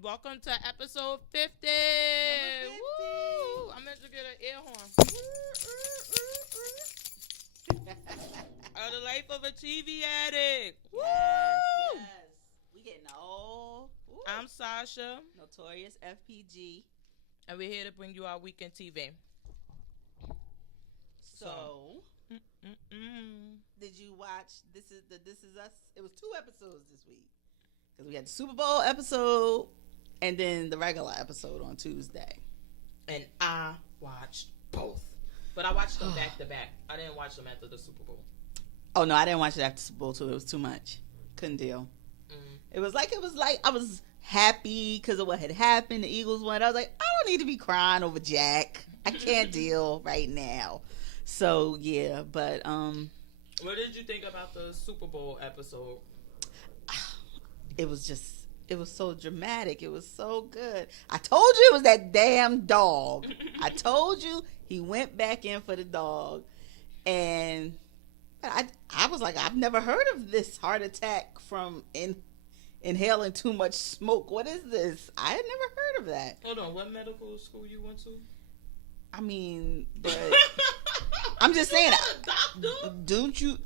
Welcome to episode 50. Number 50. Woo! I meant to get an air horn. The life of a TV addict. Woo! Yes. We getting old. I'm Sasha. Notorious FPG. And we're here to bring you our weekend TV. So, did you watch This Is Us? It was 2 episodes this week. Because we had the Super Bowl episode and then the regular episode on Tuesday. And I watched both. But I watched them back to back. I didn't watch them after the Super Bowl. Oh, no, I didn't watch it after Super Bowl too. It was too much. Couldn't deal. It was like I was happy because of what had happened. The Eagles won. I was like, I don't need to be crying over Jack. I can't deal right now. So yeah, but what did you think about the Super Bowl episode? It was so dramatic. It was so good. I told you it was that damn dog. I told you he went back in for the dog, and I was like, I've never heard of this heart attack from inhaling too much smoke. What is this? I had never heard of that. Hold on, what medical school you went to? I mean, but I'm just saying, don't you?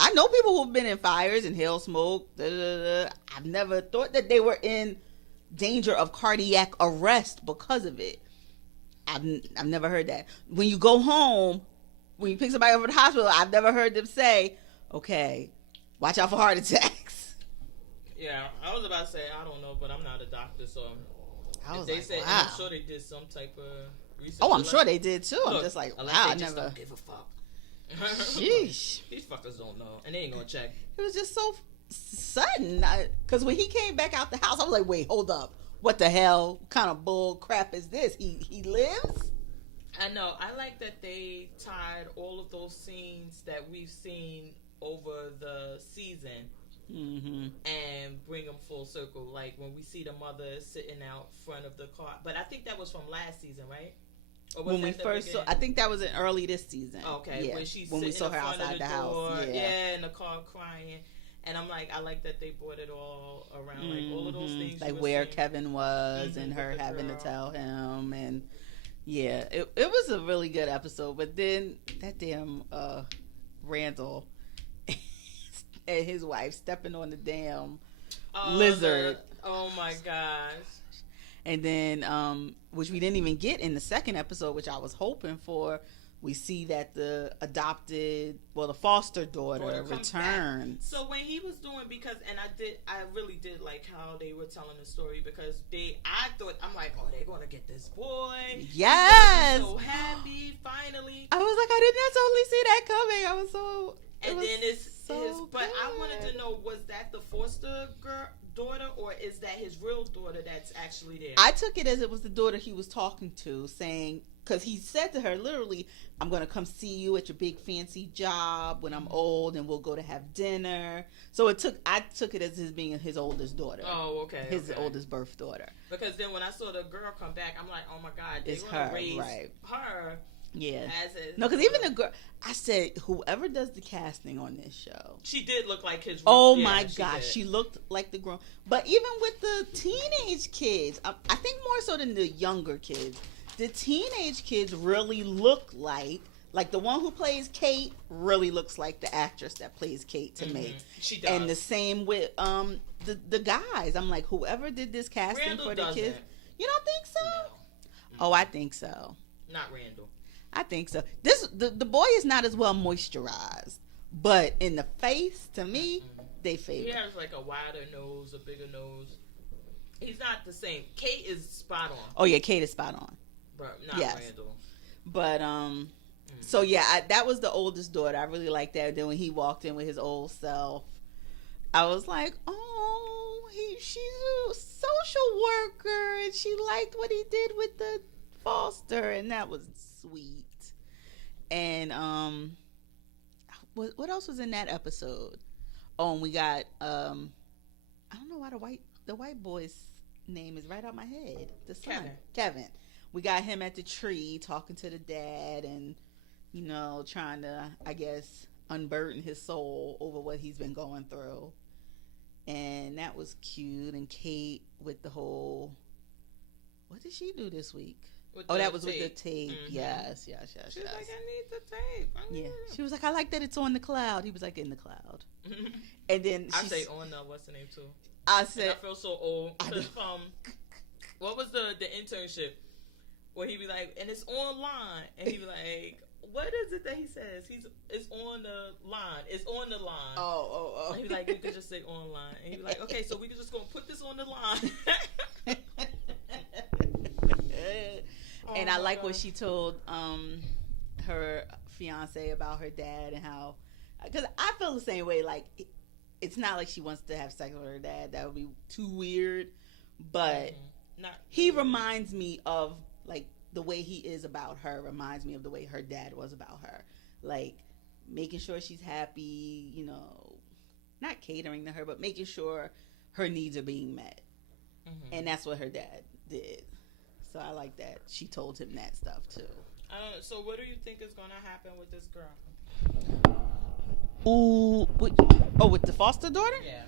I know people who've been in fires, inhale smoke. I've never thought that they were in danger of cardiac arrest because of it. I've never heard that. When you go home, when you pick somebody over to the hospital, I've never heard them say, "Okay, watch out for heart attacks." Yeah, I was about to say I don't know, but I'm not a doctor, so I was they like, said, wow. I'm sure they did some type of research. Oh, I'm sure they did too. I'm just like, wow, I they just never. don't give a fuck. Sheesh. These fuckers don't know, and they ain't gonna check. It was just so sudden. Because when he came back out the house, I was like, wait, hold up. What the hell? What kind of bull crap is this? He lives? I know. I like that they tied all of those scenes that we've seen over the season and bring them full circle. Like when we see the mother sitting out front of the car. But I think that was from last season, right? Or was When we first saw, I think that was in early this season. Okay, yeah. When we saw her outside the house. Yeah, in the car crying. And I'm like, I like that they brought it all around, like all of those things. Like where Kevin was and her having to tell him. And yeah, it was a really good episode. But then that damn Randall and his wife stepping on the damn lizard. Oh my gosh. And then, which we didn't even get in the second episode, which I was hoping for, we see that the foster daughter returns. So when he was doing, I really did like how they were telling the story because I'm like, oh, they're gonna get this boy. Yes. So happy, finally. I was like, I didn't necessarily see that coming. I was so. And then it's so but I wanted to know, was that the foster daughter or is that his real daughter that's actually there? I took it as it was the daughter he was talking to, saying, because he said to her literally, I'm going to come see you at your big fancy job when I'm old and we'll go to have dinner. So I took it as his being his oldest daughter. Oh, okay. His oldest birth daughter. Because then when I saw the girl come back, I'm like, oh my God, they're going to raise her. Yeah. No, because even the girl, I said, whoever does the casting on this show. She did look like his. Oh my gosh, she looked like the grown. But even with the teenage kids, I think more so than the younger kids, the teenage kids really look like the one who plays Kate really looks like the actress that plays Kate to me. She does. And the same with the guys. I'm like, whoever did this casting Randall for the doesn't. kids. You don't think so? No. Oh, I think so. Not Randall. I think so. The boy is not as well moisturized, but in the face, to me, they favor. He has like a wider nose, a bigger nose. He's not the same. Kate is spot on. Oh yeah, Kate is spot on. But not Randall. But so yeah, that was the oldest daughter. I really liked that. Then when he walked in with his old self, I was like, oh, she's a social worker, and she liked what he did with the foster, and that was sweet. And what else was in that episode? Oh, and we got I don't know why the white boy's name is right out my head. The son, Kevin. We got him at the tree talking to the dad, and trying to, I guess, unburden his soul over what he's been going through. And that was cute. And Kate with the whole, what did she do this week? That was tape. With the tape. Mm-hmm. Yes. She was like, I need the tape. She was like, I like that it's on the cloud. He was like, in the cloud. And then I say on the, what's the name too? I said, and I feel so old. What was the internship? Where he be like, and it's online. And he be like, what is it that he says? It's on the line. It's on the line. Oh. And he be like, you could just say online. And he be like, okay, so we can just go put this on the line. And I like what she told her fiance about her dad and how, because I feel the same way. Like, it's not like she wants to have sex with her dad. That would be too weird. But he reminds me of, like, the way he is about her reminds me of the way her dad was about her. Like, making sure she's happy, you know, not catering to her, but making sure her needs are being met. Mm-hmm. And that's what her dad did. So I like that she told him that stuff too. So what do you think is going to happen with this girl? Ooh, with the foster daughter? Yeah.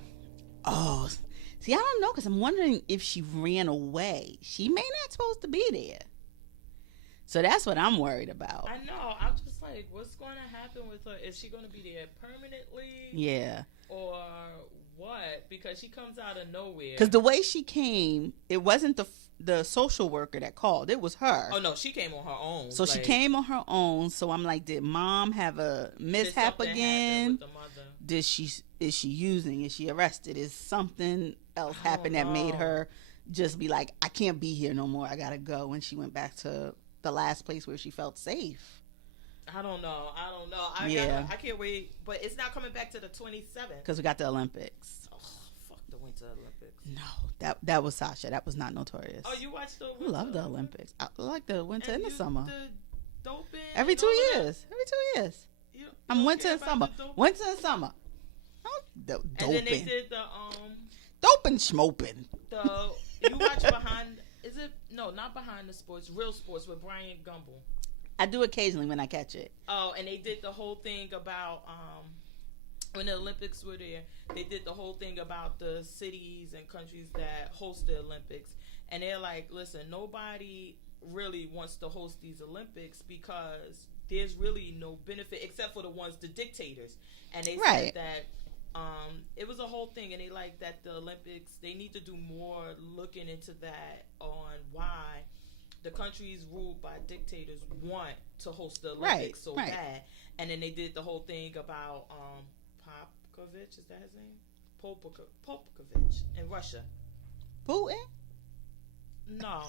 Oh, see, I don't know, because I'm wondering if she ran away. She may not supposed to be there. So that's what I'm worried about. I know. I'm just like, what's going to happen with her? Is she going to be there permanently? Yeah. Or what? Because she comes out of nowhere. Because the way she came, it wasn't the social worker that called. It was her. Oh, no. She came on her own. So she came on her own. So I'm like, did mom have a mishap again? With the mother? Is she using? Is she arrested? Is something else happened that made her just be like, I can't be here no more. I got to go. And she went back to the last place where she felt safe. I don't know. I can't wait. But it's not coming back to the 27th. Because we got the Olympics. Oh, fuck the Winter Olympics. No, that was Sasha. That was not Notorious. Oh, you watched the Winter? I love the Olympics. I like the winter and the summer. The doping? Every 2 years. I'm winter and summer. Winter and summer. And then they did the doping schmoping. You watch behind. Is it not behind the sports? Real Sports with Brian Gumbel. I do occasionally when I catch it. Oh, and they did the whole thing about when the Olympics were there. They did the whole thing about the cities and countries that host the Olympics, and they're like, listen, nobody really wants to host these Olympics because there's really no benefit except for the dictators. And they said that it was a whole thing, and they like that the Olympics, they need to do more looking into that on why the countries ruled by dictators want to host the Olympics so bad. And then they did the whole thing about Popovich, is that his name? Popovich in Russia. Putin? No,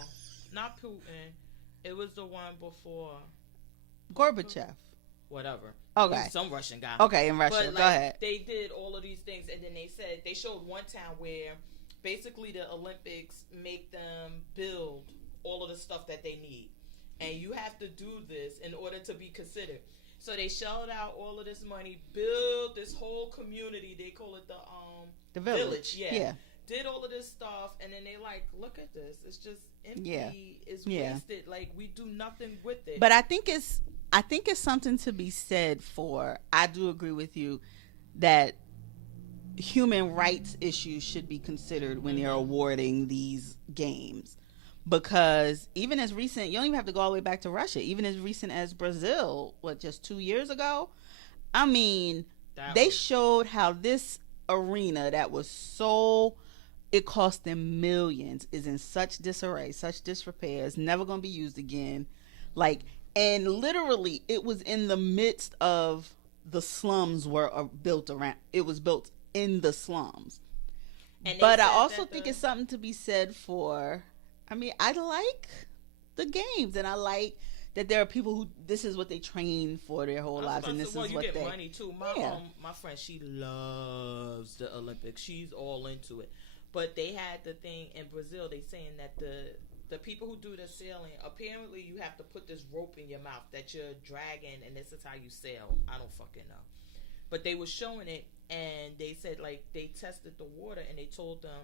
not Putin. It was the one before Gorbachev. Whatever. Okay. Some Russian guy. Okay, in Russia. But, go ahead. They did all of these things, and then they showed one town where basically the Olympics make them build all of the stuff that they need, and you have to do this in order to be considered. So they shelled out all of this money, build this whole community. They call it the village. Yeah. Did all of this stuff, and then they like, look at this. It's just empty. Yeah. It's wasted. Like, we do nothing with it. But I think it's something to be said for, I do agree with you, that human rights issues should be considered when they're awarding these games. Because even as recent, you don't even have to go all the way back to Russia, even as recent as Brazil, just 2 years ago? I mean, they showed how this arena that was it cost them millions, is in such disarray, such disrepair, it's never going to be used again. Like, and literally, it was in the midst of the slums were built around. It was built in the slums. But I also think it's something to be said for, I mean, I like the games, and I like that there are people who, this is what they train for their whole lives, and this is what they... Well, you get money, too. My friend, she loves the Olympics. She's all into it. But they had the thing in Brazil, they saying that the people who do the sailing, apparently you have to put this rope in your mouth that you're dragging, and this is how you sail. I don't fucking know. But they were showing it, and they said, like, they tested the water, and they told them,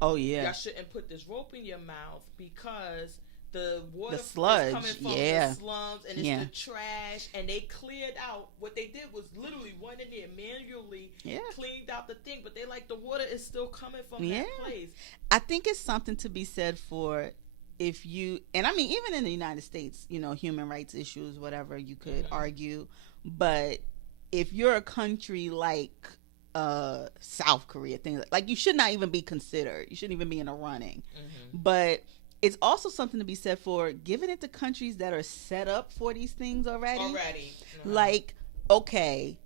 y'all shouldn't put this rope in your mouth because the water the sludge, is coming from the slums, and it's the trash, and they cleared out. What they did was literally went in there manually, cleaned out the thing, but they like the water is still coming from that place. I think it's something to be said for if you, and I mean even in the United States, you know, human rights issues, whatever you could argue, but if you're a country like South Korea, things like you should not even be considered. You shouldn't even be in the running. But it's also something to be said for giving it to countries that are set up for these things already. Like, okay,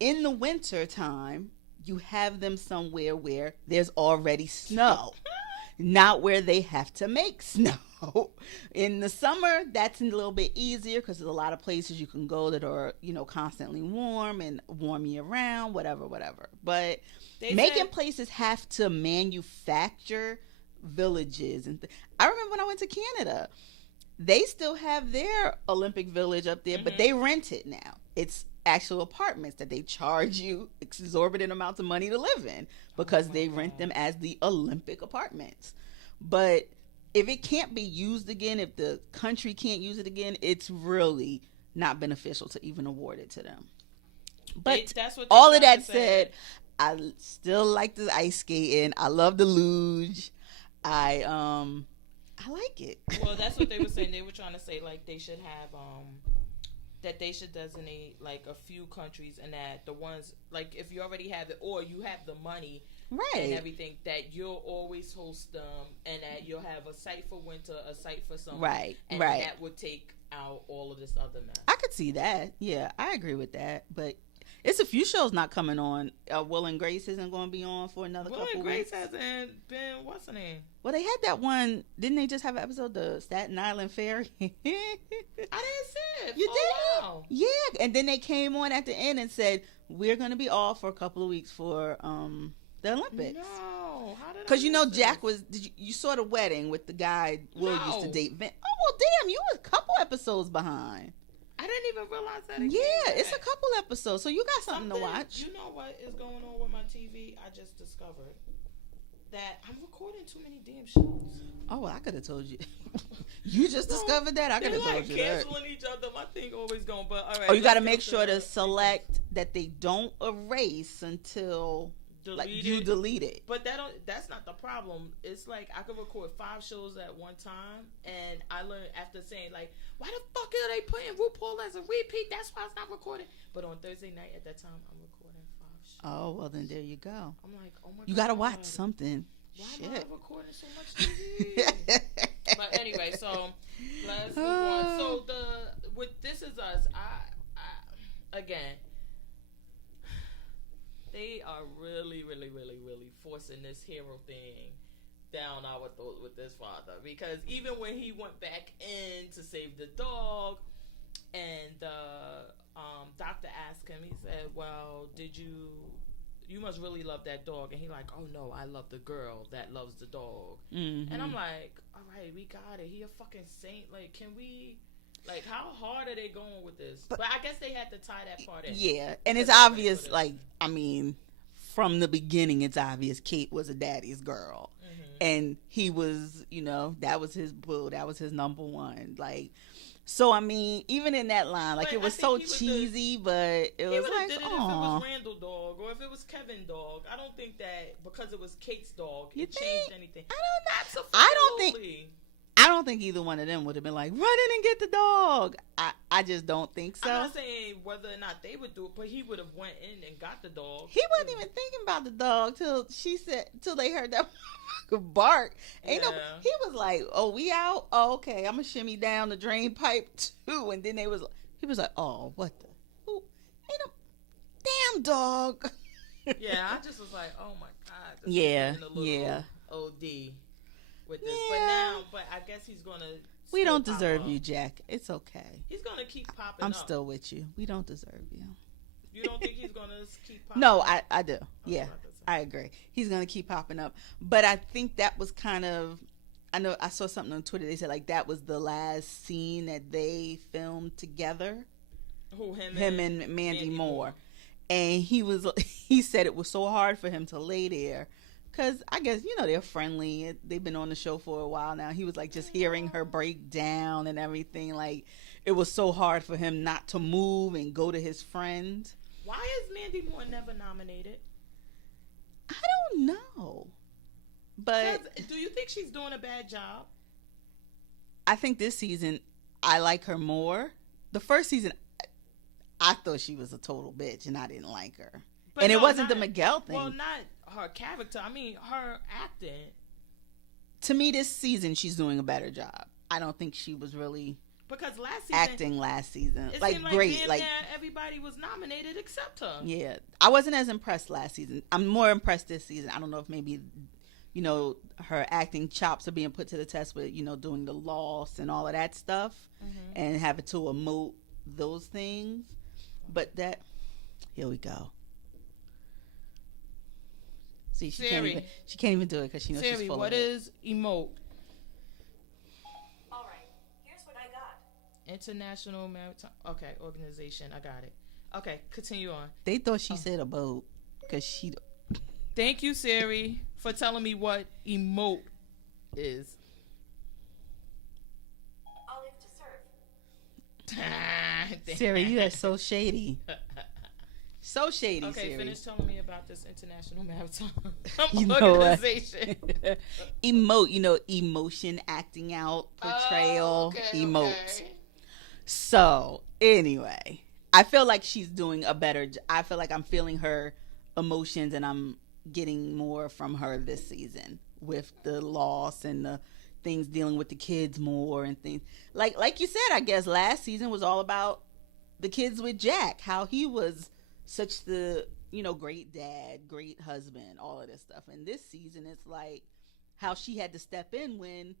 in the winter time, you have them somewhere where there's already snow, not where they have to make snow. In the summer, that's a little bit easier because there's a lot of places you can go that are, you know, constantly warm and warm year round, whatever. But making places have to manufacture villages and I remember when I went to Canada, they still have their Olympic Village up there, but they rent it now. It's actual apartments that they charge you exorbitant amounts of money to live in because they rent them as the Olympic apartments. But if it can't be used again, if the country can't use it again, it's really not beneficial to even award it to them. But that's what all of that said, I still like the ice skating. I love the luge. I like it. Well, that's what they were saying. They were trying to say like they should have that they should designate like a few countries, and that the ones like if you already have it or you have the money and everything, that you'll always host them, and that you'll have a site for winter, a site for summer, and that would take out all of this other mess. I could see that. Yeah, I agree with that, but. It's a few shows not coming on. Will and Grace isn't going to be on for another couple weeks. Will and Grace hasn't been, what's her name? Well, they had that one. Didn't they just have an episode, the Staten Island Ferry? I didn't see it. You did? Wow. Yeah. And then they came on at the end and said, we're going to be off for a couple of weeks for the Olympics. No. How did Because, you know, Jack was, you saw the wedding with the guy Will used to date. Oh, well, damn, you were a couple episodes behind. I didn't even realize that. It's a couple episodes, so you got something to watch. You know what is going on with my TV? I just discovered that I'm recording too many damn shows. Oh, well, I could have told you. You just discovered that? I could have told you that. They're canceling each other. My thing always going, but all right. Oh, you got to make sure to select that they don't erase until... you delete it. But that's not the problem. It's like I could record 5 shows at one time, and I learned after saying like, why the fuck are they putting RuPaul as a repeat? That's why it's not recording. But on Thursday night at that time, I'm recording 5 shows. Oh, well then there you go. I'm like, oh my god. You got to watch something. Why am I recording so much TV? But anyway, so let's move on. So with This Is Us, I again, they are really, really, really, really forcing this hero thing down our throat with this father. Because even when he went back in to save the dog, and the doctor asked him, he said, well, you must really love that dog. And he like, oh no, I love the girl that loves the dog. Mm-hmm. And I'm like, all right, we got it. He a fucking saint. Like, can we... Like, how hard are they going with this? But I guess they had to tie that part in. Yeah, and it's obvious, like, I mean, from the beginning, it's obvious Kate was a daddy's girl. Mm-hmm. And he was, you know, that was his boo. That was his number one. Like, so, I mean, even in that line, like, it was so cheesy, but it was like, did it if it was Randall dog or if it was Kevin dog. I don't think that because it was Kate's dog, it changed anything. I don't think either one of them would have been like, run in and get the dog. I just don't think so. I'm not saying whether or not they would do it, but he would have went in and got the dog. He wasn't even thinking about the dog till they heard that bark. He was like, oh, we out? Oh, okay, I'm going to shimmy down the drain pipe too. And then he was like, oh, what the? Who? Ain't no damn dog. Yeah, I just was like, oh my God. Yeah. OD. With this, but I guess he's gonna. We don't deserve you, Jack. It's okay. He's gonna keep popping. I'm still with you. We don't deserve you. You don't think he's gonna keep popping? No, I do. Yeah, I agree. He's gonna keep popping up, but I think that was kind of. I know I saw something on Twitter. They said like that was the last scene that they filmed together. Him and Mandy Moore, and he said it was so hard for him to lay there. Because I guess, they're friendly. They've been on the show for a while now. He was like just hearing her break down and everything. Like, it was so hard for him not to move and go to his friend. Why is Mandy Moore never nominated? I don't know. But do you think she's doing a bad job? I think this season, I like her more. The first season, I thought she was a total bitch and I didn't like her. But and it wasn't the Miguel thing. Well, not her character. I mean, her acting. To me, this season, she's doing a better job. I don't think she was really because last season acting last season. It like seemed great. Like everybody was nominated except her. Yeah. I wasn't as impressed last season. I'm more impressed this season. I don't know if maybe, her acting chops are being put to the test with, doing the loss and all of that stuff and having to emote those things. But here we go. See, she can't even do it because she knows Siri, she's full what of it. is emote? All right, here's what I got. International Maritime. Okay, organization. I got it. Okay, continue on. They thought she said a boat because she. Thank you, Siri, for telling me what emote is. Olive to serve. Siri, you are so shady. So shady, okay, Siri. Finish telling me about this International Maritime Organization. Emote, emotion, acting out, portrayal, emote. Okay. So, anyway, I feel like she's doing a better I feel like I'm feeling her emotions and I'm getting more from her this season with the loss and the things dealing with the kids more and things. Like you said, I guess last season was all about the kids with Jack, how he was such the great dad, great husband, all of this stuff. And this season it's like how she had to step in when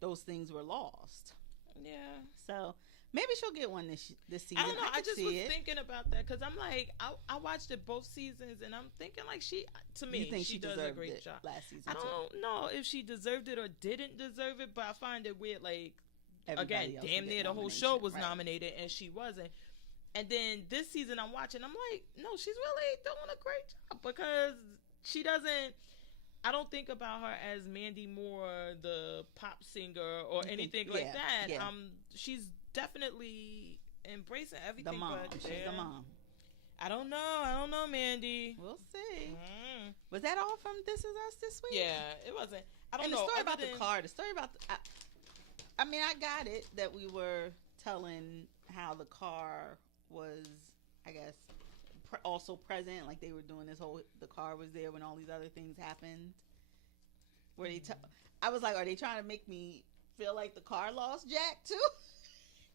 those things were lost. Yeah. So maybe she'll get one this season. I don't know. I just was thinking about that because I'm like, I watched it both seasons and I'm thinking like she does a great job last season. I don't know if she deserved it or didn't deserve it, but I find it weird. Like everybody again, damn near the whole show was nominated and she wasn't. And then this season I'm watching, I'm like, no, she's really doing a great job because she doesn't. I don't think about her as Mandy Moore, the pop singer, or anything like that. Yeah. She's definitely embracing everything. The mom. But she's the mom. I don't know, Mandy. We'll see. Was that all from This Is Us this week? Yeah, it wasn't. I don't know. And the story about the car, the story about I mean, I got it that we were telling how the car was, I guess, also present. Like they were doing the car was there when all these other things happened. Where I was like, are they trying to make me feel like the car lost Jack too?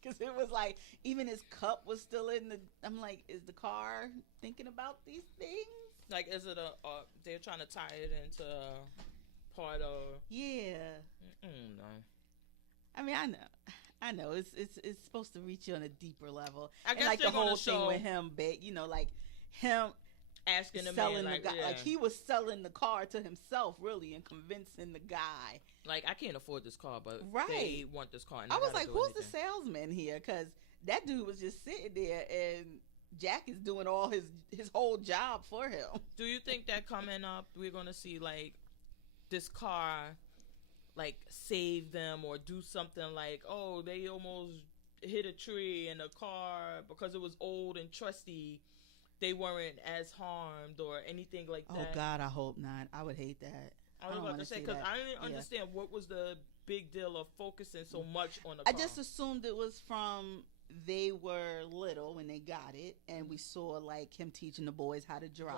Because it was like, even his cup was still in I'm like, is the car thinking about these things? Like, is it they're trying to tie it into part of... Yeah. No. I mean, I know. It's supposed to reach you on a deeper level. I guess and like the whole thing with him, like him asking him selling the guy, like he was selling the car to himself, really, and convincing the guy. Like, I can't afford this car, but right. They want this car. And I was like, who's the salesman here? Because that dude was just sitting there, and Jack is doing all his whole job for him. Do you think that coming up, we're gonna see like this car, like save them or do something like, oh, they almost hit a tree in a car because it was old and trusty, they weren't as harmed or anything like that? Oh God, I hope not. I would hate that. I was about to say, because I didn't understand what was the big deal of focusing so much on the car. I just assumed it was from they were little when they got it, and we saw like him teaching the boys how to drive.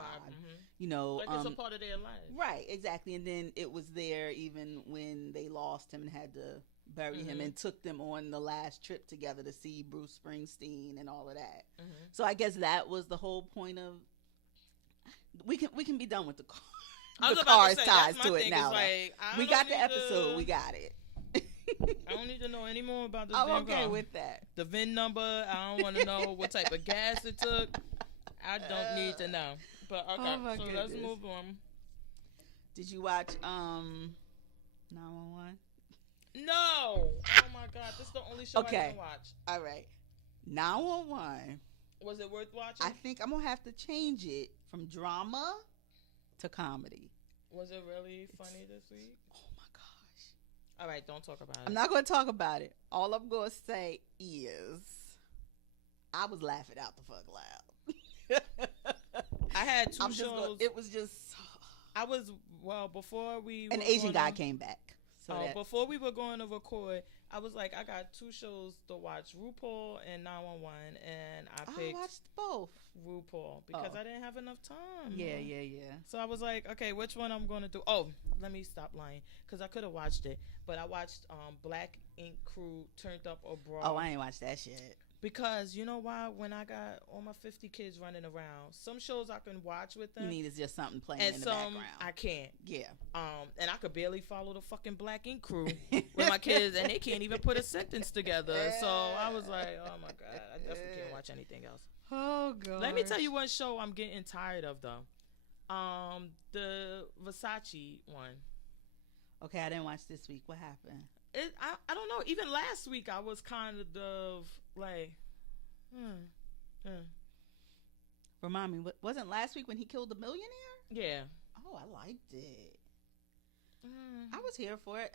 You know, like it's a part of their life, right? Exactly. And then it was there even when they lost him and had to bury him, and took them on the last trip together to see Bruce Springsteen and all of that. So I guess that was the whole point of we can be done with the car. The car's ties to it now. Like, we got the episode. We got it. I don't need to know any more about this. I'm okay with that. The VIN number. I don't want to know what type of gas it took. I don't need to know. But okay, so goodness. Let's move on. Did you watch 911? No. Oh my God, this is the only show I can watch. All right, 911. Was it worth watching? I think I'm gonna have to change it from drama to comedy. Was it really funny this week? Oh my gosh. All right, don't talk about it. I'm not going to talk about it. All I'm going to say is I was laughing out the fuck loud. I had two shows. It was just. Before we. An Asian guy came back. So before we were going to record, I was like, I got two shows to watch, RuPaul and 911, and I picked watched both. RuPaul because I didn't have enough time. Yeah. So I was like, okay, which one I'm going to do? Oh, let me stop lying because I could have watched it, but I watched Black Ink Crew Turned Up Abroad. Oh, I ain't watched that shit. Because you know why? When I got all my 50 kids running around, some shows I can watch with them. You need is just something playing in the some background. I can't. Yeah. And I could barely follow the fucking Black Ink Crew with my kids, and they can't even put a sentence together. So I was like, oh my god, I definitely can't watch anything else. Oh god. Let me tell you one show I'm getting tired of though. The Versace one. Okay, I didn't watch this week. What happened? I don't know. Even last week I was kind of like. Remind me, wasn't last week when he killed the millionaire? Yeah. Oh, I liked it. I was here for it.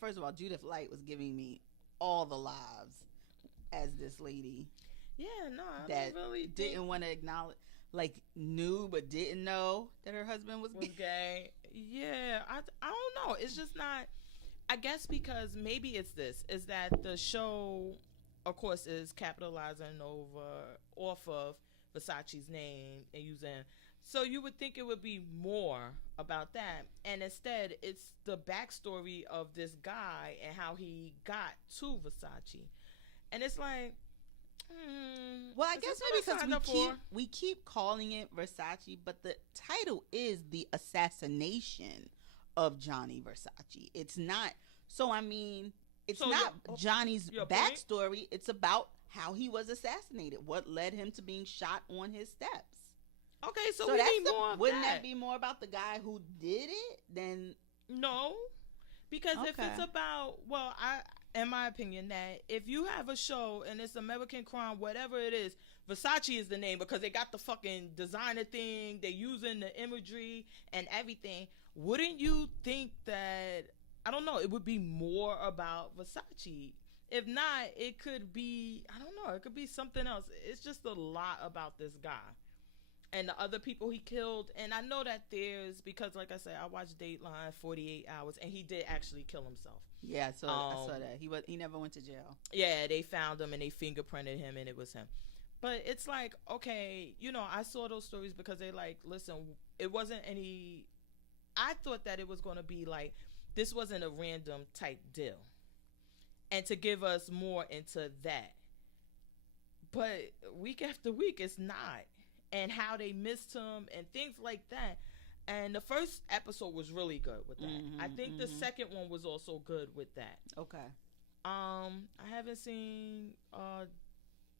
First of all, Judith Light was giving me all the lives as this lady. Yeah, no, I that really didn't want to acknowledge, like knew but didn't know that her husband was gay. Yeah, I don't know. It's just not. I guess because maybe it's this is that the show, of course, is capitalizing off of Versace's name and using. So you would think it would be more about that, and instead it's the backstory of this guy and how he got to Versace, and it's like. Well, I guess maybe because we keep calling it Versace, but the title is The Assassination of Johnny Versace. It's not. So I mean, it's not Johnny's backstory. Point? It's about how he was assassinated. What led him to being shot on his steps. Okay, so we need more. Wouldn't that be more about the guy who did it than? No, because if it's about in my opinion, that if you have a show and it's American crime, whatever it is, Versace is the name because they got the fucking designer thing, they're using the imagery and everything. Wouldn't you think that, I don't know, it would be more about Versace? If not, it could be, I don't know, it could be something else. It's just a lot about this guy and the other people he killed. And I know that because like I said, I watched Dateline 48 Hours and he did actually kill himself. Yeah, I saw that. He never went to jail. Yeah, they found him and they fingerprinted him and it was him. But it's like, okay, I saw those stories because they like, listen, it wasn't any, I thought that it was going to be like, this wasn't a random type deal. And to give us more into that. But week after week, it's not. And how they missed him and things like that. And the first episode was really good with that. I think the second one was also good with that. Okay. I haven't seen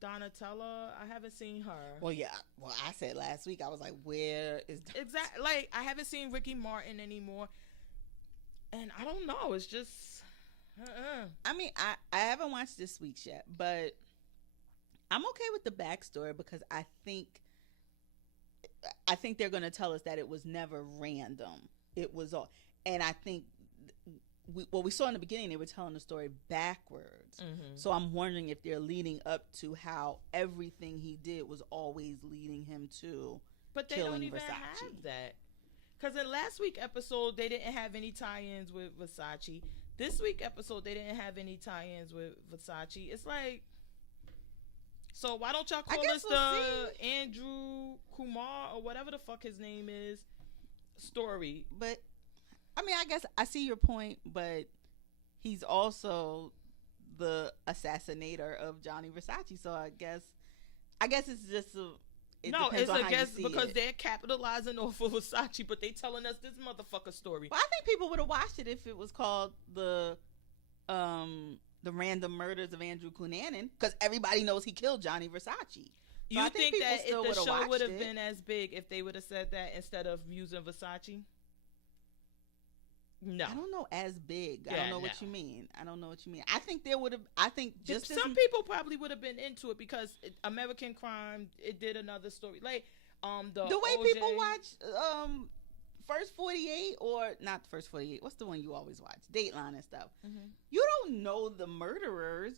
Donatella. I haven't seen her. Well, yeah. Well, I said last week, I was like, where is Donatella? Exactly. Like, I haven't seen Ricky Martin anymore. And I don't know. It's just... I mean, I haven't watched this week's yet, but I'm okay with the backstory because I think they're going to tell us that it was never random. It was all, and I think what we saw in the beginning, they were telling the story backwards. So I'm wondering if they're leading up to how everything he did was always leading him to. But they don't even have that. Because in last week's episode, they didn't have any tie-ins with Versace. This week's episode, they didn't have any tie-ins with Versace. It's like, so why don't y'all call this the Andrew Kumar or whatever the fuck his name is story? But, I mean, I guess I see your point, but he's also the assassinator of Johnny Versace. So I guess it's just a... it's a guess because they're capitalizing off of Versace, but they telling us this motherfucker story. Well, I think people would have watched it if it was called the Random Murders of Andrew Cunanan, because everybody knows he killed Johnny Versace. So you think that if the show would have been as big if they would have said that instead of using Versace? No, I don't know. As big, I don't know what you mean. I don't know what you mean. I think there would have. I think just some people probably would have been into it because American Crime. It did another story like the way OJ, people watch first 48 or not the first 48. What's the one you always watch? Dateline and stuff. Mm-hmm. You don't know the murderers.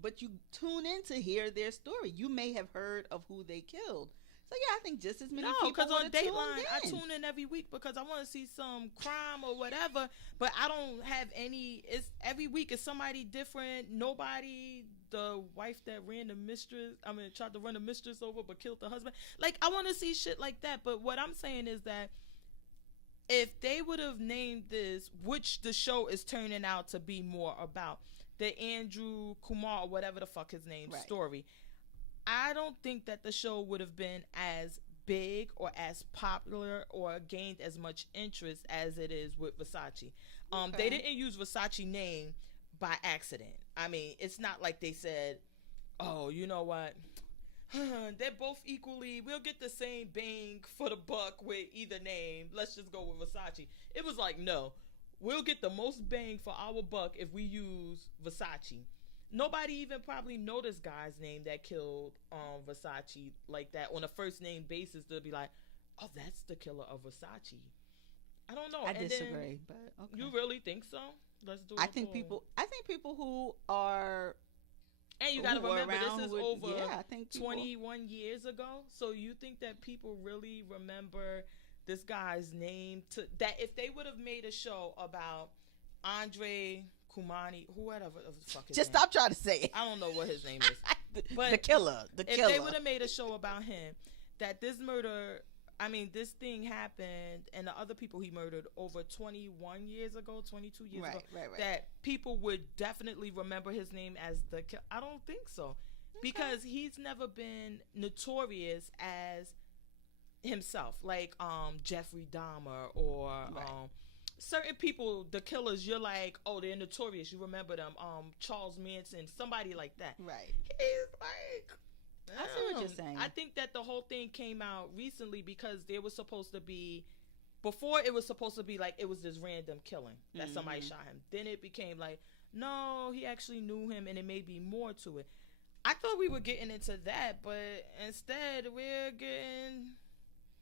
But you tune in to hear their story. You may have heard of who they killed. So yeah, I think just as many people. No, because on Dateline, I tune in every week because I want to see some crime or whatever. But I don't have any. It's every week is somebody different. Nobody. The wife that ran the mistress. Tried to run the mistress over but killed the husband. Like I want to see shit like that. But what I'm saying is that if they would have named this, which the show is turning out to be more about, the Andrew Kumar or whatever the fuck his name story. I don't think that the show would have been as big or as popular or gained as much interest as it is with Versace. They didn't use Versace name by accident. I mean, it's not like they said, oh, you know what? They're both equally, we'll get the same bang for the buck with either name. Let's just go with Versace. It was like, no, we'll get the most bang for our buck if we use Versace. Nobody even probably know this guy's name that killed Versace like that on a first name basis. They'll be like, oh, that's the killer of Versace. I don't know. I disagree, but okay. You really think so? Let's do it. I think people who are, and you got to remember this is over 21 years ago. So you think that people really remember this guy's name? That if they would have made a show about Andre Kumani, whoever the fuck his just name. Stop trying to say it. I don't know what his name is. But the killer. If they would have made a show about him, that this this thing happened and the other people he murdered over 21 years ago, 22 years ago, that people would definitely remember his name as the killer. I don't think so. Because he's never been notorious as himself, like Jeffrey Dahmer or certain people, the killers, you're like, oh, they're notorious. You remember them. Charles Manson, somebody like that. Right. He's like, I see what you're saying. I think that the whole thing came out recently because there was supposed to be, before it was supposed to be like it was this random killing that somebody shot him. Then it became like, no, he actually knew him and it may be more to it. I thought we were getting into that, but instead we're getting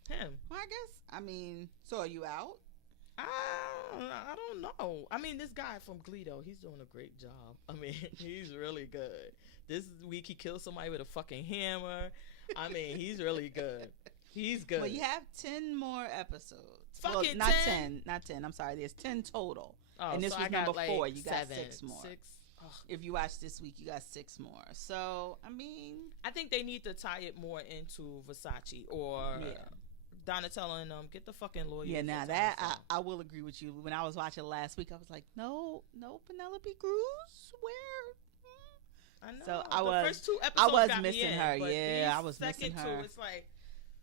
him. Well, I guess, so are you out? I don't know. I mean, this guy from Glee, though, he's doing a great job. I mean, he's really good. This week he killed somebody with a fucking hammer. I mean, he's really good. He's good. Well, you have 10 more episodes. Fucking not 10. Not 10. I'm sorry. There's 10 total. Oh, and this so was number 4. You got 7, 6 more. 6. If you watch this week, you got 6 more. So, I mean, I think they need to tie it more into Versace or Donatello and get the fucking lawyer. Yeah, now that I will agree with you. When I was watching last week, I was like, no Penelope Cruz. Where? I know. So the first 2 episodes I was got missing me in, her. but Yeah, I was missing her. Second 2, it's like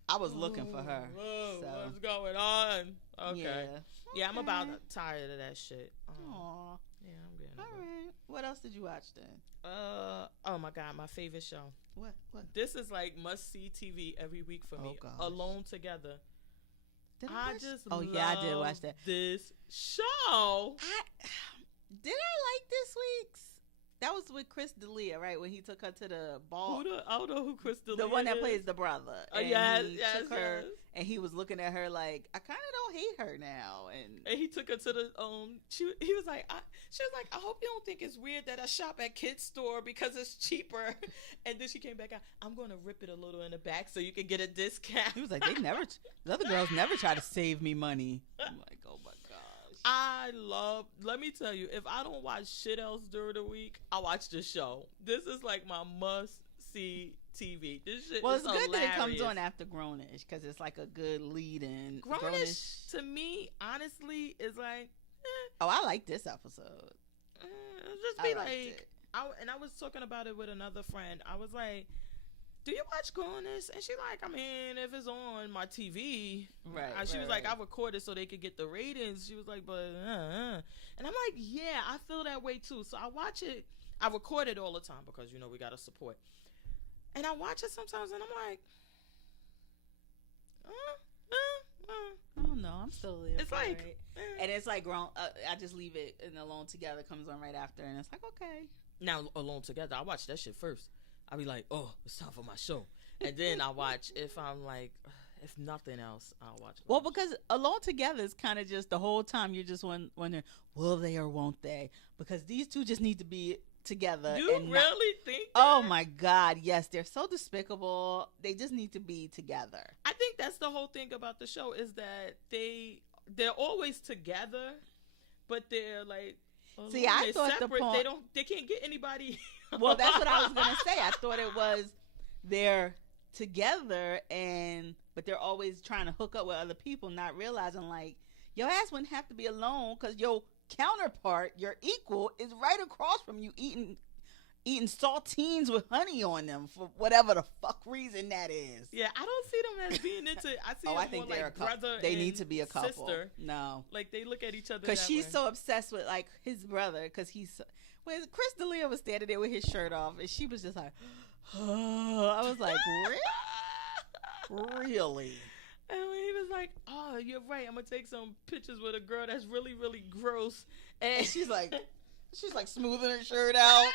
I was looking for her. Whoa, so. what's going on? Okay. Yeah, yeah, I'm about tired of that shit. Aw. Yeah, I'm getting all right. What else did you watch then? Oh my god, my favorite show. What? This is like must see TV every week for me. Alone Together. I did watch that. This show. Did I like this week's? That was with Chris D'Elia, right? When he took her to the ball. I don't know who Chris D'Elia is. The one that plays the brother. Oh, yes. And he was looking at her like, I kind of don't hate her now. And he took her to the he was like, she was like, I hope you don't think it's weird that I shop at kids store because it's cheaper. And then she came back out, I'm going to rip it a little in the back so you can get a discount. He was like, the other girls never try to save me money. I'm like, oh my gosh. Let me tell you, if I don't watch shit else during the week, I watch this show. This is like my must-see TV. This shit is hilarious. Good that it comes on after Grownish because it's like a good lead-in. Grownish, to me, honestly, is like, Oh, I like this episode. Just be like, I was talking about it with another friend. I was like, do you watch Grownish? And she like, I mean, if it's on my TV. Right. She was like, I recorded so they could get the ratings. She was like, but, And I'm like, yeah, I feel that way too. So I watch it. I record it all the time because, we got to support. And I watch it sometimes and I'm like, I don't know. I'm still there. It's like, and it's like I just leave it and Alone Together comes on right after and it's like, okay. Now, Alone Together, I watch that shit first. I'll be like, oh, it's time for my show. And then I watch if I'm like, if nothing else, I'll watch. Well, because Alone Together is kind of just the whole time you're just wondering, will they or won't they? Because these two just need to be together. You and really think that? Oh my God, yes, they're so despicable. They just need to be together. I think that's the whole thing about the show is that they're always together, but they're like, see, I thought separate. the point They can't get anybody. Well, that's what I was gonna say. I thought it was they're together but they're always trying to hook up with other people, not realizing like your ass wouldn't have to be alone because your counterpart, your equal, is right across from you eating saltines with honey on them for whatever the fuck reason that is. Yeah, I don't see them as being into. I see them I think more they're like a couple. brother. They need to be a couple. Sister. No, like they look at each other because she's way. so obsessed with like his brother. Because when Chris D'Elia was standing there with his shirt off, and she was just like, I was like, really? And when he was like, "Oh, you're right. I'm gonna take some pictures with a girl that's really, really gross," and she's like smoothing her shirt out.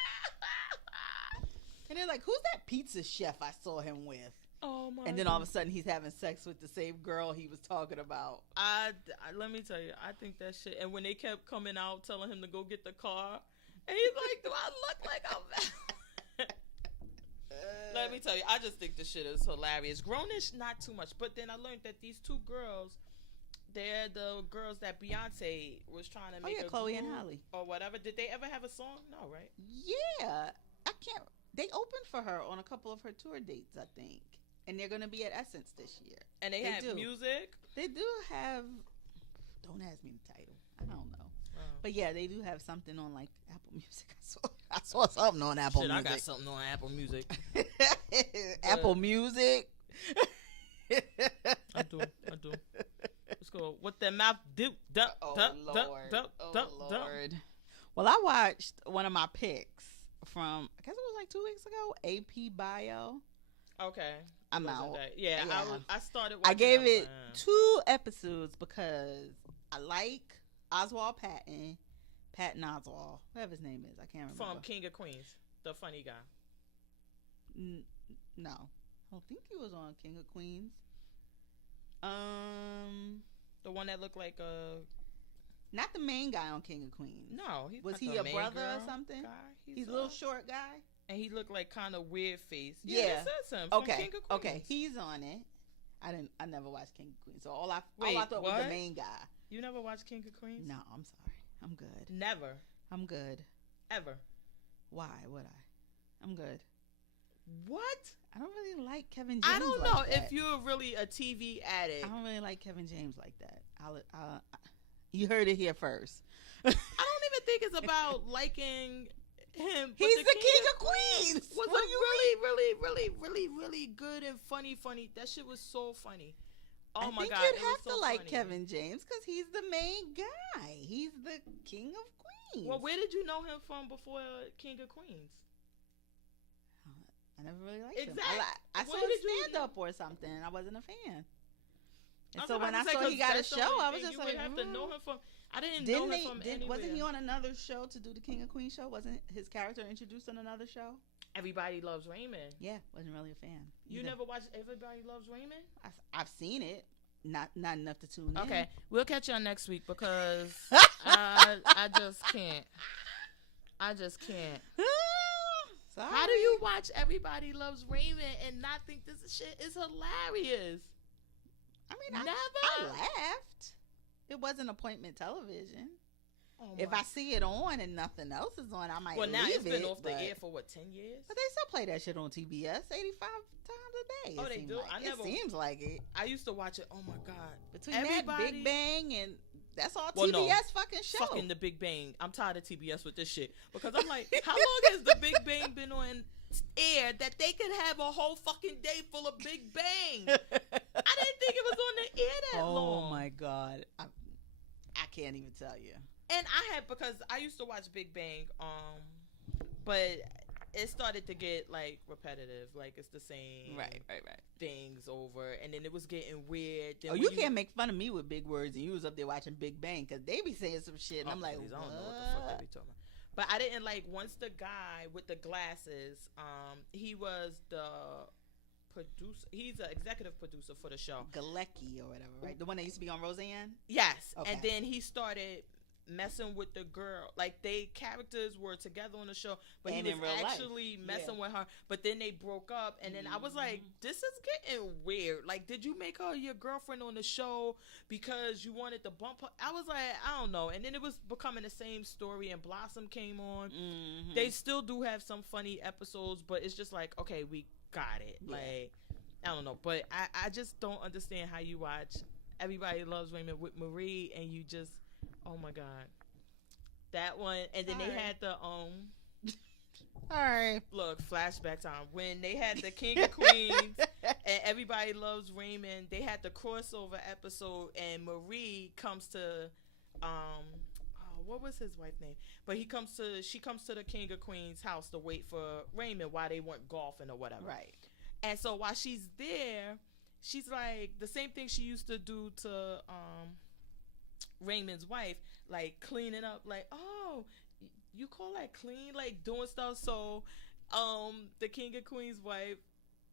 And they're like, who's that pizza chef I saw him with? Oh my! And then all of a sudden he's having sex with the same girl he was talking about. Let me tell you, I think that shit. And when they kept coming out telling him to go get the car, and he's like, "Do I look like I'm?" Let me tell you, I just think the shit is hilarious. Grownish, not too much, but then I learned that these two girls, they're the girls that Beyonce was trying to make. Chloe and Halle or whatever. Did they ever have a song? No, right? Yeah, I can't. They opened for her on a couple of her tour dates, I think. And they're going to be at Essence this year. And they have music? They do have... Don't ask me the title. I don't know. Oh. But yeah, they do have something on like Apple Music. I saw something on Apple Music. I got something on Apple Music. Apple Music. I do. Let's go. What that mouth do? Lord. Well, I watched one of my picks from, I guess it was like 2 weeks ago, AP Bio. Okay. I'm out. Yeah. I started watching. I gave it 2 episodes because I like Oswald Patton Oswald, whatever his name is. I can't remember. From King of Queens, the funny guy. No. I don't think he was on King of Queens. The one that looked like a... Not the main guy on King of Queens. No, he's was not he the a main brother girl or something? Guy. He's a little short guy. And he looked like kind of weird face. Yeah, that's him. From King of Queens. Okay, he's on it. I never watched King of Queens, so all I thought was the main guy. You never watched King of Queens? No, I'm sorry. I'm good. Never. I'm good. Ever. Why would I? I'm good. What? I don't really like Kevin James. I don't know like that. if you're really a TV addict. I don't really like Kevin James like that. You heard it here first. I don't even think it's about liking him. He's the King of Queens. Was really good and funny. That shit was so funny. Oh my God! I think you'd have to like funny. Kevin James because he's the main guy. He's the King of Queens. Well, where did you know him from before King of Queens? I never really liked him. Exactly. I saw him stand up or something, and I wasn't a fan. And so when I saw he got a show, I was just like, you would have to know him from. I didn't know him from anywhere. Wasn't he on another show to do the King of Queens show? Wasn't his character introduced on another show? Everybody Loves Raymond. Yeah, wasn't really a fan. You never watched Everybody Loves Raymond? I've seen it, not enough to tune in. Okay, we'll catch y'all next week because I just can't. Sorry. How do you watch Everybody Loves Raymond and not think this shit is hilarious? I mean, I laughed. It wasn't appointment television. Oh if I see it on and nothing else is on, I might leave it. Well, now it's been off the air for 10 years? But they still play that shit on TBS 85 times a day. Oh, they do? Like. It seems like it. I used to watch it. Oh, my God. Between that Big Bang and... That's all TBS fucking show. Fucking the Big Bang. I'm tired of TBS with this shit. Because I'm like, how long has the Big Bang been on air that they could have a whole fucking day full of Big Bang? I didn't think it was on the air that long. Oh, my God. I can't even tell you. And because I used to watch Big Bang, but it started to get like repetitive, like it's the same right things over, and then it was getting weird. Then you can't make fun of me with big words, and you was up there watching Big Bang because they be saying some shit, and I'm like, please, I don't know what the fuck they be talking about. But I didn't like once the guy with the glasses, he was the producer. He's an executive producer for the show. Galecki or whatever, right? The one that used to be on Roseanne? Yes. Okay. And then he started messing with the girl. Like, they characters were together on the show, but And he in was real actually life. messing with her. But then they broke up, and then I was like, this is getting weird. Like, did you make her your girlfriend on the show because you wanted to bump her? I was like, I don't know. And then it was becoming the same story, and Blossom came on. They still do have some funny episodes, but it's just like, okay, we got it. Yeah. Like, I don't know. But I just don't understand how you watch Everybody Loves Raymond with Marie, and you just, oh my God. That one. And then they had the All right. look, flashback time. When they had the King of Queens and Everybody Loves Raymond, they had the crossover episode, and Marie comes to what was his wife's name? But she comes to the King of Queens house to wait for Raymond while they went golfing or whatever. Right. And so while she's there, she's like the same thing she used to do to Raymond's wife, like cleaning up, like, oh, you call that clean, like doing stuff. So the King of Queens wife,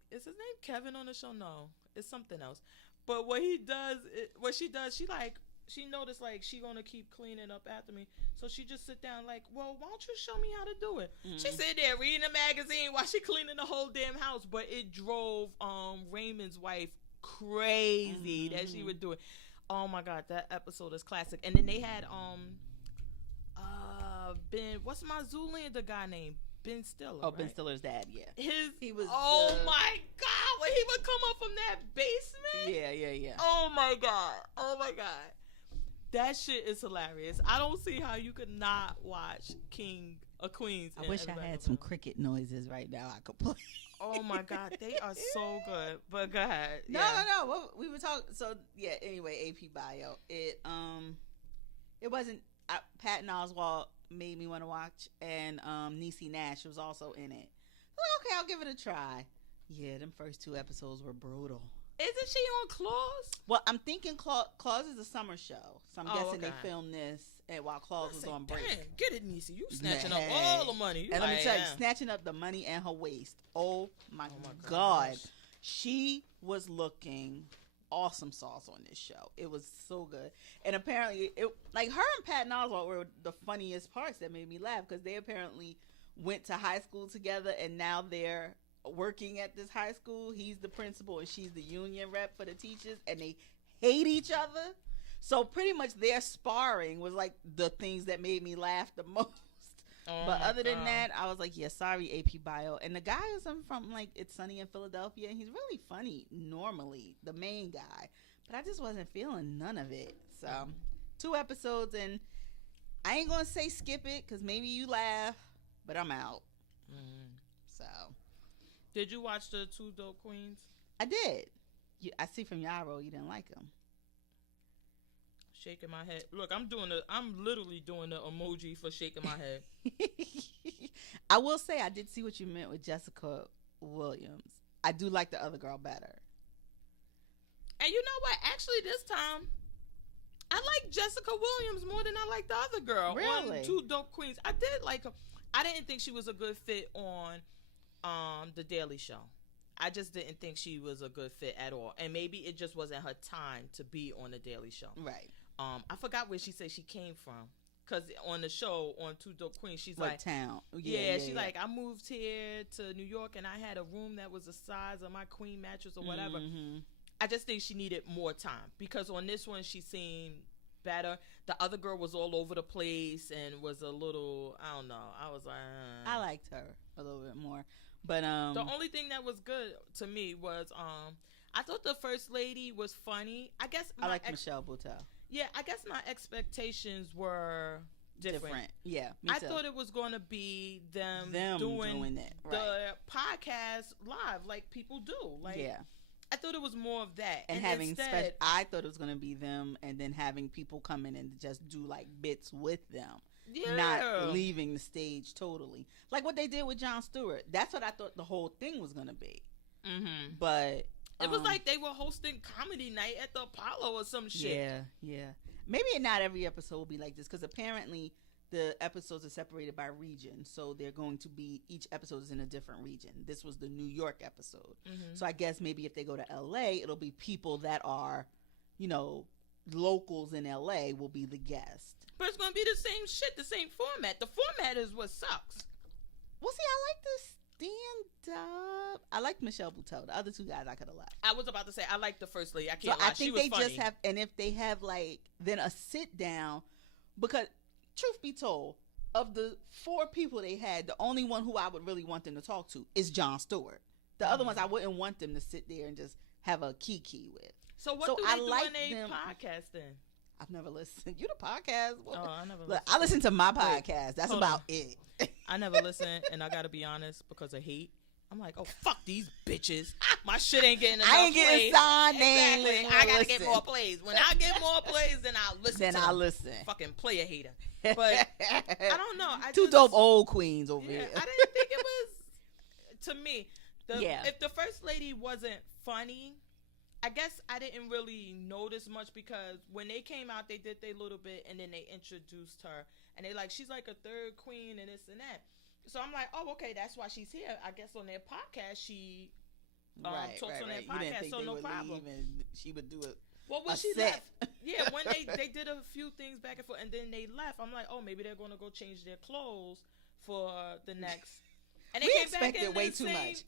is his name Kevin on the show? No, it's something else. But what she does, she noticed like she gonna keep cleaning up after me, so she just sit down like, well, why don't you show me how to do it? She sit there reading a magazine while she cleaning the whole damn house. But it drove Raymond's wife crazy that she would do it. Oh my God, that episode is classic. And then they had Ben, what's my Zoolander guy name? Ben Stiller. Oh, Ben right? Stiller's dad, yeah. He was my God, when he would come up from that basement. Yeah. Oh my God. That shit is hilarious. I don't see how you could not watch King of Queens. I wish I had some cricket noises right now I could play. Oh my God, they are so good. But go ahead. No. What we were talking. So yeah. Anyway, AP Bio. It wasn't. Patton Oswalt made me want to watch, and Niecy Nash was also in it. Like, okay, I'll give it a try. Yeah, them first 2 episodes were brutal. Isn't she on Claws? Well, I'm thinking Claws is a summer show, so I'm guessing okay. they filmed this while Claws was on break. Damn, get it, Niecy. You snatching Man. up all the money. You And let me like, tell you, yeah. snatching up the money and her waist. Oh my gosh. God. She was looking awesome sauce on this show. It was so good. And apparently, like her and Patton Oswalt were the funniest parts that made me laugh, because they apparently went to high school together, and now they're working at this high school. He's the principal and she's the union rep for the teachers, and they hate each other. So pretty much their sparring was like the things that made me laugh the most. But other than that, I was like, yeah, sorry, AP Bio. And the guy is from like It's Sunny in Philadelphia, and he's really funny normally, the main guy. But I just wasn't feeling none of it. So 2 episodes, and I ain't gonna say skip it because maybe you laugh, but I'm out. So Did you watch the 2 Dope Queens? I did. I see from Yaro you didn't like them. Shaking my head. Look, I'm literally doing the emoji for shaking my head. I will say I did see what you meant with Jessica Williams. I do like the other girl better. And you know what? Actually, this time, I like Jessica Williams more than I like the other girl. Really? On 2 Dope Queens. I did like her. I didn't think she was a good fit on The Daily Show. I just didn't think she was a good fit at all. And maybe it just wasn't her time to be on The Daily Show. Right. I forgot where she said she came from. Because on the show, on 2 Dope Queens, she's What like... town? Yeah, she's like, I moved here to New York and I had a room that was the size of my queen mattress or whatever. Mm-hmm. I just think she needed more time. Because on this one, she seemed better. The other girl was all over the place and was a little... I don't know. I was like... I liked her a little bit more. But the only thing that was good to me was... I thought the first lady was funny. I guess... I like Michelle Buteau. Yeah, I guess my expectations were different. Yeah, me I too. thought it was going to be them doing it, right. the podcast live like people do. Like, yeah. I thought it was more of that. And having instead, I thought it was going to be them, and then having people come in and just do like bits with them. Yeah. Not leaving the stage totally. Like what they did with Jon Stewart. That's what I thought the whole thing was going to be. Mm-hmm. But... it was like they were hosting comedy night at the Apollo or some shit. Yeah. Maybe not every episode will be like this, because apparently the episodes are separated by region, so they're going to be, each episode is in a different region. This was the New York episode. So I guess maybe if they go to LA, it'll be people that are, you know, locals in LA will be the guest. But it's gonna be the same shit, the same format. The format is what sucks. Well, see, I like the stand up. I like Michelle Buteau. The other two guys I could have left. I was about to say I like the first lady. I So can't lie. I think She was they funny. just have, and if they have like then a sit down, because truth be told, of the 4 people they had, the only one who I would really want them to talk to is Jon Stewart. The other ones I wouldn't want them to sit there and just have a kiki with. So what do I they do like when they them- podcast then? I've never listened. You the podcast? Oh, I never Look, listened. I listen to my podcast. That's hold about on. it. I never listen, and I gotta be honest, because of hate. I'm like, oh fuck these bitches. My shit ain't getting enough I ain't getting plays. signed. Exactly. I gotta get listen. more plays. When I get more plays, then I'll listen. Then to I'll them. listen. Fucking player hater. But I don't know. I Two just, dope old queens over Yeah, here. I didn't think it was. To me, Yeah. if the first lady wasn't funny, I guess I didn't really notice much, because when they came out, they did their little bit, and then they introduced her, and they like, she's like a third queen and this and that. So I'm like, oh, okay, that's why she's here. I guess on their podcast, she talks on their You didn't podcast, think so they no would problem. leave and she would do it. Well, when a she set. left, yeah, when they did a few things back and forth, and then they left, I'm like, oh, maybe they're going to go change their clothes for the next. And they We came back expected in way the too same, much.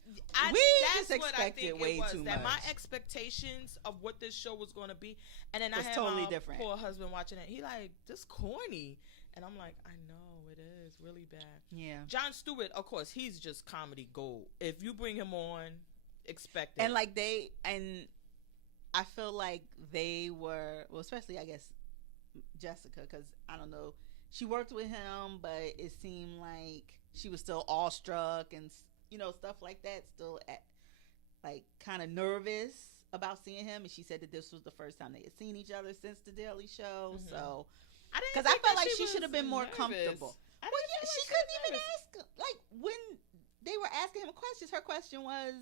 We just that's what I expected think way it was. too That my much. expectations of what this show was going to be, and then I Was had totally my different. poor husband watching it. He like, this corny, and I'm like, I know it is really bad. Yeah. Jon Stewart, of course, he's just comedy gold. If you bring him on, expect it. And like I feel like they were, well, especially I guess Jessica, because I don't know, she worked with him, but it seemed like she was still awestruck and, you know, stuff like that, still like kind of nervous about seeing him. And she said that this was the first time they had seen each other since the Daily Show. Mhm. So I didn't because I think felt that like she was should have been more nervous. comfortable. I Well, didn't yeah, feel she like couldn't was even nervous. ask him. Like when they were asking him questions, her question was,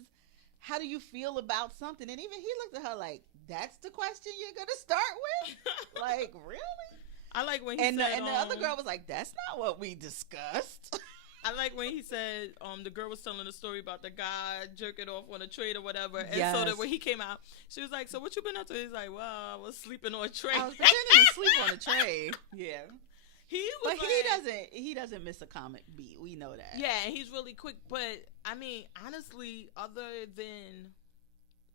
"How do you feel about something?" And even he looked at her like, "That's the question you're gonna start with?" Like, really? I like when he And said, the other girl was like, "That's not what we discussed." I like when he said, the girl was telling the story about the guy jerking off on a trade or whatever. And so Yes. that when he came out, she was like, so what you been up to? He's like, well, I was sleeping on a tray. I was pretending to sleep on a tray. Yeah, He was but like, he doesn't miss a comic beat. We know that. Yeah, and he's really quick. But, I mean, honestly, other than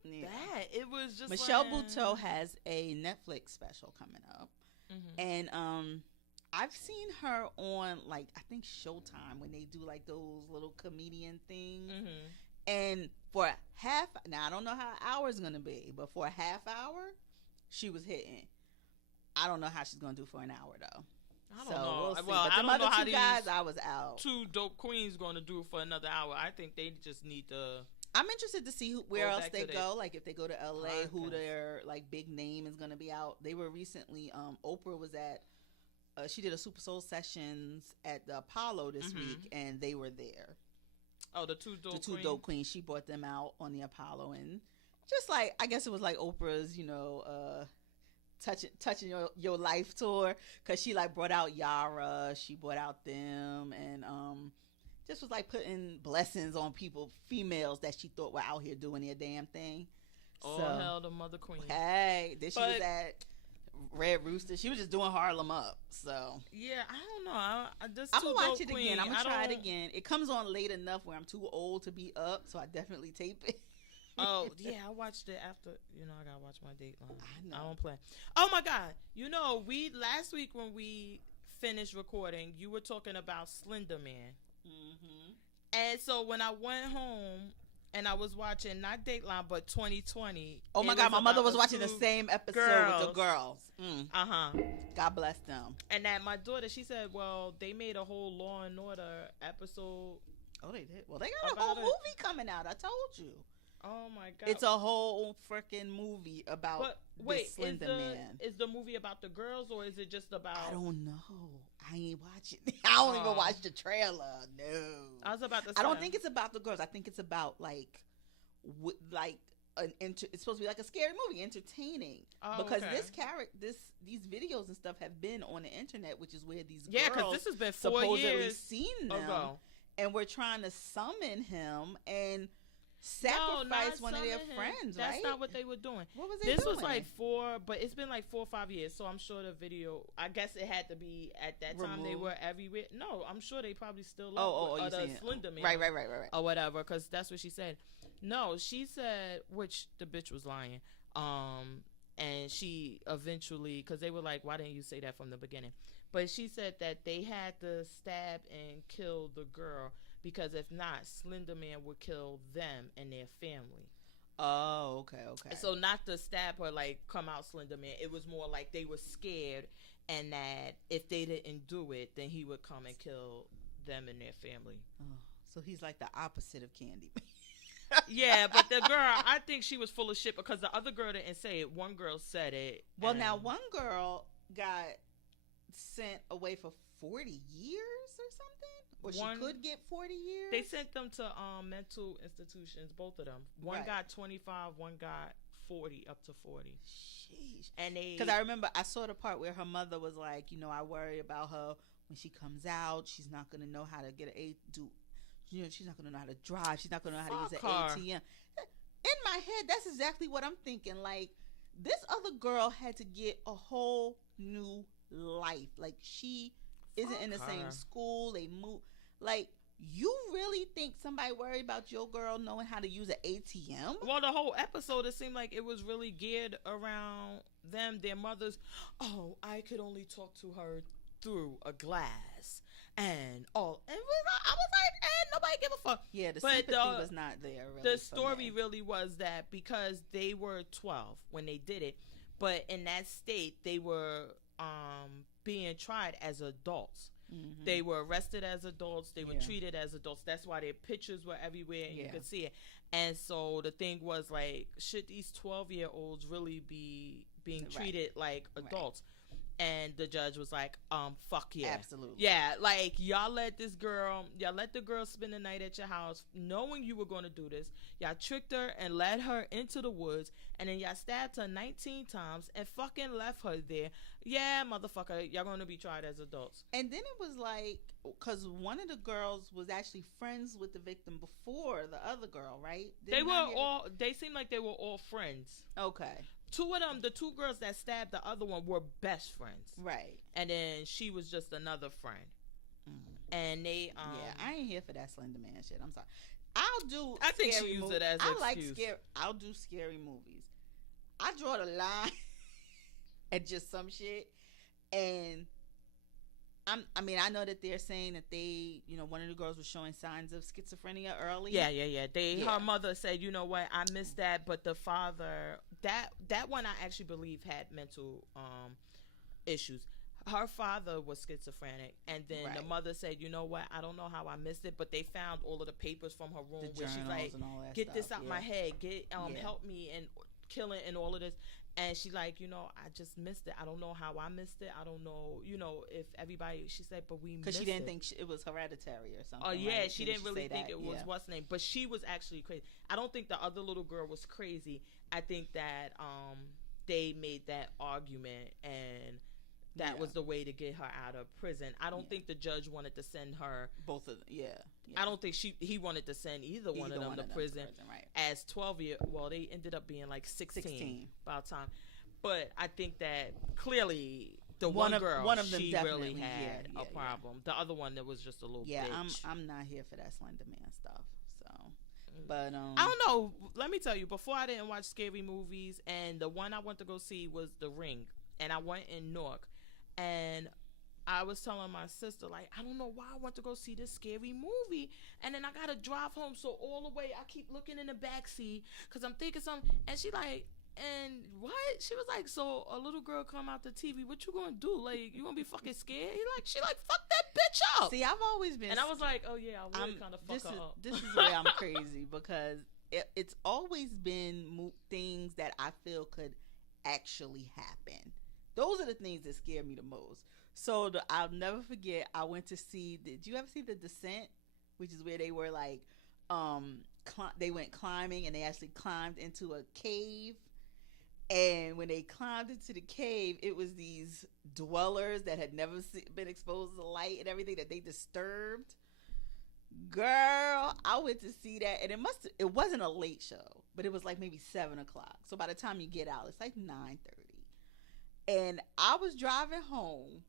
Yeah. that, it was just Michelle like, Buteau has a Netflix special coming up. Mhm. And I've seen her on like I think Showtime when they do like those little comedian things. Mhm. And for a half, now I don't know how an hour is gonna be, but for a half hour, she was hitting. I don't know how she's gonna do for an hour though. I don't So know. we'll see. Well, But I the don't other know how two these guys, I was out. two dope queens going to do it for another hour. I think they just need to. I'm interested to see where Go else back they to their go. Like if they go to LA, who podcast. their like big name is gonna be out. They were recently. Oprah was at. She did a Super Soul Sessions at the Apollo this Mhm. week, and they were there. Oh, the two dope The two queens. dope queens. She brought them out on the Apollo, and just like I guess it was like Oprah's, you know, touching your life tour, because she like brought out Yara, she brought out them, and just was like putting blessings on people, females that she thought were out here doing their damn thing. Oh, So, hell, the mother queen. hey, then she was But- at Red Rooster. She was just doing Harlem Up. So Yeah, I don't know. I just I'm two gonna watch dope it queen. again. I'm I gonna try it don't- again. It comes on late enough where I'm too old to be up, so I definitely tape it. Oh yeah, I watched it after. You know, I gotta watch my Dateline. I know. I don't play. Oh my god! You know, last week when we finished recording, you were talking about Slender Man, Mm-hmm. and so when I went home and I was watching not Dateline but 2020. Oh my it God, my mother about was watching the two same episode with the girls. Uh huh. God bless them. And that my daughter, she said, well, they made a whole Law and Order episode. Oh, they did. Well, they got a About whole it. movie coming out. I told you. Oh my god! It's a whole freaking movie about But wait, the Slender Man. is the movie about the girls or is it just about? I don't know. I ain't watching. I don't even Oh. watch the trailer. No. I was about to say. I don't think it's about the girls. I think it's about like it's supposed to be like a scary movie, entertaining. Because these videos and stuff have been on the internet, which is where these girls because this has been 4 supposedly years seen them ago. And we're trying to summon him and sacrifice one of their friends. That's right? not what they were doing. What was they doing? This was like but it's been like 4 or 5 years, so I'm sure the video, I guess it had to be at that time they were everywhere. No, I'm sure they probably still the Slender Man. Right. Or whatever, because that's what she said. No, she said, which the bitch was lying. And she eventually, because they were like, why didn't you say that from the beginning? But she said that they had to stab and kill the girl, because if not, Slender Man would kill them and their family. Oh, okay. So not to stab her, like, come out Slender Man. It was more like they were scared, and that if they didn't do it, then he would come and kill them and their family. Oh, so he's like the opposite of Candy. Yeah, but the girl, I think she was full of shit, because the other girl didn't say it. One girl said it. Well, now one girl got sent away for 40 years or something, or she could get 40 years. They sent them to mental institutions, both of them. One got 25, one got 40, up to 40. Sheesh. And because I remember I saw the part where her mother was like, I worry about her when she comes out. She's not gonna know how to get she's not gonna know how to drive. She's not gonna know how to use an ATM. In my head, that's exactly what I'm thinking. Like, this other girl had to get a whole new life. Like, she isn't in the same school. They move. Like, you really think somebody worried about your girl knowing how to use an ATM? Well, the whole episode, it seemed like it was really geared around them, their mothers. Oh, I could only talk to her through a glass and all. And I was like, nobody give a fuck. Yeah, the sympathy was not there. Really, the story really was that because they were 12 when they did it, but in that state they were being tried as adults. Mm-hmm. They were arrested as adults. They were treated as adults. That's why their pictures were everywhere and you could see it. And so the thing was, like, should these 12-year-olds really be being treated like adults? And the judge was like, fuck yeah. Absolutely. Yeah, like, y'all let the girl spend the night at your house knowing you were going to do this. Y'all tricked her and led her into the woods, and then y'all stabbed her 19 times and fucking left her there. Yeah, motherfucker, y'all going to be tried as adults. And then it was like, because one of the girls was actually friends with the victim before the other girl, right? They seemed like they were all friends. Okay. Two of them, the two girls that stabbed the other one, were best friends. Right. And then she was just another friend. And they yeah, I ain't here for that Slender Man shit. I'm sorry. I think she used it as an excuse. I'll do scary movies. I draw the line at just some shit. And I know that they're saying that they, one of the girls was showing signs of schizophrenia early. Yeah. Her mother said, you know what, I missed that, but the father, that one I actually believe had mental issues. Her father was schizophrenic, and then the mother said, you know what, I don't know how I missed it, but they found all of the papers from her room where she's like, get this out my head, help me, and killing and all of this. And she like, I just missed it. I don't know how I missed it. I don't know, if everybody, she said, but we missed it. Because she didn't think it was hereditary or something. Oh, yeah, right? She didn't really think it was what's name. But she was actually crazy. I don't think the other little girl was crazy. I think that they made that argument, and that was the way to get her out of prison. I don't think the judge wanted to send her. Both of them, yeah. I don't think he wanted to send either one of them to prison right. As 12-year. Well, they ended up being like 16 by the time. But I think that clearly the one girl, one of them she really had a problem. The other one that was just a little bitch. I'm not here for that Slender Man stuff. So, but I don't know. Let me tell you. Before, I didn't watch scary movies, and the one I went to go see was The Ring, and I went in Newark. And I was telling my sister, like, I don't know why I went to go see this scary movie, and then I gotta drive home, so all the way I keep looking in the back seat because I'm thinking something. And she like, and what? She was like, so a little girl come out the TV, what you gonna do? Like, you gonna be fucking scared? She like, fuck that bitch up. See, I've always been, and I was like, oh yeah, I would kind of fuck her up. This is where I'm crazy, because it's always been things that I feel could actually happen. Those are the things that scare me the most. So I'll never forget, I went to see, did you ever see The Descent? Which is where they were like, they went climbing, and they actually climbed into a cave. And when they climbed into the cave, it was these dwellers that had never been exposed to the light and everything that they disturbed. Girl, I went to see that, and it wasn't a late show, but it was like maybe 7:00. So by the time you get out, it's like 9:30. And I was driving home,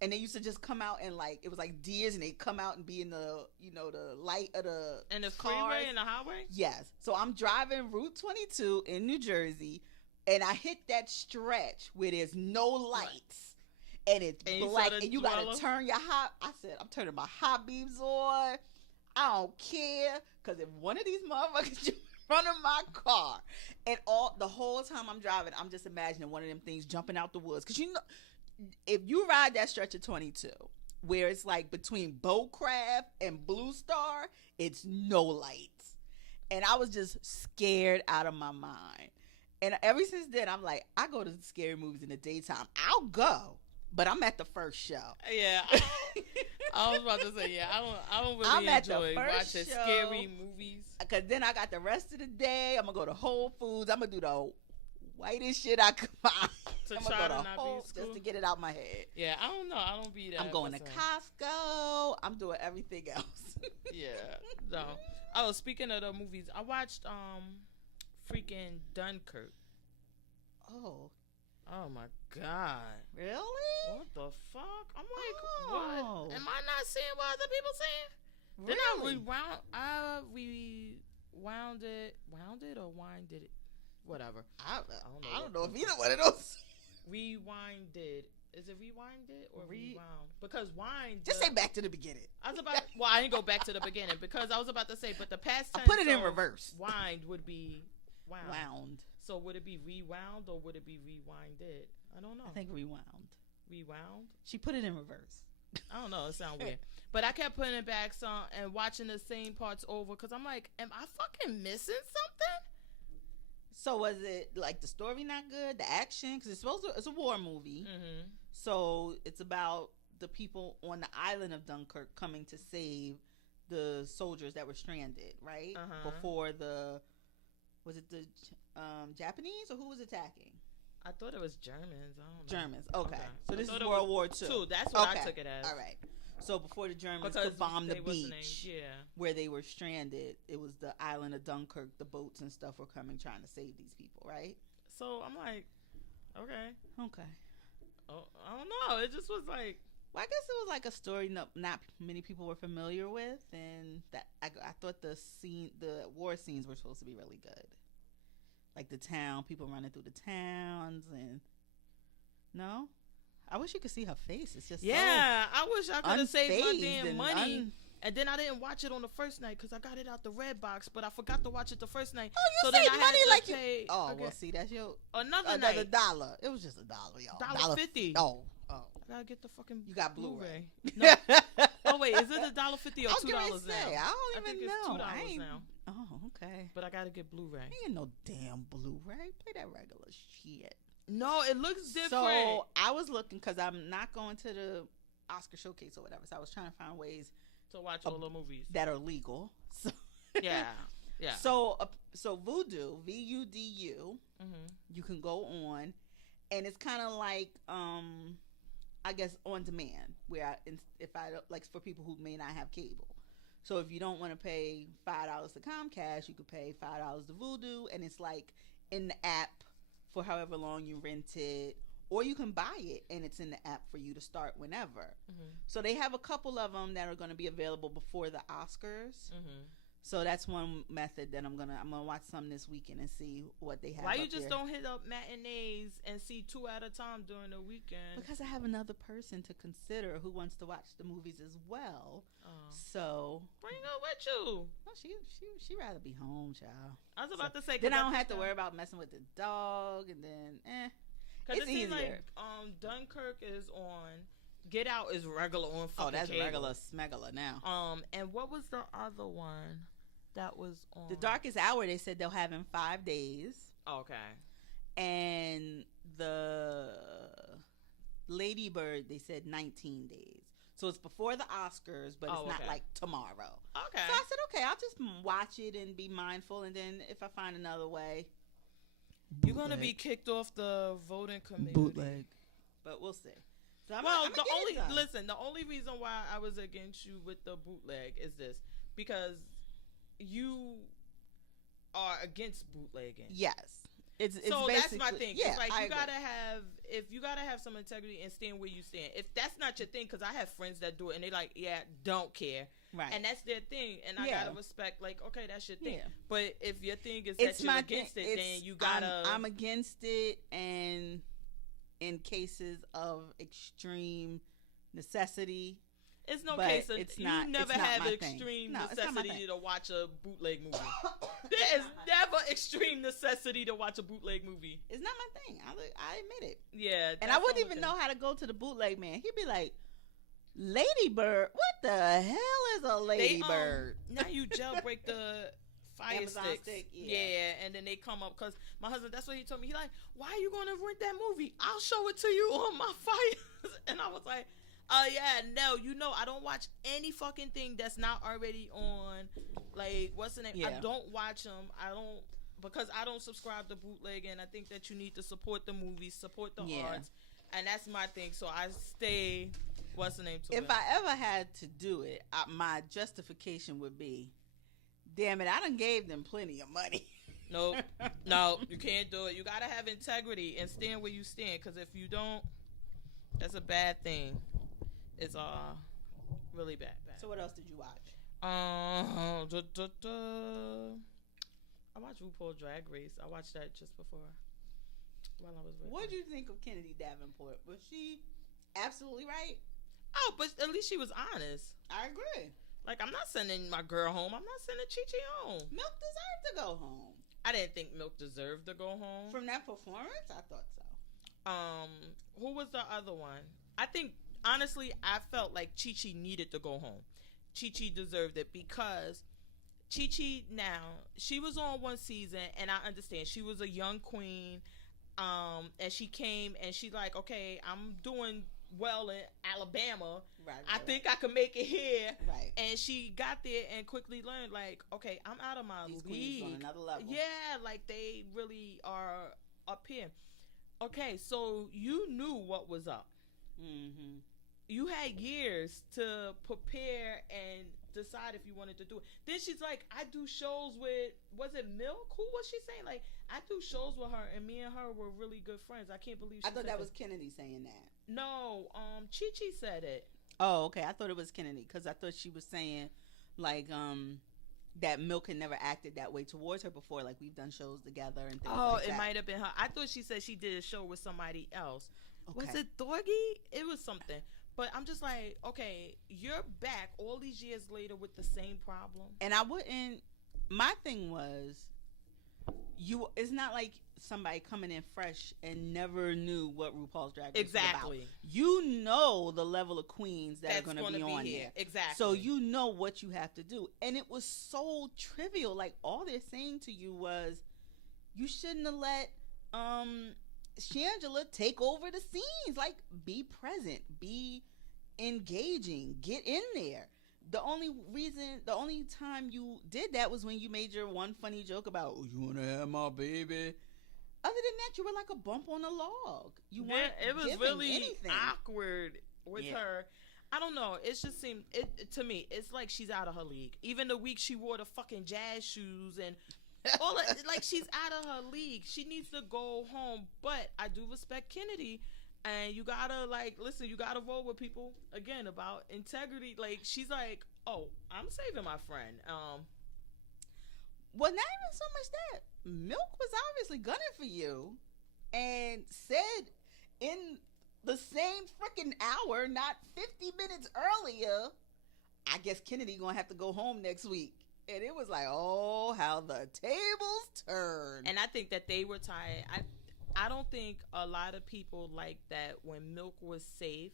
and they used to just come out and like it was like deers, and they come out and be in the the light of the and the cars. freeway and the highway. Yes. So I'm driving Route 22 in New Jersey, and I hit that stretch where there's no lights, and it's black, and you gotta turn your I said I'm turning my high beams on. I don't care, because if one of these motherfuckers jump in front of my car, and the whole time I'm driving, I'm just imagining one of them things jumping out the woods. Because if you ride that stretch of 22, where it's like between Bowcraft and Blue Star, it's no lights. And I was just scared out of my mind. And ever since then, I'm like, I go to scary movies in the daytime. I'll go, but I'm at the first show. Yeah. I was about to say, yeah, I don't really enjoy watching scary movies. Because then I got the rest of the day. I'm going to go to Whole Foods. I'm going to do the whitest shit I could find. To try to not be school. Just to get it out my head. Yeah, I don't know. I don't be that. I'm going to Costco. I'm doing everything else. Yeah. No. Oh, speaking of the movies, I watched freaking Dunkirk. Oh my God. Really? What the fuck? I'm like, what? Am I not seeing what other people saying? Really? Then I rewound it or winded it. Whatever. I don't know if either one of those. Rewinded. Is it rewinded or rewound? Because wind. Just say back to the beginning. I didn't go back to the beginning because I was about to say, but the past tense. I put it in reverse. Wind would be wound. So would it be rewound or would it be rewinded? I don't know. I think rewound. Rewound? She put it in reverse. I don't know. It sounds weird. But I kept putting it back and watching the same parts over because I'm like, am I fucking missing something? So was it like the story not good? The action? Because it's a war movie. Mm-hmm. So it's about the people on the island of Dunkirk coming to save the soldiers that were stranded, right? Uh-huh. Before was it the Japanese or who was attacking? I thought it was Germans. I don't know. Germans. Okay. So this is World War II. That's what I took it as. All right. So before the Germans could bomb the beach where they were stranded, it was the island of Dunkirk. The boats and stuff were coming trying to save these people, right? So I'm like, okay. Oh, I don't know. It just was like. Well, I guess it was like a story not many people were familiar with, and that I thought the war scenes were supposed to be really good, like the town, people running through the towns, and no, I wish you could see her face. It's just I wish I could have saved my damn money. And then I didn't watch it on the first night because I got it out the red box, but I forgot to watch it the first night. Oh, you saved money like you. Oh, well, see, that's your another $1. It was just $1, y'all. $1.50. Oh. I gotta get the fucking. You got Blu-ray. No. Oh wait, is it $1.50 or $2 now? I don't even know. $2 now. Oh, okay. But I gotta get Blu-ray. Ain't no damn Blu-ray. Play that regular shit. No, it looks different. So I was looking because I'm not going to the Oscar showcase or whatever. So I was trying to find ways to watch all the movies that are legal. So yeah. So Vudu, VUDU, you can go on, and it's kind of like I guess on demand, where if I like for people who may not have cable. So if you don't want to pay $5 to Comcast, you could pay $5 to Vudu, and it's like in the app for however long you rent it, or you can buy it and it's in the app for you to start whenever. Mm-hmm. So they have a couple of them that are going to be available before the Oscars. Mm-hmm. So that's one method that I'm gonna watch some this weekend and see what they have. Why you just don't hit up matinees and see 2 at a time during the weekend? Because I have another person to consider who wants to watch the movies as well. So bring her with you. Well, she rather be home, child. I was about to say. Then I don't have to worry about messing with the dog, and then Because it seems like Dunkirk is on. Get Out is regular on fucking that's cable. Regular smegular now. And what was the other one that was on? The Darkest Hour, they said they'll have in 5 days. Okay. And the Lady Bird, they said 19 days. So it's before the Oscars, but it's not okay. like tomorrow. Okay. So I said, okay, I'll just watch it and be mindful, and then if I find another way, You're gonna be kicked off the voting committee. bootleg. But we'll see. So I'm the only reason why I was against you with the bootleg is this, because you are against bootlegging. Yes. It's so that's my thing. Yeah, it's like I you agree. gotta have some integrity and stand where you stand. If that's not your thing, because I have friends that do it and they like, yeah, don't care, Right. and that's their thing, and I gotta respect. Like, okay, that's your thing. Yeah. But if your thing is It's that you're my against thing. it, then you gotta. I'm against it, and in cases of extreme necessity. It's no but case of it's you not- never it's not have my extreme thing. No, it's not my necessity thing. to watch a bootleg movie. There is never extreme necessity to watch a bootleg movie. It's not my thing. I admit it. Yeah, And I wouldn't even know how to go to the bootleg man. He'd be like, Ladybird? What the hell is a ladybird? Now you jailbreak the fire Amazon sticks. stick, yeah, and then they come up, because my husband, that's what he told me. He like, why are you going to rent that movie? I'll show it to you on my fire. And I was like, yeah, no, I don't watch any fucking thing that's not already on, like, what's the name? Yeah. I don't watch them. Because I don't subscribe to bootlegging. I think that you need to support the movies, support the arts, and that's my thing. So I stay, what's the name to it? If I ever had to do it, my justification would be, damn it, I done gave them plenty of money. Nope. No, you can't do it. You gotta have integrity and stand where you stand, because if you don't, that's a bad thing. It's really bad. So what else did you watch? I watched RuPaul Drag Race. I watched that just before, while I was with What did you think of Kennedy Davenport? Was she absolutely right? Oh, but at least she was honest. I agree. Like, I'm not sending my girl home. I'm not sending Chi Chi home. Milk deserved to go home. I didn't think Milk deserved to go home. From that performance, I thought so. Who was the other one? I think, honestly, I felt like Chi Chi needed to go home. Chi Chi deserved it, because Chi Chi, now, she was on one season, and I understand she was a young queen, and she came and she's like, okay, I'm doing well in Alabama. Right, I think I can make it here. Right. And she got there and quickly learned, like, okay, I'm out of my These league. queens on another level. Yeah, like, they really are up here. Okay, so you knew what was up. Mm-hmm. You had years to prepare and decide if you wanted to do it. Then she's like, I do shows with, was it Milk? Who was she saying? Like, I do shows with her, and me and her were really good friends. I can't believe she I thought said that was Kennedy saying that. No, Chi Chi said it. Oh, okay. I thought it was Kennedy, because I thought she was saying, like, that Milk had never acted that way towards her before. Like, we've done shows together and things like that. It might have been her. I thought she said she did a show with somebody else. Okay. Was it Dorgy? It was something. But I'm just like, okay, you're back all these years later with the same problem. And I wouldn't. My thing was, it's not like somebody coming in fresh and never knew what RuPaul's Drag Race was about. You know the level of queens that are going to be on here. there. Exactly. So you know what you have to do. And it was so trivial. Like, all they're saying to you was, you shouldn't have let Shangela take over the scenes. Like, be present, be engaging, get in there. The only time you did that was when you made your one funny joke about, oh, you want to have my baby. Other than that, you were like a bump on a log. You weren't it was giving really anything. awkward with her. I don't know. It just seemed, to me, it's like she's out of her league. Even the week she wore the fucking jazz shoes and all of, like, she's out of her league. She needs to go home. But I do respect Kennedy. And you gotta, like, listen, you gotta roll with people, again, about integrity. Like, she's like, oh, I'm saving my friend. Well, not even so much that. Milk was obviously gunning for you and said in the same freaking hour, not 50 minutes earlier, I guess Kennedy gonna have to go home next week. And it was like, oh, how the tables turned. And I think that they were tired. I don't think a lot of people like that when Milk was safe,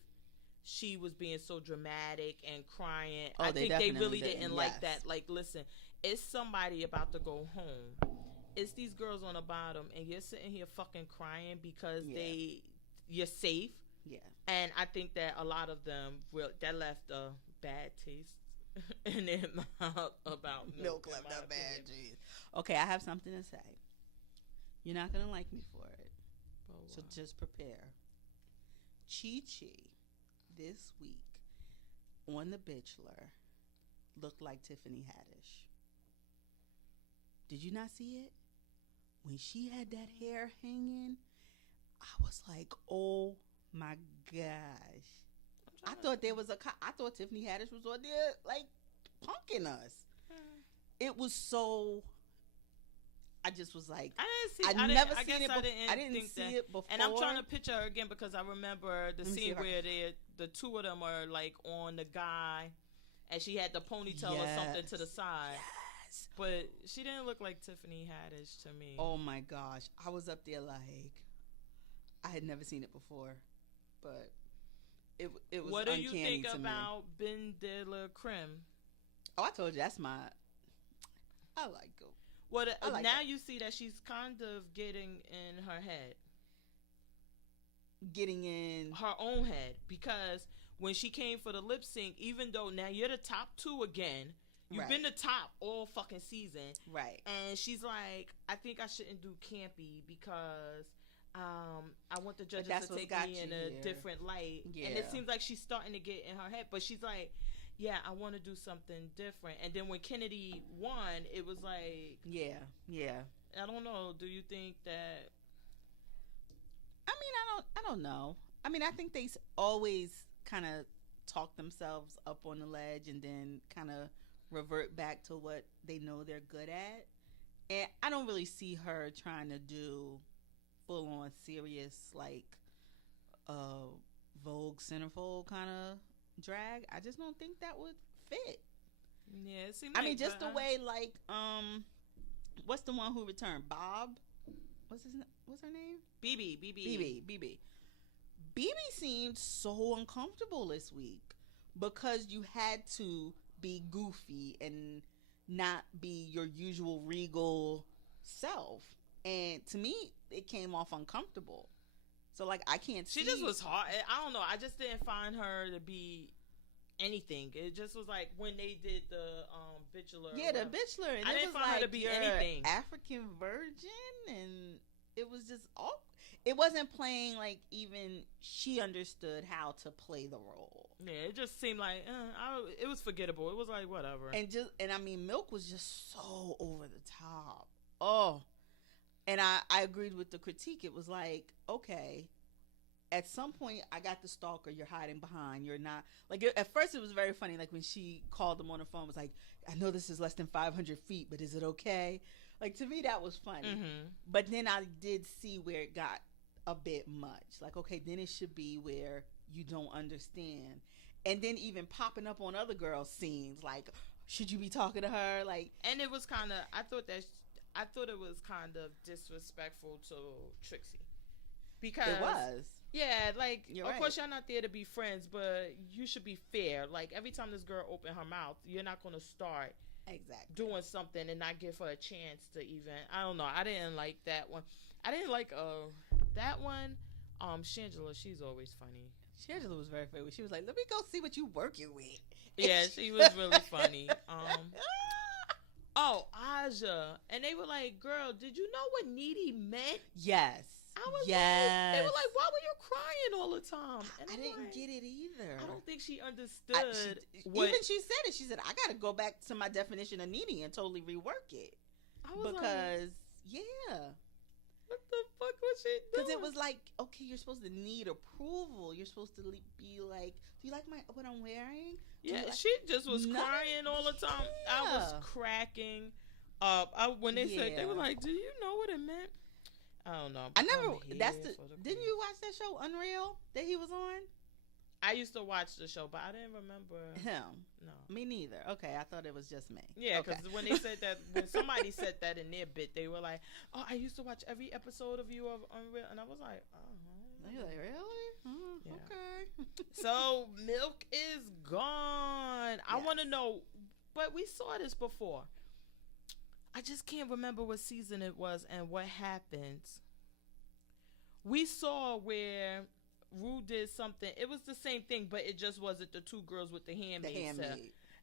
she was being so dramatic and crying. Oh, I think they really didn't yes. like that. Like, listen, it's somebody about to go home. It's these girls on the bottom, and you're sitting here fucking crying because you're safe. Yeah. And I think that a lot of them that left a bad taste in their mouth about Milk left a bad taste. Okay, I have something to say. You're not gonna like me for it, so just prepare. Chi Chi this week on The Bachelor looked like Tiffany Haddish. Did you not see it? When she had that hair hanging, I was like, oh my gosh. I thought I thought Tiffany Haddish was on there like punking us. It was so. I just was like, I didn't see it before. And I'm trying to picture her again because I remember the scene where the two of them are like on the guy, and she had the ponytail or something to the side. Yes. But she didn't look like Tiffany Haddish to me. Oh my gosh, I was up there like, I had never seen it before, but it was. What do you think about Ben de la Creme? Oh, I told you that's my. I like him. Well, now you see that she's kind of getting in her head. Getting in her own head. Because when she came for the lip sync, even though now you're the top 2 again, you've been the top all fucking season. Right. And she's like, I think I shouldn't do campy because I want the judges to take me in a different light. Yeah. And it seems like she's starting to get in her head. But she's like, yeah, I want to do something different. And then when Kennedy won, it was like... Yeah. I don't know. Do you think that... I mean, I don't know. I mean, I think they always kind of talk themselves up on the ledge and then kind of revert back to what they know they're good at. And I don't really see her trying to do full-on serious, like, Vogue centerfold kind of drag. I just don't think that would fit. Yeah, it seemed like... I mean, just the way, like, what's the one who returned? Bob? What's her name? BB seemed so uncomfortable this week because you had to be goofy and not be your usual regal self. And to me, it came off uncomfortable. So, like, I can't see. She just was hard. I don't know. I just didn't find her to be anything. It just was like when they did the Bachelor. Yeah, the Bachelor. And I didn't find her to be anything. African virgin, and it was just all. It wasn't playing like even she understood how to play the role. Yeah, it just seemed like it was forgettable. It was like whatever. And I mean, Milk was just so over the top. Oh. And I agreed with the critique. It was like, okay, at some point I got the stalker you're hiding behind. You're not, like, at first it was very funny. Like when she called him on the phone, it was like, I know this is less than 500 feet, but is it okay? Like, to me, that was funny. Mm-hmm. But then I did see where it got a bit much. Like, okay, then it should be where you don't understand. And then even popping up on other girls' scenes, like, should you be talking to her? Like, and it was kind of, I thought it was kind of disrespectful to Trixie. Because it was. Yeah, like, you're of course y'all not there to be friends, but you should be fair. Like, every time this girl open her mouth, you're not going to start doing something and not give her a chance to even, I don't know. I didn't like that one. I didn't like that one. Shangela, she's always funny. Shangela was very funny. She was like, let me go see what you working with. Yeah, she was really funny. Oh, Aja. And they were like, girl, did you know what needy meant? Yes. I was like, they were like, why were you crying all the time? And I didn't get it either. I don't think she understood. Even she said it. She said, I got to go back to my definition of needy and totally rework it. Because, yeah. What the fuck was she doing? Because it was like, okay, you're supposed to need approval. You're supposed to be like, do you like what I'm wearing? Yeah, she just was crying all the time. I was cracking up. When they said, they were like, do you know what it meant? I don't know. Didn't you watch that show Unreal that he was on? I used to watch the show, but I didn't remember him. No, me neither. Okay, I thought it was just me. Yeah, because when they said that, when somebody said that in their bit, they were like, "Oh, I used to watch every episode of you of Unreal," and I was like, "Oh." You're like, really? Yeah. Okay. So Milk is gone. Yes. I want to know, but we saw this before. I just can't remember what season it was and what happened. We saw where Rue did something. It was the same thing, but it just wasn't the two girls with the handmaids.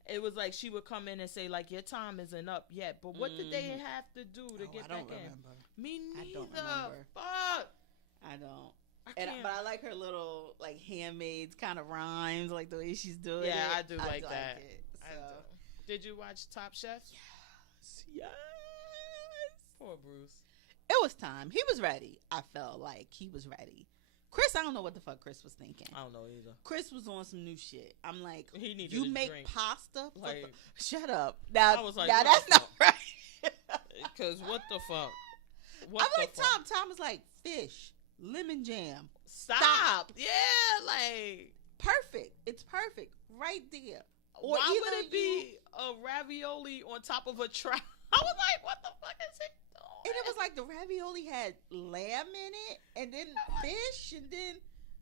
It was like she would come in and say like, your time isn't up yet. But what did they have to do to get back in? Me neither. I don't remember. Fuck. I don't. But I like her little like handmaids kind of rhymes, like the way she's doing it. Yeah, I do like that. I do. Did you watch Top Chef? Yes. Poor Bruce. It was time. He was ready. I felt like he was ready. Chris, I don't know what the fuck Chris was thinking. I don't know either. Chris was on some new shit. I'm like, he needed you make drink. pasta? Like, shut up. Now, I was like, now that's not right. Because what the fuck? I'm like, Tom. Tom is like, fish, lemon jam. Stop. Yeah, like. Perfect. It's perfect. Right there. Or why would it be a ravioli on top of a trout? I was like, what the fuck is it doing? And it was like the ravioli had lamb in it, and then fish, and then...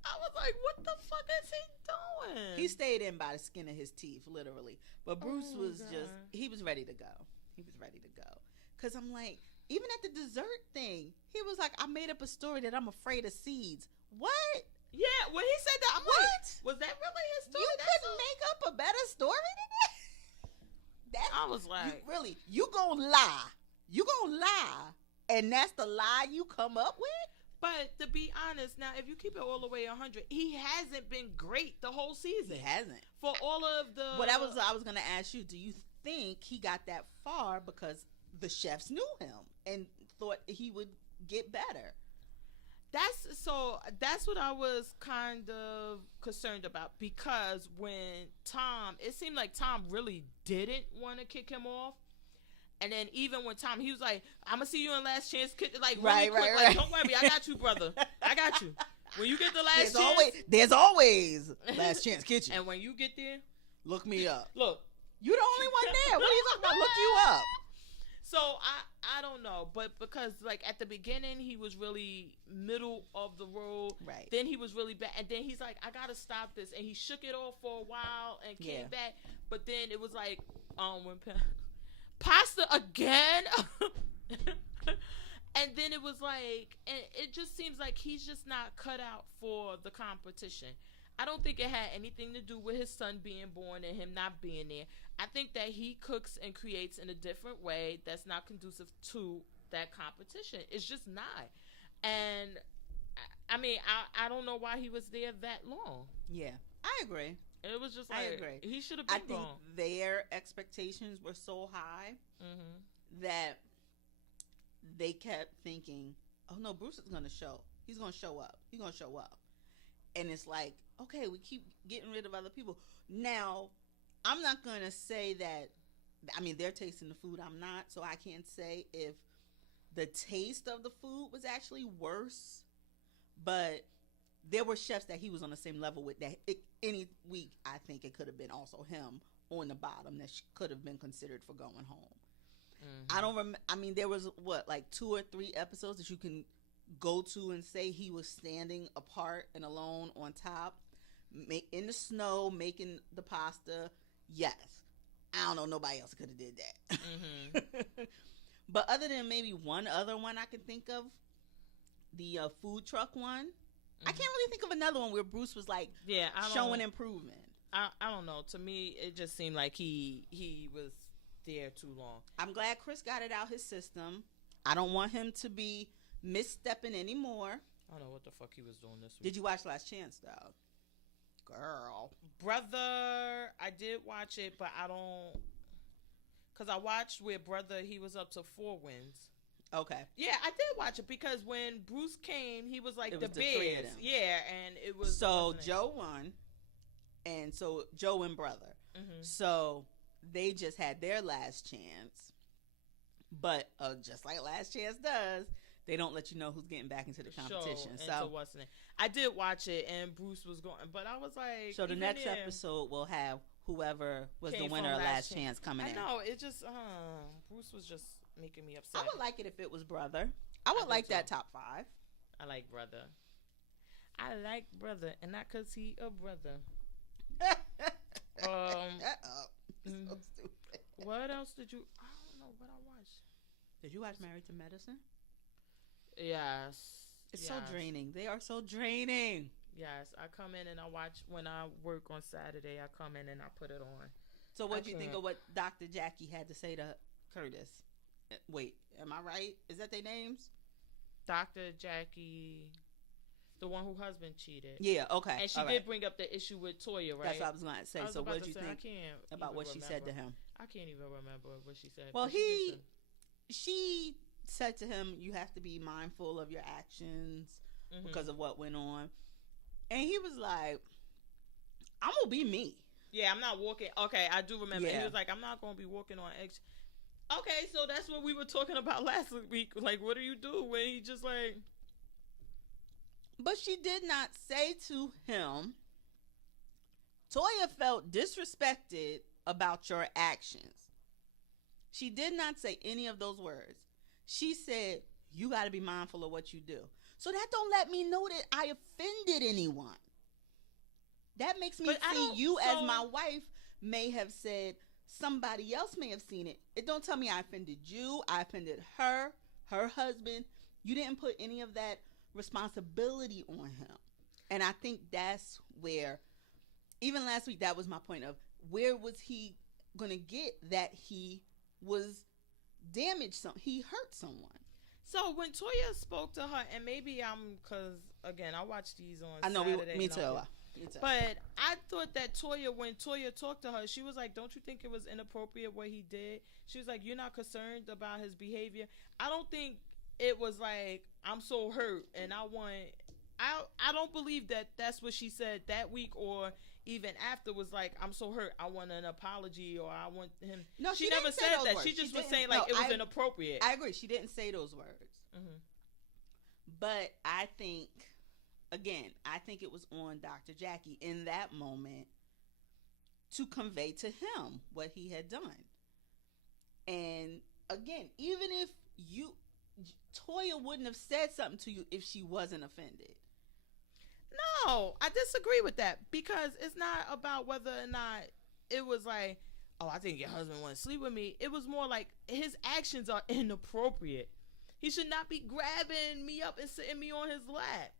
I was like, what the fuck is he doing? He stayed in by the skin of his teeth, literally. But Bruce was just... He was ready to go. He was ready to go. Because I'm like, even at the dessert thing, he was like, I made up a story that I'm afraid of seeds. What? Yeah, when he said that, I'm like, was that really his story? You couldn't make up a better story than that? I was like... You gonna lie. You gonna lie. And that's the lie you come up with? But to be honest, now, if you keep it all the way 100, he hasn't been great the whole season. He hasn't. For all of the... Well, I was going to ask you, do you think he got that far because the chefs knew him and thought he would get better? That's what I was kind of concerned about, because when it seemed like Tom really didn't want to kick him off. And then even when Tom, he was like, I'm going to see you in Last Chance Kitchen. Like, really quick. Like, don't worry, I got you, brother. I got you. When you get the Last Chance. There's always Last Chance Kitchen. And when you get there. Look me up. Look. You the only one there. What are you talking about? Look you up. So, I don't know. But because, like, at the beginning, he was really middle of the road. Right. Then he was really bad. And then he's like, I got to stop this. And he shook it off for a while and came back. But then it was like, when pasta again. And then it was like, and it just seems like he's just not cut out for the competition. I don't think it had anything to do with his son being born and him not being there. I think that he cooks and creates in a different way that's not conducive to that competition. It's just not. And I mean, I don't know why he was there that long. Yeah, I agree. It was just like, I agree. He should have been gone. I think their expectations were so high that they kept thinking, oh no, Bruce is going to show. He's going to show up. He's going to show up. And it's like, okay, we keep getting rid of other people. Now, I'm not going to say that, I mean, they're tasting the food. I'm not. So I can't say if the taste of the food was actually worse. But there were chefs that he was on the same level with that any week, I think it could have been also him on the bottom that could have been considered for going home. I don't remember. I mean, there was like 2 or 3 episodes that you can go to and say he was standing apart and alone on top, in the snow, making the pasta. Yes. I don't know. Nobody else could have did that. But other than maybe one other one I can think of, the food truck one, I can't really think of another one where Bruce was like showing improvement. I don't know. To me, it just seemed like he was there too long. I'm glad Chris got it out his system. I don't want him to be misstepping anymore. I don't know what the fuck he was doing this week. Did you watch Last Chance, though? Girl. Brother, I did watch it, but I don't... Because I watched where Brother, he was up to 4 wins. Okay. Yeah, I did watch it because when Bruce came, he was like the Bears. Yeah, and it was... So Joe won, and so Joe and Brother. So they just had their last chance. But just like Last Chance does, they don't let you know who's getting back into the competition. I did watch it, and Bruce was going, but I was like... So the next episode will have whoever was the winner of Last Chance coming in. I know, it just... Bruce was just making me upset. I would like it if it was Brother. I would like that top 5. I like Brother. I like Brother, and not because he a brother. So stupid. What else did you... I don't know what I watched. Did you watch Married to Medicine? Yes. It's so draining. They are so draining. Yes, I come in and I watch when I work on Saturday. I come in and I put it on. So what do you think of what Dr. Jackie had to say to Curtis? Wait, am I right? Is that their names? Dr. Jackie, the one who husband cheated. Yeah, okay. And she did bring up the issue with Toya, right? That's what I was going to say. So what do you think about what she said to him? I can't even remember what she said. Well, she said to him, you have to be mindful of your actions because of what went on. And he was like, I'm going to be me. Yeah, I'm not walking. Okay, I do remember. Yeah. He was like, I'm not going to be walking on eggs. Okay, so that's what we were talking about last week. Like, what do you do when he just like... But she did not say to him, Toya felt disrespected about your actions. She did not say any of those words. She said, you got to be mindful of what you do. So that don't let me know that I offended anyone. That makes me see you as my wife may have said, somebody else may have seen it. It don't tell me I offended you. I offended her husband. You didn't put any of that responsibility on him. And I think that's where, even last week, that was my point of where was he going to get that he was damaged, he hurt someone. So when Toya spoke to her, and maybe because again, I watch these on Saturday. Me too. But I thought that when Toya talked to her, she was like, don't you think it was inappropriate what he did? She was like, you're not concerned about his behavior. I don't think it was like, I'm so hurt and I don't believe that that's what she said that week or even after was like, I'm so hurt. I want an apology or I want him. No, she never said that. Words. She just was saying like it was inappropriate. I agree. She didn't say those words. Mm-hmm. But I think it was on Dr. Jackie in that moment to convey to him what he had done. And again, even if Toya wouldn't have said something to you if she wasn't offended. No, I disagree with that because it's not about whether or not it was like, oh, I think your husband wants to sleep with me. It was more like his actions are inappropriate. He should not be grabbing me up and sitting me on his lap.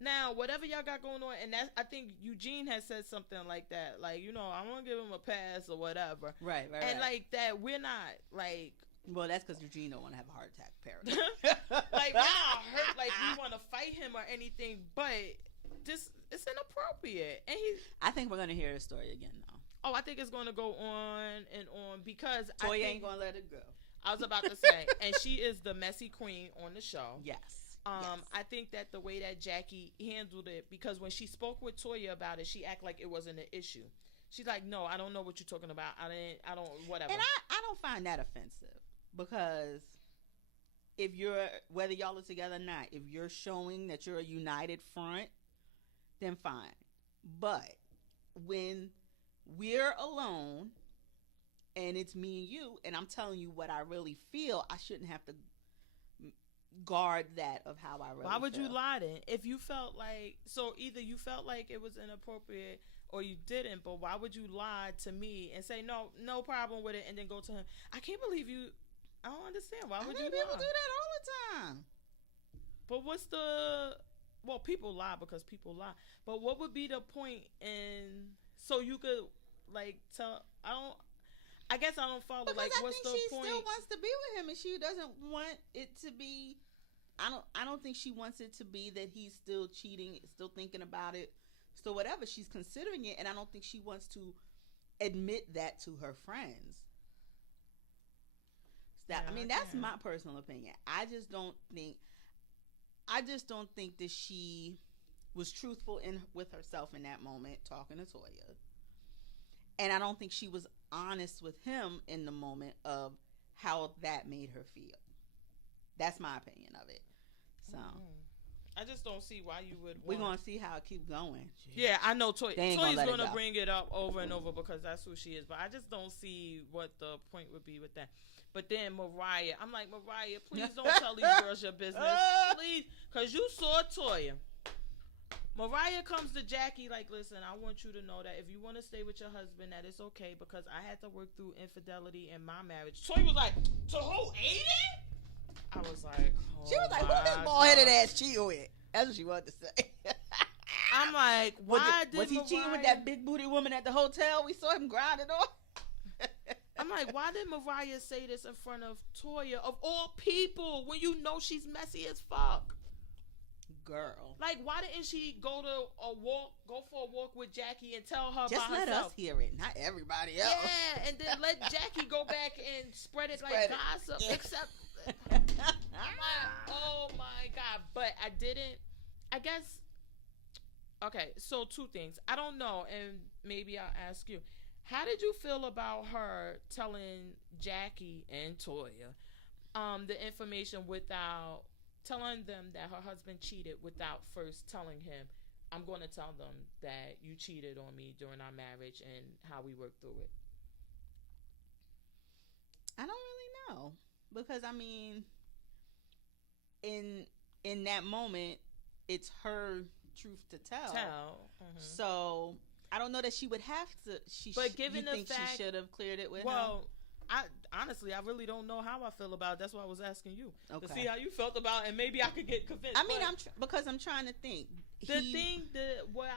Now, whatever y'all got going on, and I think Eugene has said something like that. Like, I want to give him a pass or whatever. Right. And like that, we're not like... Well, that's because Eugene don't want to have a heart attack, apparently. Like, we're not hurt like we want to fight him or anything, but it's inappropriate. And I think we're going to hear the story again, though. Oh, I think it's going to go on and on because Toya ain't going to let it go. I was about to say, and she is the messy queen on the show. Yes. I think that the way that Jackie handled it, because when she spoke with Toya about it, she acted like it wasn't an issue. She's like, no, I don't know what you're talking about. I don't, whatever. And I don't find that offensive because whether y'all are together or not, if you're showing that you're a united front, then fine. But when we're alone and it's me and you, and I'm telling you what I really feel, I shouldn't have to guard that of how I really feel. Why would you lie then? If you felt like, so either you felt like it was inappropriate or you didn't, but why would you lie to me and say, no problem with it, and then go to him? I can't believe you. I don't understand. Why would you lie? People do that all the time. But well, people lie because people lie. But what would be the point so you could like tell, I guess I don't follow. Because like, what's the point? She still wants to be with him, and she doesn't want it to be. I don't think she wants it to be that he's still cheating, still thinking about it, still whatever. She's considering it, and I don't think she wants to admit that to her friends. That's my personal opinion. I just don't think that she was truthful with herself in that moment, talking to Toya. And I don't think she was honest with him in the moment of how that made her feel. That's my opinion of it. So I just don't see why you would. We're gonna see how it keeps going. Yeah, I know Toya's gonna bring it up over and over because that's who she is. But I just don't see what the point would be with that. But then Mariah, I'm like, Mariah, please don't tell these girls your business, please, because you saw Toya. Mariah comes to Jackie like, listen, I want you to know that if you want to stay with your husband, that it's okay because I had to work through infidelity in my marriage. Toya was like, to who, Aiden? I was like, she was like, who this bald-headed ass cheat with? That's what she wanted to say. I'm like, why was he cheating with that big booty woman at the hotel? We saw him grinding off. I'm like, why did Mariah say this in front of Toya, of all people, when you know she's messy as fuck? Girl. Like, why didn't she go for a walk with Jackie and tell her just by let herself? us hear it, not everybody else. Yeah, and then let Jackie go back and spread it like gossip. Yeah. Except, oh my God. But I didn't, I guess, okay, so two things. I don't know, and maybe I'll ask you. How did you feel about her telling Jackie and Toya the information without telling them that her husband cheated without first telling him, I'm going to tell them that you cheated on me during our marriage and how we worked through it? I don't really know, because I mean, in that moment, it's her truth to tell. Mm-hmm. So I don't know that she would have to. But given the think fact, she should have cleared it with him? Well, I really don't know how I feel about it. That's why I was asking you to see how you felt about it, and maybe I could get convinced. I mean, because I'm trying to think. Why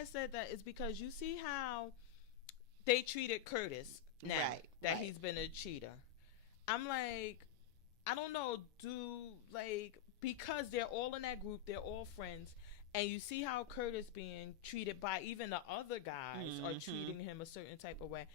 I said that is because you see how they treated Curtis now that he's been a cheater. I'm like, I don't know, because they're all in that group, they're all friends. And you see how Curtis being treated by even the other guys are treating him a certain type of way.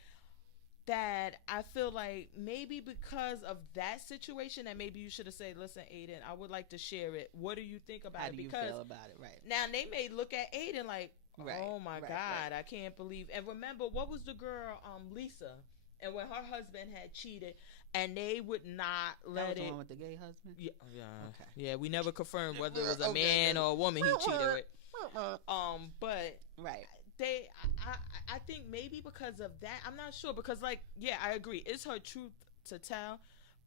That I feel like maybe because of that situation, that maybe you should have said, listen, Aiden, I would like to share it. What do you think about it? How do you feel about it? Right. Now, they may look at Aiden like, oh my God, I can't believe. And remember, what was the girl, Lisa? And when her husband had cheated, and they would not let that was it. The one with the gay husband? Yeah. Okay. Yeah, we never confirmed whether it was a man or a woman he cheated with. But I think maybe because of that, I'm not sure, because I agree, it's her truth to tell,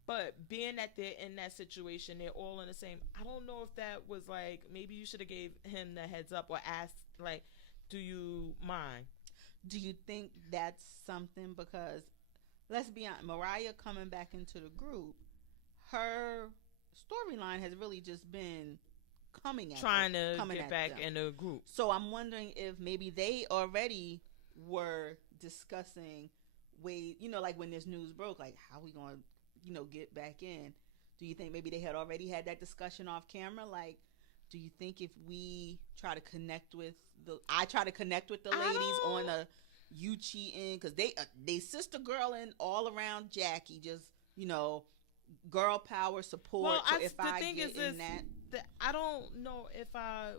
but being that they're in that situation, they're all in the same, I don't know if that was like, maybe you should have gave him the heads up or asked, like, do you mind? Do you think that's something, because let's be honest, Mariah coming back into the group, her storyline has really just been trying to get back in the group. So I'm wondering if maybe they already were discussing ways, like when this news broke, like how we going to, get back in. Do you think maybe they had already had that discussion off camera? Like, do you think if we try to connect with the ladies on a you cheating, because they sister girling all around Jackie, just girl power support. Well, so if I get in that, I don't know if I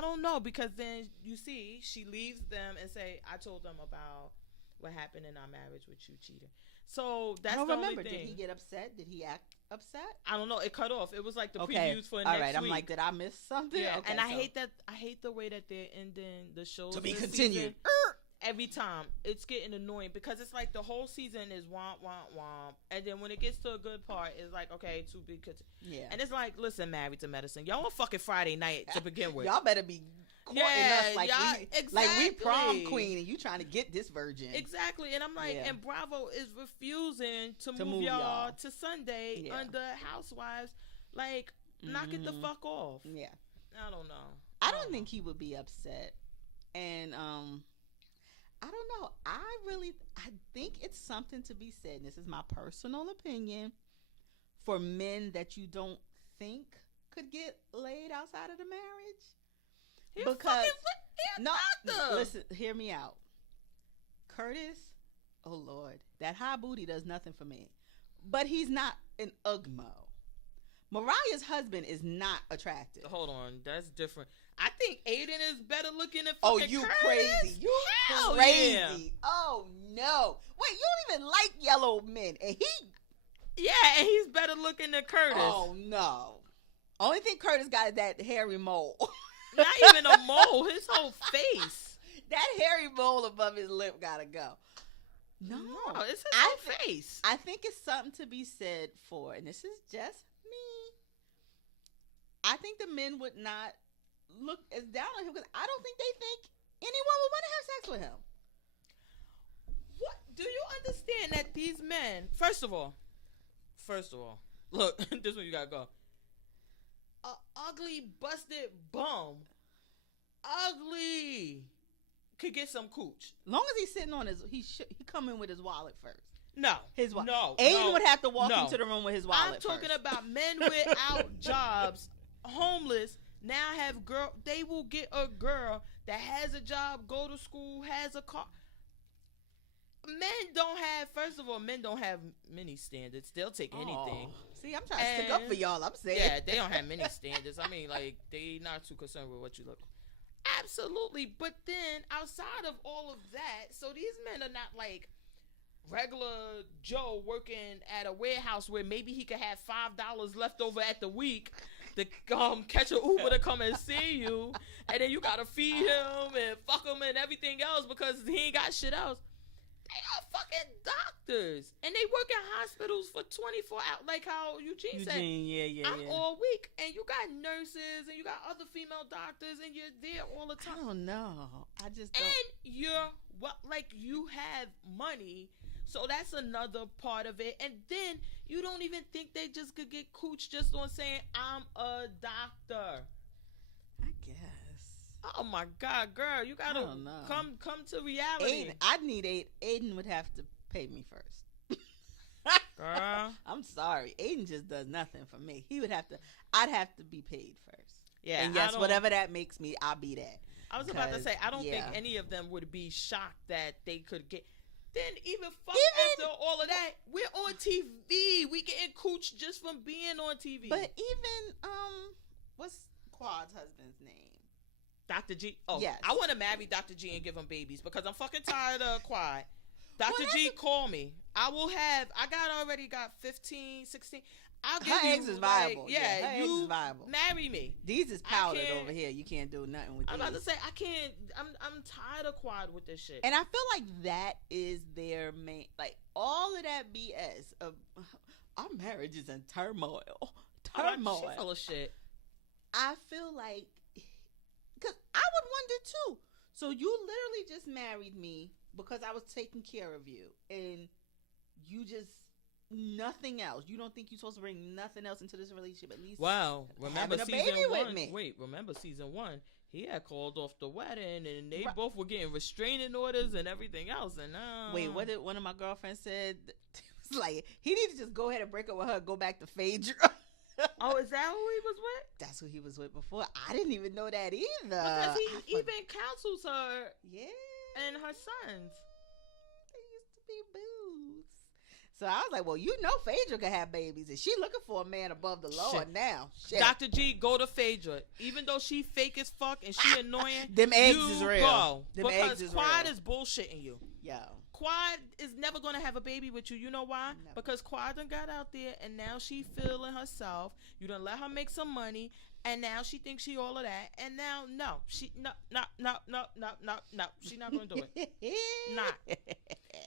don't know, because then you see she leaves them and say, I told them about what happened in our marriage with you cheating. So that's the only thing. Did he get upset? Did he act upset? I don't know. It cut off. It was like the previews for next week. All right. I'm like, did I miss something? Yeah. Okay, and I hate the way that they're ending the show to be continued. Every time it's getting annoying, because it's like the whole season is womp womp womp, and then when it gets to a good part, it's like, okay, too big. Yeah, and it's like, listen, Married to Medicine, y'all on fucking Friday night to begin with. Y'all better be courting us like we prom queen, and you trying to get this virgin. Exactly, and I'm like, and Bravo is refusing to move y'all to Sunday under Housewives. Like, knock it the fuck off. Yeah, I don't know. I don't think he would be upset, and I don't know. I think it's something to be said, and this is my personal opinion, for men that you don't think could get laid outside of the marriage. Listen, hear me out. Curtis, oh Lord, that high booty does nothing for me. But he's not an Ugmo. Mariah's husband is not attractive. Hold on, that's different. I think Aiden is better looking than fucking Curtis. Oh, you crazy. You crazy. Yeah. Oh, no. Wait, you don't even like yellow men. And and he's better looking than Curtis. Oh, no. Only thing Curtis got is that hairy mole. Not even a mole. His whole face. That hairy mole above his lip gotta go. No, it's his whole face. I think it's something to be said for, and this is just me, I think the men would not look as down on him, because I don't think they think anyone would want to have sex with him. What? Do you understand that these men, first of all, look, this is where you gotta go. A ugly, busted bum. ugly could get some cooch. Long as he's sitting on he come in with his wallet first. No, his wallet. No, Aiden would have to walk into the room with his wallet. I'm talking about men without jobs, homeless. Now have they will get a girl that has a job, go to school, has a car. Men don't have, first of all, men don't have many standards. They'll take anything. See, I'm trying to stick up for y'all. I'm saying. Yeah, they don't have many standards. I mean, like, they not too concerned with what you look. Absolutely. But then, outside of all of that, so these men are not like regular Joe working at a warehouse where maybe he could have $5 left over at the week to catch an Uber to come and see you. And then you got to feed him and fuck him and everything else because he ain't got shit else. They are fucking doctors. And they work in hospitals for 24 hours. Like how Eugene said. I'm all week. And you got nurses and you got other female doctors and you're there all the time. I don't know. I just don't. And you have money. So that's another part of it. And then you don't even think they just could get cooch just on saying, I'm a doctor. I guess. Oh my God, girl, you gotta come to reality. Aiden would have to pay me first. Girl, I'm sorry. Aiden just does nothing for me. I'd have to be paid first. Yeah, and yes, whatever that makes me, I'll be that. I was about to say, I don't think any of them would be shocked that they could get. Then after all of that, we're on TV. We getting cooch just from being on TV. But even what's Quad's husband's name? Dr. G. Oh, yes. I want to marry Dr. G and give him babies because I'm fucking tired of Quad. Dr. G, call me. I already got 15, 16. I'll give her eggs is viable. Her eggs is viable. Marry me. These is powdered over here. You can't do nothing with these. I'm about to say, I can't. I'm tired of Quad with this shit. And I feel like that is their main, like all of that BS of our marriage is in turmoil. She full of shit. I feel like, because I would wonder too. So you literally just married me because I was taking care of you, and you just nothing else. You don't think you're supposed to bring nothing else into this relationship? At least, wow. Remember having a season baby one? With me. Wait, remember season 1? He had called off the wedding, and they both were getting restraining orders and everything else. And wait, what did one of my girlfriends said? It was like he needed to just go ahead and break up with her, and go back to Phaedra. Oh, is that who he was with? That's who he was with before. I didn't even know that either. Because he even counsels her. Yeah. And her sons. They used to be booze. So I was like, well, you know Phaedra could have babies. And she looking for a man above the law now. Shit. Dr. G, go to Phaedra. Even though she fake as fuck and she annoying, them eggs is real. Go. Them because eggs is Quad real. is bullshitting you. Yo. Quad is never going to have a baby with you. You know why? Never. Because Quad done got out there and now she feeling herself. You done let her make some money and now she thinks she all of that. And now, no. She not She not going to do it. Not.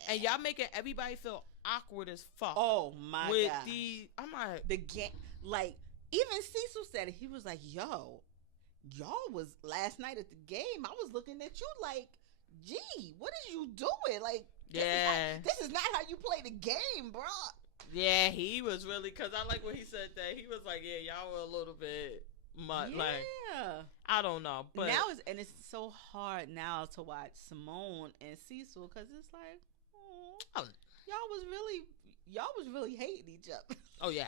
And y'all making everybody feel awkward as fuck. Oh my God. I'm like, the game. Like, even Cecil said it. He was like, yo, y'all was last night at the game. I was looking at you like, gee, what is you doing? Like, this is not how you play the game, bro. Yeah, he was really, because I like when he said that. He was like, yeah, y'all were a little bit much. Yeah. Like, I don't know. But now it's so hard now to watch Simone and Cecil because it's like, y'all was really hating each other. Oh, yeah.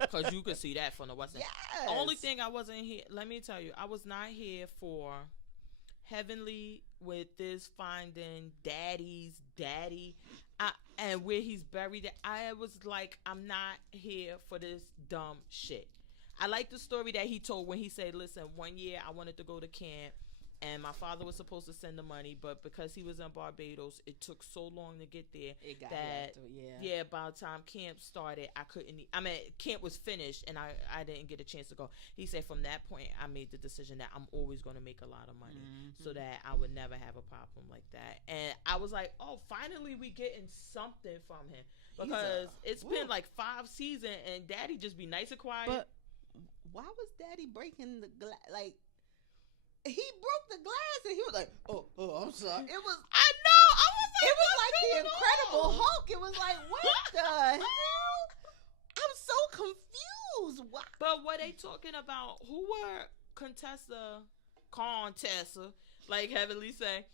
Because you could see that from the West End. Yes. Only thing I wasn't here, let me tell you, I was not here for Heavenly with this finding daddy and where he's buried. I was like, I'm not here for this dumb shit. I like the story that he told when he said, listen, one year I wanted to go to camp and my father was supposed to send the money, but because he was in Barbados, it took so long to get there that by the time camp started, camp was finished and I didn't get a chance to go. He said from that point, I made the decision that I'm always going to make a lot of money so that I would never have a problem like that. And I was like, oh, finally we getting something from him because it's been like 5 seasons and daddy just be nice and quiet. But why was daddy breaking the glass? Like, he broke the glass and he was like, oh, I'm sorry. It was, I know. I was like, it was like the Incredible Hulk. It was like, what the hell? I'm so confused. Why? But were they talking about who were Contessa Tessa, like Heavenly say.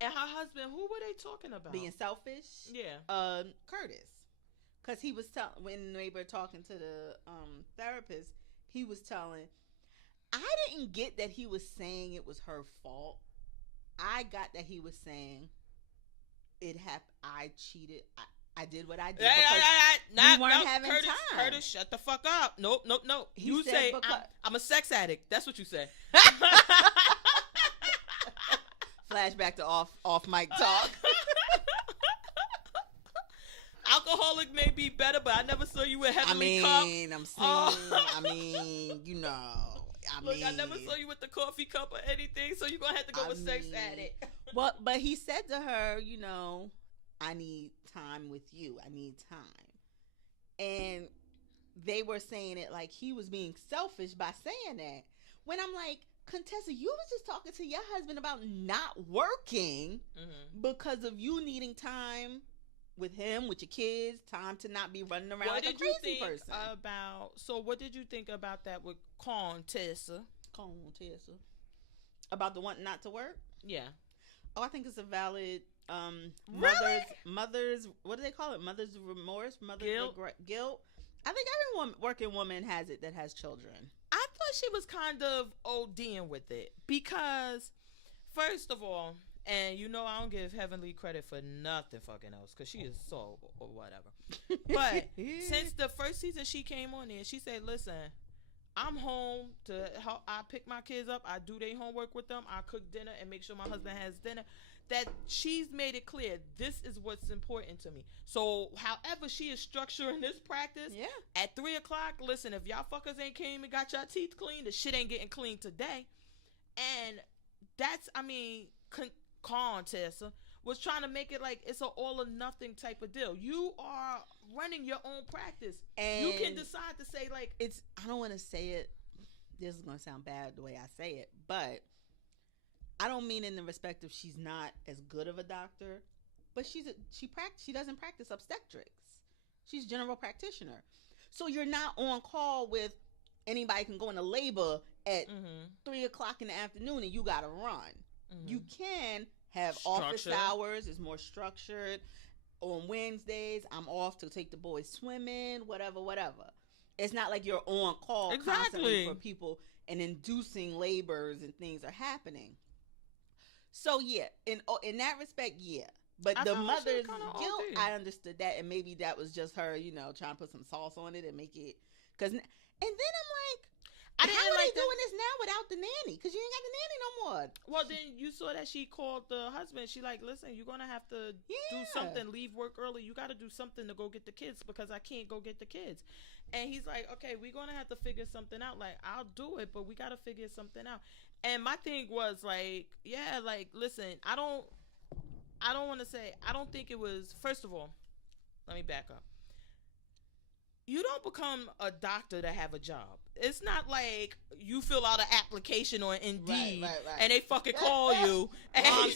And her husband, who were they talking about? Being selfish. Yeah. Curtis, because he was telling when they were talking to the therapist, he was telling. I didn't get that he was saying it was her fault. I got that he was saying it happened. I cheated. I did what I did because we weren't having Curtis, time. Curtis, shut the fuck up. Nope. You say I'm a sex addict. That's what you say. Flashback to off mic talk. Alcoholic may be better, but I never saw you with Heavenly Cup. I'm saying, Look, I never saw you with the coffee cup or anything, so you're going to have to go with sex addict. But he said to her, I need time with you. I need time. And they were saying it like he was being selfish by saying that. When I'm like, Contessa, you was just talking to your husband about not working because of you needing time with him, with your kids, time to not be running around like a crazy person. So what did you think about that with Contessa? About the want not to work? Yeah. Oh, I think it's a valid mother's what do they call it? Mother's remorse, guilt. I think every working woman has it that has children. I thought she was kind of ODing with it because, first of all, and I don't give Heavenly credit for nothing fucking else because she is so or whatever. But since the first season she came on there, she said, listen, I'm home to help. I pick my kids up. I do their homework with them. I cook dinner and make sure my husband has dinner. That she's made it clear, this is what's important to me. So however she is structuring this practice, at 3:00, listen, if y'all fuckers ain't came and got y'all teeth cleaned, the shit ain't getting cleaned today. And that's, Contessa was trying to make it like it's an all or nothing type of deal. You are running your own practice. And you can decide to say like, I don't want to say it. This is going to sound bad the way I say it, but I don't mean in the respect of she's not as good of a doctor, but she doesn't practice obstetrics. She's general practitioner. So you're not on call with anybody can go into labor at 3:00 in the afternoon and you got to run. You can have office hours. It's more structured. On Wednesdays, I'm off to take the boys swimming, whatever. It's not like you're on call constantly for people and inducing labors and things are happening. So yeah, in that respect, yeah. But the mother's guilt, I understood that, and maybe that was just her, trying to put some sauce on it and make it. And then I'm like, how are they doing this now without the nanny? Because you ain't got the nanny no more. Well, then you saw that she called the husband. She like, listen, you're gonna have to do something. Leave work early. You got to do something to go get the kids because I can't go get the kids. And he's like, okay, we're gonna have to figure something out. Like, I'll do it, but we got to figure something out. And my thing was like, listen, I don't want to say, I don't think it was, first of all, let me back up. You don't become a doctor to have a job. It's not like you fill out an application on Indeed and they fucking call you and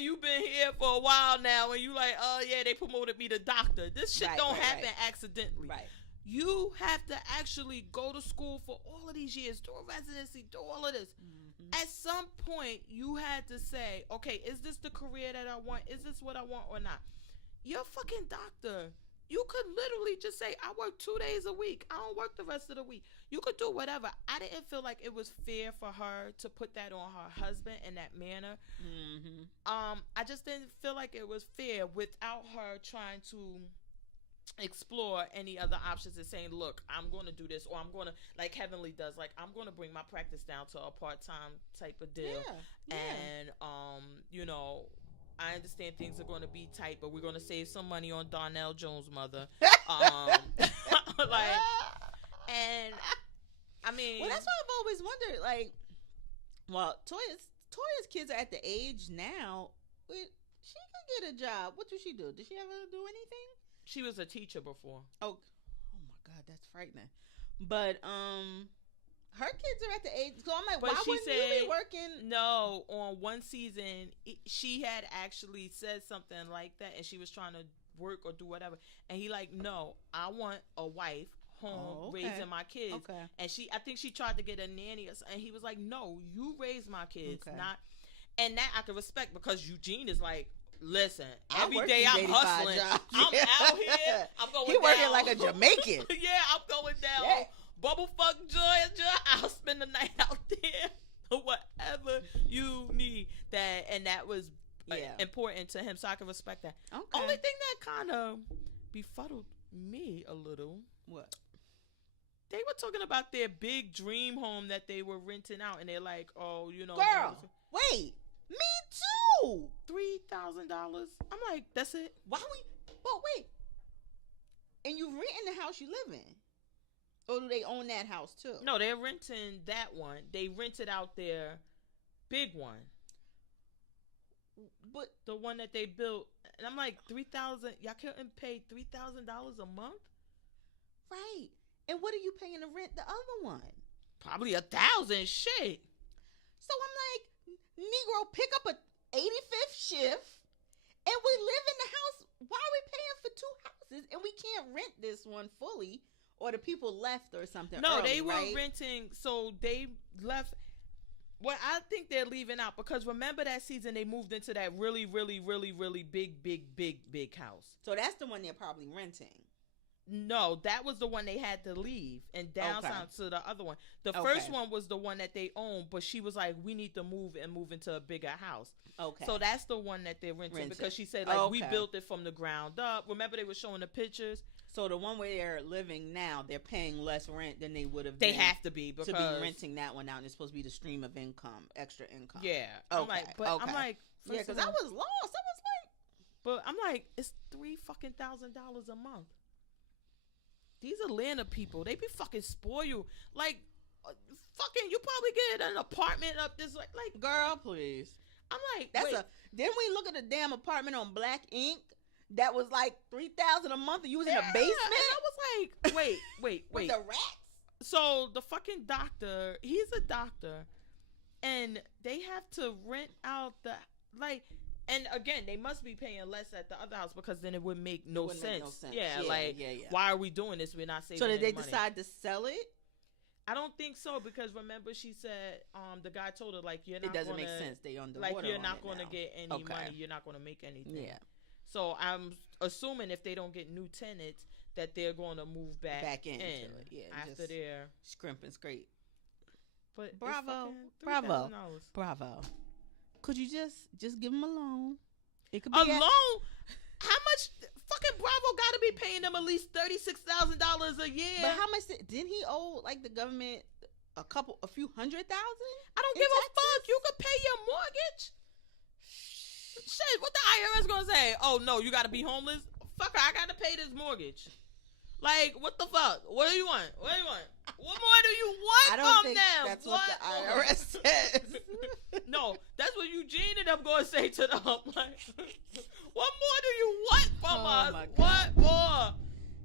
you've been here for a while now and you like, oh yeah, they promoted me to doctor. This shit don't happen accidentally. Right. You have to actually go to school for all of these years, do a residency, do all of this. Mm-hmm. At some point, you had to say, okay, is this the career that I want? Is this what I want or not? You're a fucking doctor. You could literally just say, I work 2 days a week. I don't work the rest of the week. You could do whatever. I didn't feel like it was fair for her to put that on her husband in that manner. Mm-hmm. I just didn't feel like it was fair without her trying to explore any other options and saying, look, I'm going to do this, or I'm going to, like Heavenly does, like, I'm going to bring my practice down to a part-time type of deal. And, I understand things are going to be tight, but we're going to save some money on Darnell Jones' mother. Well, that's why I've always wondered, like, well, Toya's kids are at the age now, she can get a job. What did she do? Did she ever do anything? She was a teacher before. Oh my God, that's frightening. But her kids are at the age, so I'm like, why wouldn't you be working? No, on one season, she had actually said something like that, and she was trying to work or do whatever, and he like, no, I want a wife, home raising my kids. Okay. And I think she tried to get a nanny or something. And he was like, no, you raise my kids, not. And that I can respect because Eugene is like, listen, every day I'm hustling. I'm out here. I'm going down. He working like a Jamaican. Yeah, I'm going down. Bubblefuck Georgia. I'll spend the night out there. Whatever you need. That was important to him, so I can respect that. Okay. Only thing that kind of befuddled me a little. What? They were talking about their big dream home that they were renting out, and they're like, oh, girl, wait, me too. $3,000. I'm like, that's it. Why but wait. And you renting the house you live in? Or do they own that house too? No, they're renting that one. They rented out their big one. But the one that they built, and I'm like, $3,000. Y'all couldn't pay $3,000 a month? Right. And what are you paying to rent the other one? Probably $1,000. Shit. So I'm like, Negro, pick up a 85th shift, and we live in the house. Why are we paying for two houses, and we can't rent this one fully? Or the people left or something. No, early, they were right? renting. So they left. Well, I think they're leaving out because remember that season they moved into that really, really, really, really big house. So that's the one they're probably renting. No, that was the one they had to leave and downtown to the other one. The first one was the one that they owned, but she was like, we need to move into a bigger house. Okay. So that's the one that they're renting because she said, like, we built it from the ground up. Remember they were showing the pictures? So the one where they're living now, they're paying less rent than they would have. They have to be because renting that one out. And it's supposed to be the stream of income, extra income. Yeah. Okay. I'm like, yeah, because I was lost. I was like, but I'm like, it's $3,000 a month. These Atlanta people, they be fucking spoiled. Like, fucking, you probably get an apartment up this like, girl, please. I'm like, Didn't we look at a damn apartment on Black Ink? That was like $3,000 a month. And you was in a basement. And I was like, wait. With the rats. So the fucking doctor, he's a doctor, and they have to rent out and again, they must be paying less at the other house because then it would make no sense. Yeah, why are we doing this? We're not saving. So did they money. decide to sell it? I don't think so because remember she said the guy told her like you're not. It doesn't make sense. They on the like water you're on not going to now. get any money. You're not going to make anything. Yeah. So I'm assuming if they don't get new tenants that they're going to move back into it. Yeah, after their scrimp and scrape. But bravo. Could you just give them a loan? It could be a loan. How much? Fucking Bravo got to be paying them at least $36,000 a year. But how much didn't he owe like the government? A few $100,000? I don't give a fuck. You could pay your mortgage. Shit, what the IRS gonna say? Oh no, you gotta be homeless? Fucker, I gotta pay this mortgage. Like, what the fuck? What do you want? What more do you want from them? That's what the IRS says. No, that's what Eugene and them gonna say to them. Like, what more do you want from us? What more?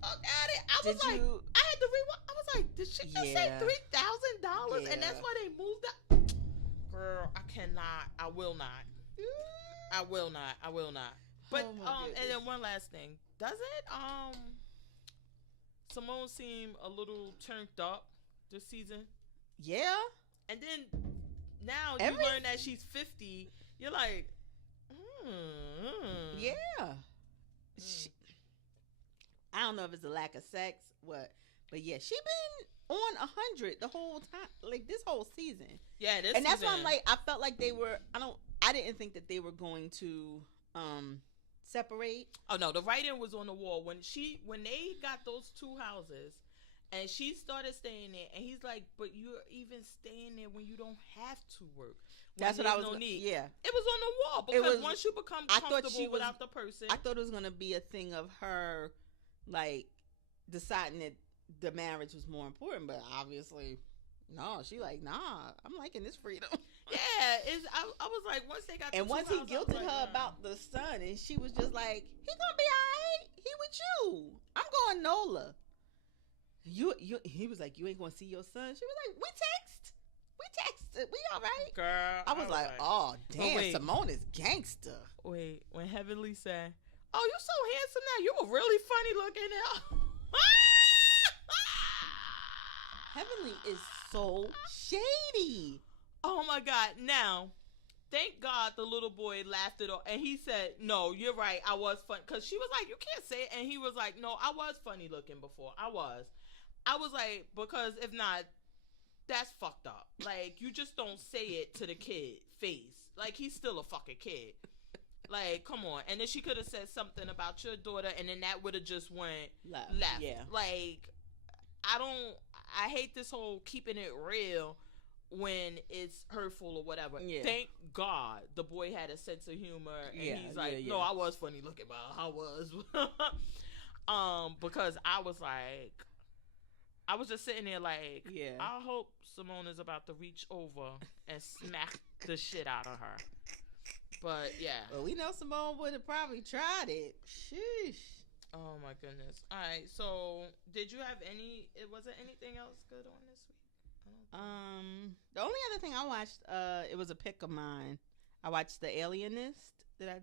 Fuck at it. I was like, I had to rewind. I was like, did she just say $3,000? And that's why they moved up. Girl, I cannot. I will not. I will not. But and then one last thing. Doesn't Simone seem a little turned up this season? Yeah. And then now you learn that she's 50. You're like, yeah. I don't know if it's a lack of sex, but yeah, she been on 100 the whole time, like this whole season. Yeah, and that's why I'm like, I felt like they were. I didn't think that they were going to separate. Oh no, the writing was on the wall when they got those two houses, and she started staying there, and he's like, "But you're even staying there when you don't have to work." That's what I was. No need. Yeah, it was on the wall because once you become comfortable without the person, I thought it was gonna be a thing of her, like, deciding that the marriage was more important, but obviously. No, she like, nah, I'm liking this freedom. Yeah, I was like, once they got and once he guilted her about the son, and she was just like, he gonna be all right. He with you. I'm going NOLA. He was like, you ain't gonna see your son. She was like, we text. We all right. Girl, I was like, oh damn, Simone is gangster. Wait, when Heavenly said, oh, you so handsome now. You were really funny looking now. Heavenly is so shady. Oh my God. Now, thank God the little boy laughed it off. And he said, no, you're right. I was funny. Because she was like, you can't say it. And he was like, no, I was funny looking before. I was like, because if not, that's fucked up. Like, you just don't say it to the kid face. Like, he's still a fucking kid. Like, come on. And then she could have said something about your daughter, and then that would have just went left. Yeah. Like, I hate this whole keeping it real when it's hurtful or whatever. Yeah. Thank God the boy had a sense of humor, and he's like, no, I was funny looking, but I was. Because I was like, I was just sitting there like, I hope Simone is about to reach over and smack the shit out of her. But yeah. Well, we know Simone would have probably tried it. Sheesh. Oh my goodness. All right. So, did you have was there anything else good on this week? The only other thing I watched, it was a pick of mine. I watched The Alienist. Did I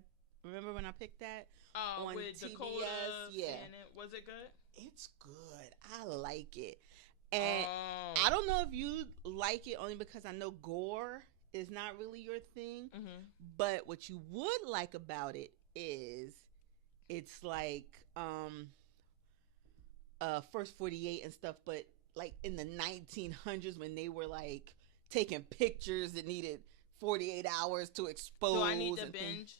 remember when I picked that? On with TBS? Dakota. Yeah. Was it good? It's good. I like it. And I don't know if you like it only because I know gore is not really your thing. Mm-hmm. But what you would like about it is it's like First 48 and stuff, but like in the 1900s when they were like taking pictures that needed 48 hours to expose. Do I need to binge?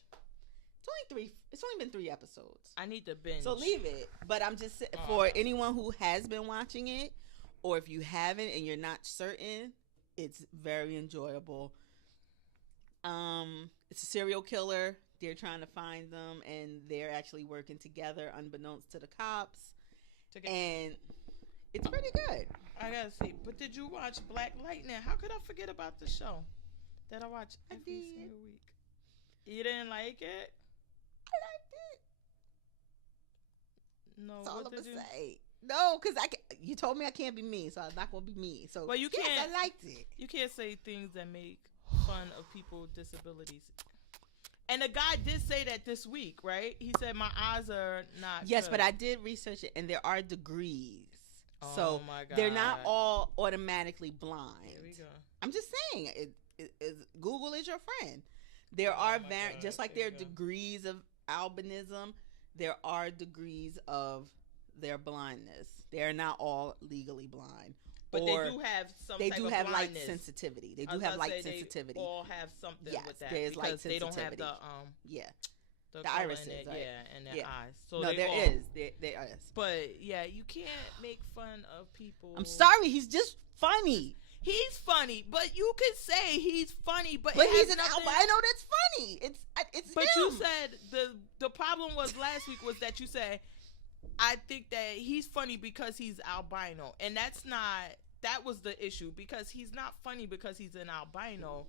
It's only been 3 episodes. I need to binge. So leave it. But I'm just for anyone who has been watching it, or if you haven't and you're not certain, it's very enjoyable. It's a serial killer. They're trying to find them, and they're actually working together, unbeknownst to the cops. And it's pretty good. I gotta see. But did you watch Black Lightning? How could I forget about the show that I watch every single week? You didn't like it? I liked it. No, that's all what I'm did you say? No, because you told me I can't be mean, so I'm not gonna be mean. So, well, you can't. Yes, I liked it. You can't say things that make fun of people with disabilities. And the guy did say that this week, right? He said my eyes are not. Yes, good. but I did research it, and there are degrees. Oh so my God. They're not all automatically blind. Here we go. I'm just saying, Google is your friend. There are just like there are degrees of albinism, there are degrees of their blindness. They are not all legally blind. But they do have some type of blindness. light sensitivity. They do have light sensitivity. They all have something with that. There's light because they don't have the the irises, in right? in their eyes. So no, there is. But yeah, you can't make fun of people. I'm sorry, he's just funny. He's funny, but you could say he's funny, but he's an albino that's funny. It's But him. you said the problem was last week was that you said I think that he's funny because he's albino, and that was the issue, because he's not funny because he's an albino.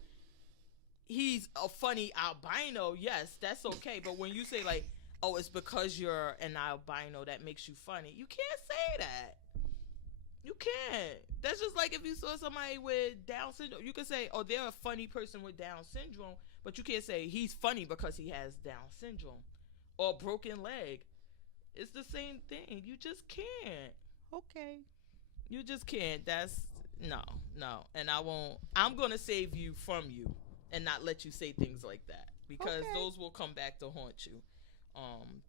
He's a funny albino, yes, that's okay. But when you say like, oh, it's because you're an albino that makes you funny, you can't say that. You can't. That's just like if you saw somebody with Down syndrome. You could say, oh, they're a funny person with Down syndrome, but you can't say he's funny because he has Down syndrome or broken leg. It's the same thing. You just can't. Okay. You just can't. That's no. And I won't. I'm going to save you from you and not let you say things like that, because those will come back to haunt you.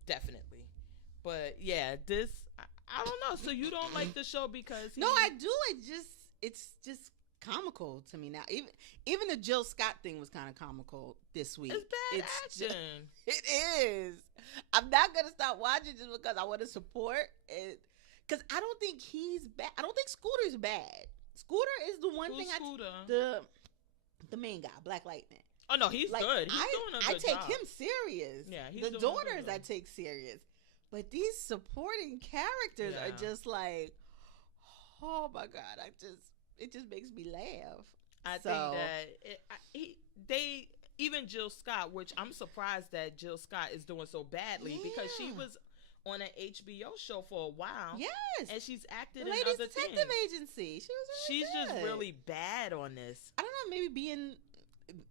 Definitely. But yeah, I don't know. So you don't like the show because No, I do. It's just comical to me now. Even the Jill Scott thing was kind of comical this week. It's bad action. It is. I'm not gonna stop watching just because I want to support it. Because I don't think he's bad. I don't think Scooter's bad. Scooter is the one thing. Scooter? The main guy, Black Lightning. Oh no, he's good. He's doing a good job. I take him serious. Yeah, he's the doing daughters good. I take serious. But these supporting characters are just like, oh my God! It just makes me laugh. I think that even Jill Scott, which I'm surprised that Jill Scott is doing so badly, because she was on an HBO show for a while. Yes, and she's acted the in Ladies other Detective things. Agency. She's just really bad on this. I don't know, maybe being.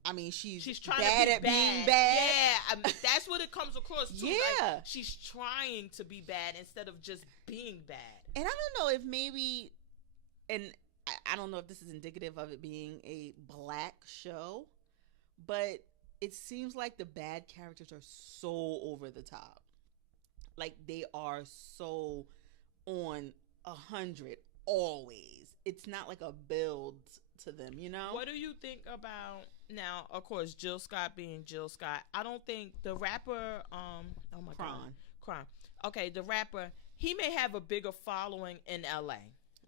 I mean, she's trying bad to be at being bad. Yeah, that's what it comes across to. Yeah, like, she's trying to be bad instead of just being bad. And I don't know if maybe, and I don't know if this is indicative of it being a black show, but it seems like the bad characters are so over the top. Like they are so on 100 always. It's not like a build to them, you know? What do you think about now? Of course, Jill Scott being Jill Scott. I don't think the rapper. Oh my god, Kron. Okay, the rapper. He may have a bigger following in L.A.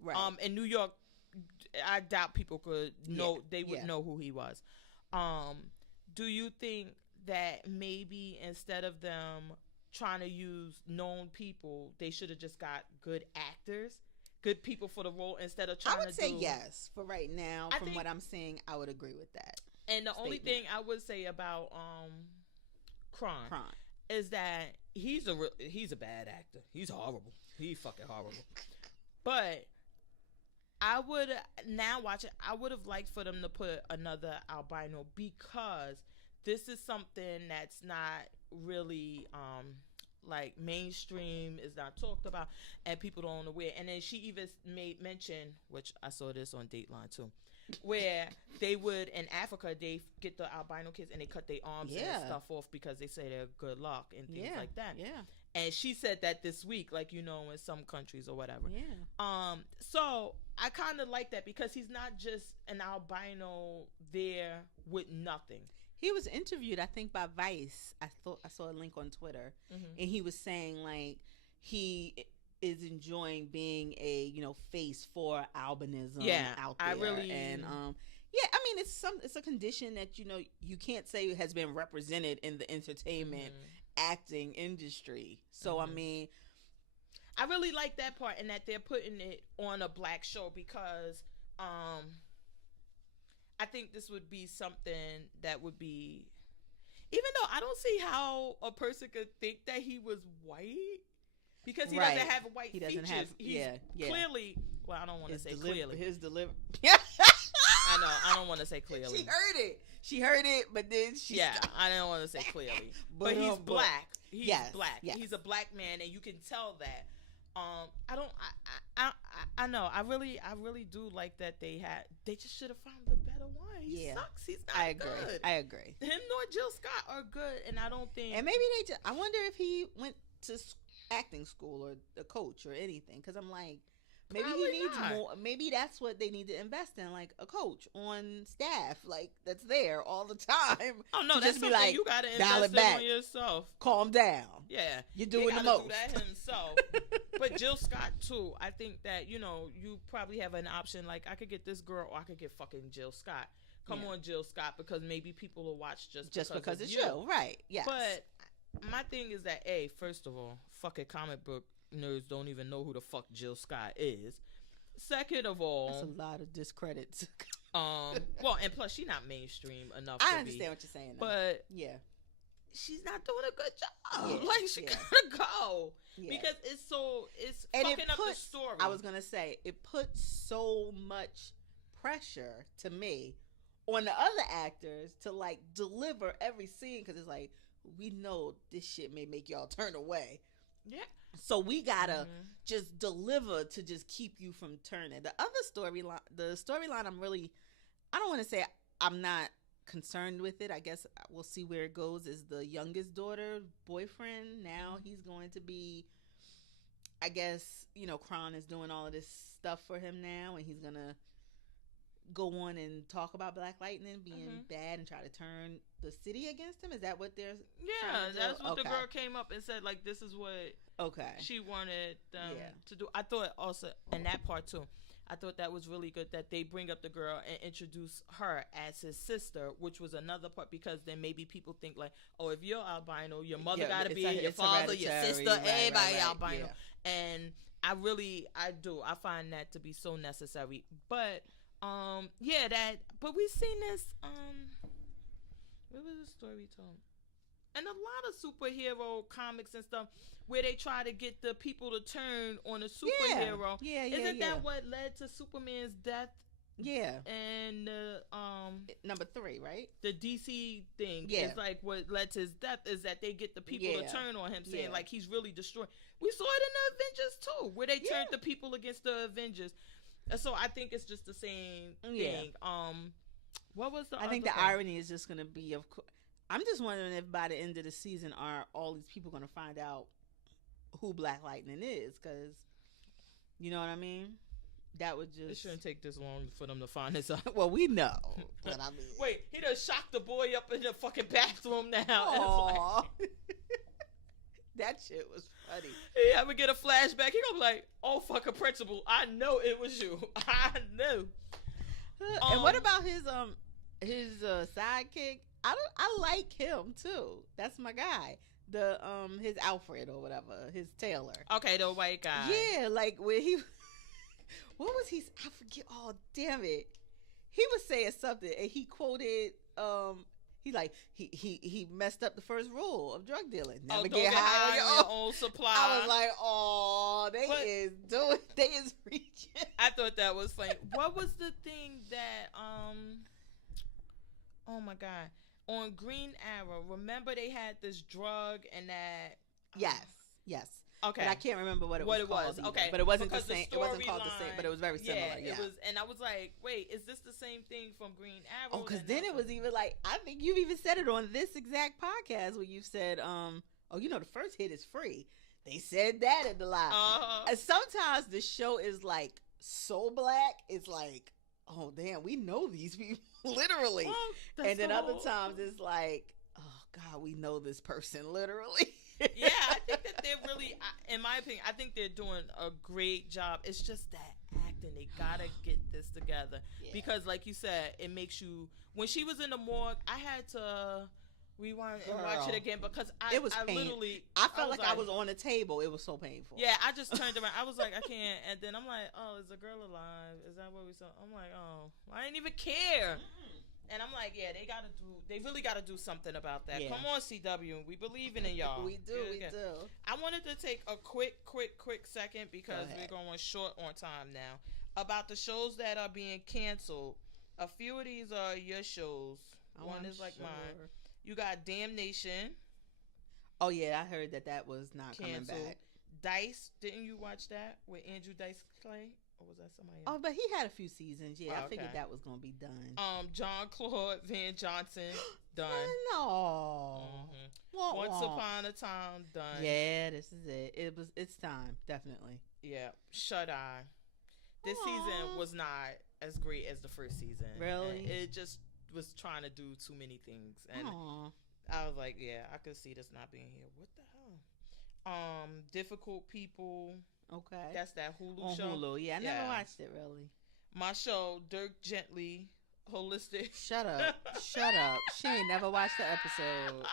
Right. In New York, I doubt people could know. They would know who he was. Do you think that maybe instead of them trying to use known people, they should have just got good actors? Good people for the role instead of trying to I would say yes. For right now, from what I'm seeing, I would agree with that. And the only thing I would say about Kron is that he's a bad actor. He's horrible. He's fucking horrible. But I would now watch it. I would have liked for them to put another albino because this is something that's not really like mainstream, is not talked about, and people don't know where. And then she even made mention, which I saw this on Dateline too, where they would in Africa they get the albino kids and they cut their arms and stuff off because they say they're good luck and things like that. Yeah. And she said that this week, like, you know, in some countries or whatever. Yeah. So I kind of like that because he's not just an albino there with nothing. He was interviewed, I think, by Vice. I saw a link on Twitter, and he was saying like he is enjoying being a, you know, face for albinism out there. And I mean it's a condition that, you know, you can't say has been represented in the entertainment acting industry. So I mean, I really like that part and that they're putting it on a black show because I think this would be something that would be, even though I don't see how a person could think that he was white because he doesn't have white features. He doesn't have, he's clearly, well, I don't want to say clearly. His delivery. I don't want to say clearly. She heard it, but then I don't want to say clearly. But he's black. He's black. Yes. He's a black man, and you can tell that. I know. I really do like that they just should have found the better one. He sucks. He's not good. I agree. Him nor Jill Scott are good, and I don't think. And maybe I wonder if he went to acting school or a coach or anything. Because I'm like, maybe he needs more. Maybe that's what they need to invest in, like a coach on staff, like that's there all the time. Oh no, that's something like, you got to invest in on yourself. Calm down. Yeah, you're doing the most. Do that himself. But Jill Scott too. I think that, you know, you probably have an option. Like, I could get this girl, or I could get fucking Jill Scott. Come on, Jill Scott, because maybe people will watch just because it's you, right? Yeah. But my thing is that first of all, fucking comic book nerds don't even know who the fuck Jill Scott is. Second of all, that's a lot of discredits. Well, and plus she's not mainstream enough. I understand what you're saying, though. But she's not doing a good job. Like, she gotta go because it's fucking up the story. I was gonna say it puts so much pressure to me on the other actors to like deliver every scene, because it's like, we know this shit may make y'all turn away. Yeah. So we gotta just deliver to just keep you from turning. The other storyline, I don't want to say I'm not concerned with it. I guess we'll see where it goes. Is the youngest daughter boyfriend now? He's going to be, I guess, you know, Kron is doing all of this stuff for him now, and he's gonna go on and talk about Black Lightning being bad and try to turn the city against him. Is that what they're trying to do? That's what the girl came up and said, like, this is what she wanted them to do. I thought also, and that part too, I thought that was really good that they bring up the girl and introduce her as his sister, which was another part, because then maybe people think like, oh, if you're albino, your mother gotta be your father, your sister, everybody albino. Yeah. And I find that to be so necessary. But but we've seen this, what was the story we told? And a lot of superhero comics and stuff where they try to get the people to turn on a superhero. Isn't that what led to Superman's death? Yeah. And number 3, right? The DC thing. Yeah. It's like what led to his death is that they get the people to turn on him, saying like he's really destroyed. We saw it in the Avengers too, where they turned the people against the Avengers. And so I think it's just the same thing. What was the? I think other the thing? irony is just going to be, of course. I'm just wondering if by the end of the season, are all these people going to find out who Black Lightning is? Because, you know what I mean? That would just... It shouldn't take this long for them to find this out. Well, we know. But I mean... Wait, he done shocked the boy up in the fucking bathroom now. Aww. That shit was funny. He ever get a flashback, he gonna be like, oh, fucking principal, I know it was you. I knew. And what about his sidekick? I like him too. That's my guy. His Alfred or whatever, his Taylor. Okay, the white guy. Yeah, like when he... What was he? I forget. Oh, damn it. He was saying something and he quoted, he messed up the first rule of drug dealing. Never get high on your own supply. I was like, oh, they is reaching. I thought that was funny. What was the thing that, oh my God. On Green Arrow, remember they had this drug and that... Yes. Okay. But I can't remember what it was. Okay. But it wasn't the same. It wasn't called the same, but it was very similar. Yeah. It was, and I was like, wait, is this the same thing from Green Arrow? Oh, because then it was even like, I think you've even said it on this exact podcast where you said, the first hit is free. They said that in the live. And sometimes the show is like so black, it's like, oh damn, we know these people literally. Oh, and then other times it's like, oh God, we know this person literally. Yeah, I think that they're really, in my opinion, I think they're doing a great job. It's just that acting. They gotta get this together. Yeah. Because like you said, it makes you, when she was in the morgue, I had to rewind and watch it again because I literally, I felt like I was on a table. It was so painful. Yeah, I just turned around. I was like, I can't. And then I'm like, oh, is the girl alive? Is that what we saw? I'm like, oh, I didn't even care. And I'm like, yeah, they really gotta do something about that. Yeah. Come on, CW, we believing in y'all. we do. I wanted to take a quick second because we're going short on time now about the shows that are being canceled. A few of these are your shows. One is like mine. You got Damnation. Oh yeah, I heard that was not canceled. Coming back. Dice, didn't you watch that with Andrew Dice Clay? Or was that somebody else? Oh, but he had a few seasons. Yeah, I figured that was going to be done. John-Claude Van Johnson, done. No. Mm-hmm. Once Upon a Time, done. Yeah, this is it. It's time, definitely. Yeah. Shut Eye. This season was not as great as the first season. Really? And it just was trying to do too many things. And I was like, yeah, I could see this not being here. What the hell? Difficult People. Okay. That's that Hulu on show. Hulu, yeah. I never watched it, really. My show, Dirk Gently, Holistic. Shut up. She ain't never watched the episode.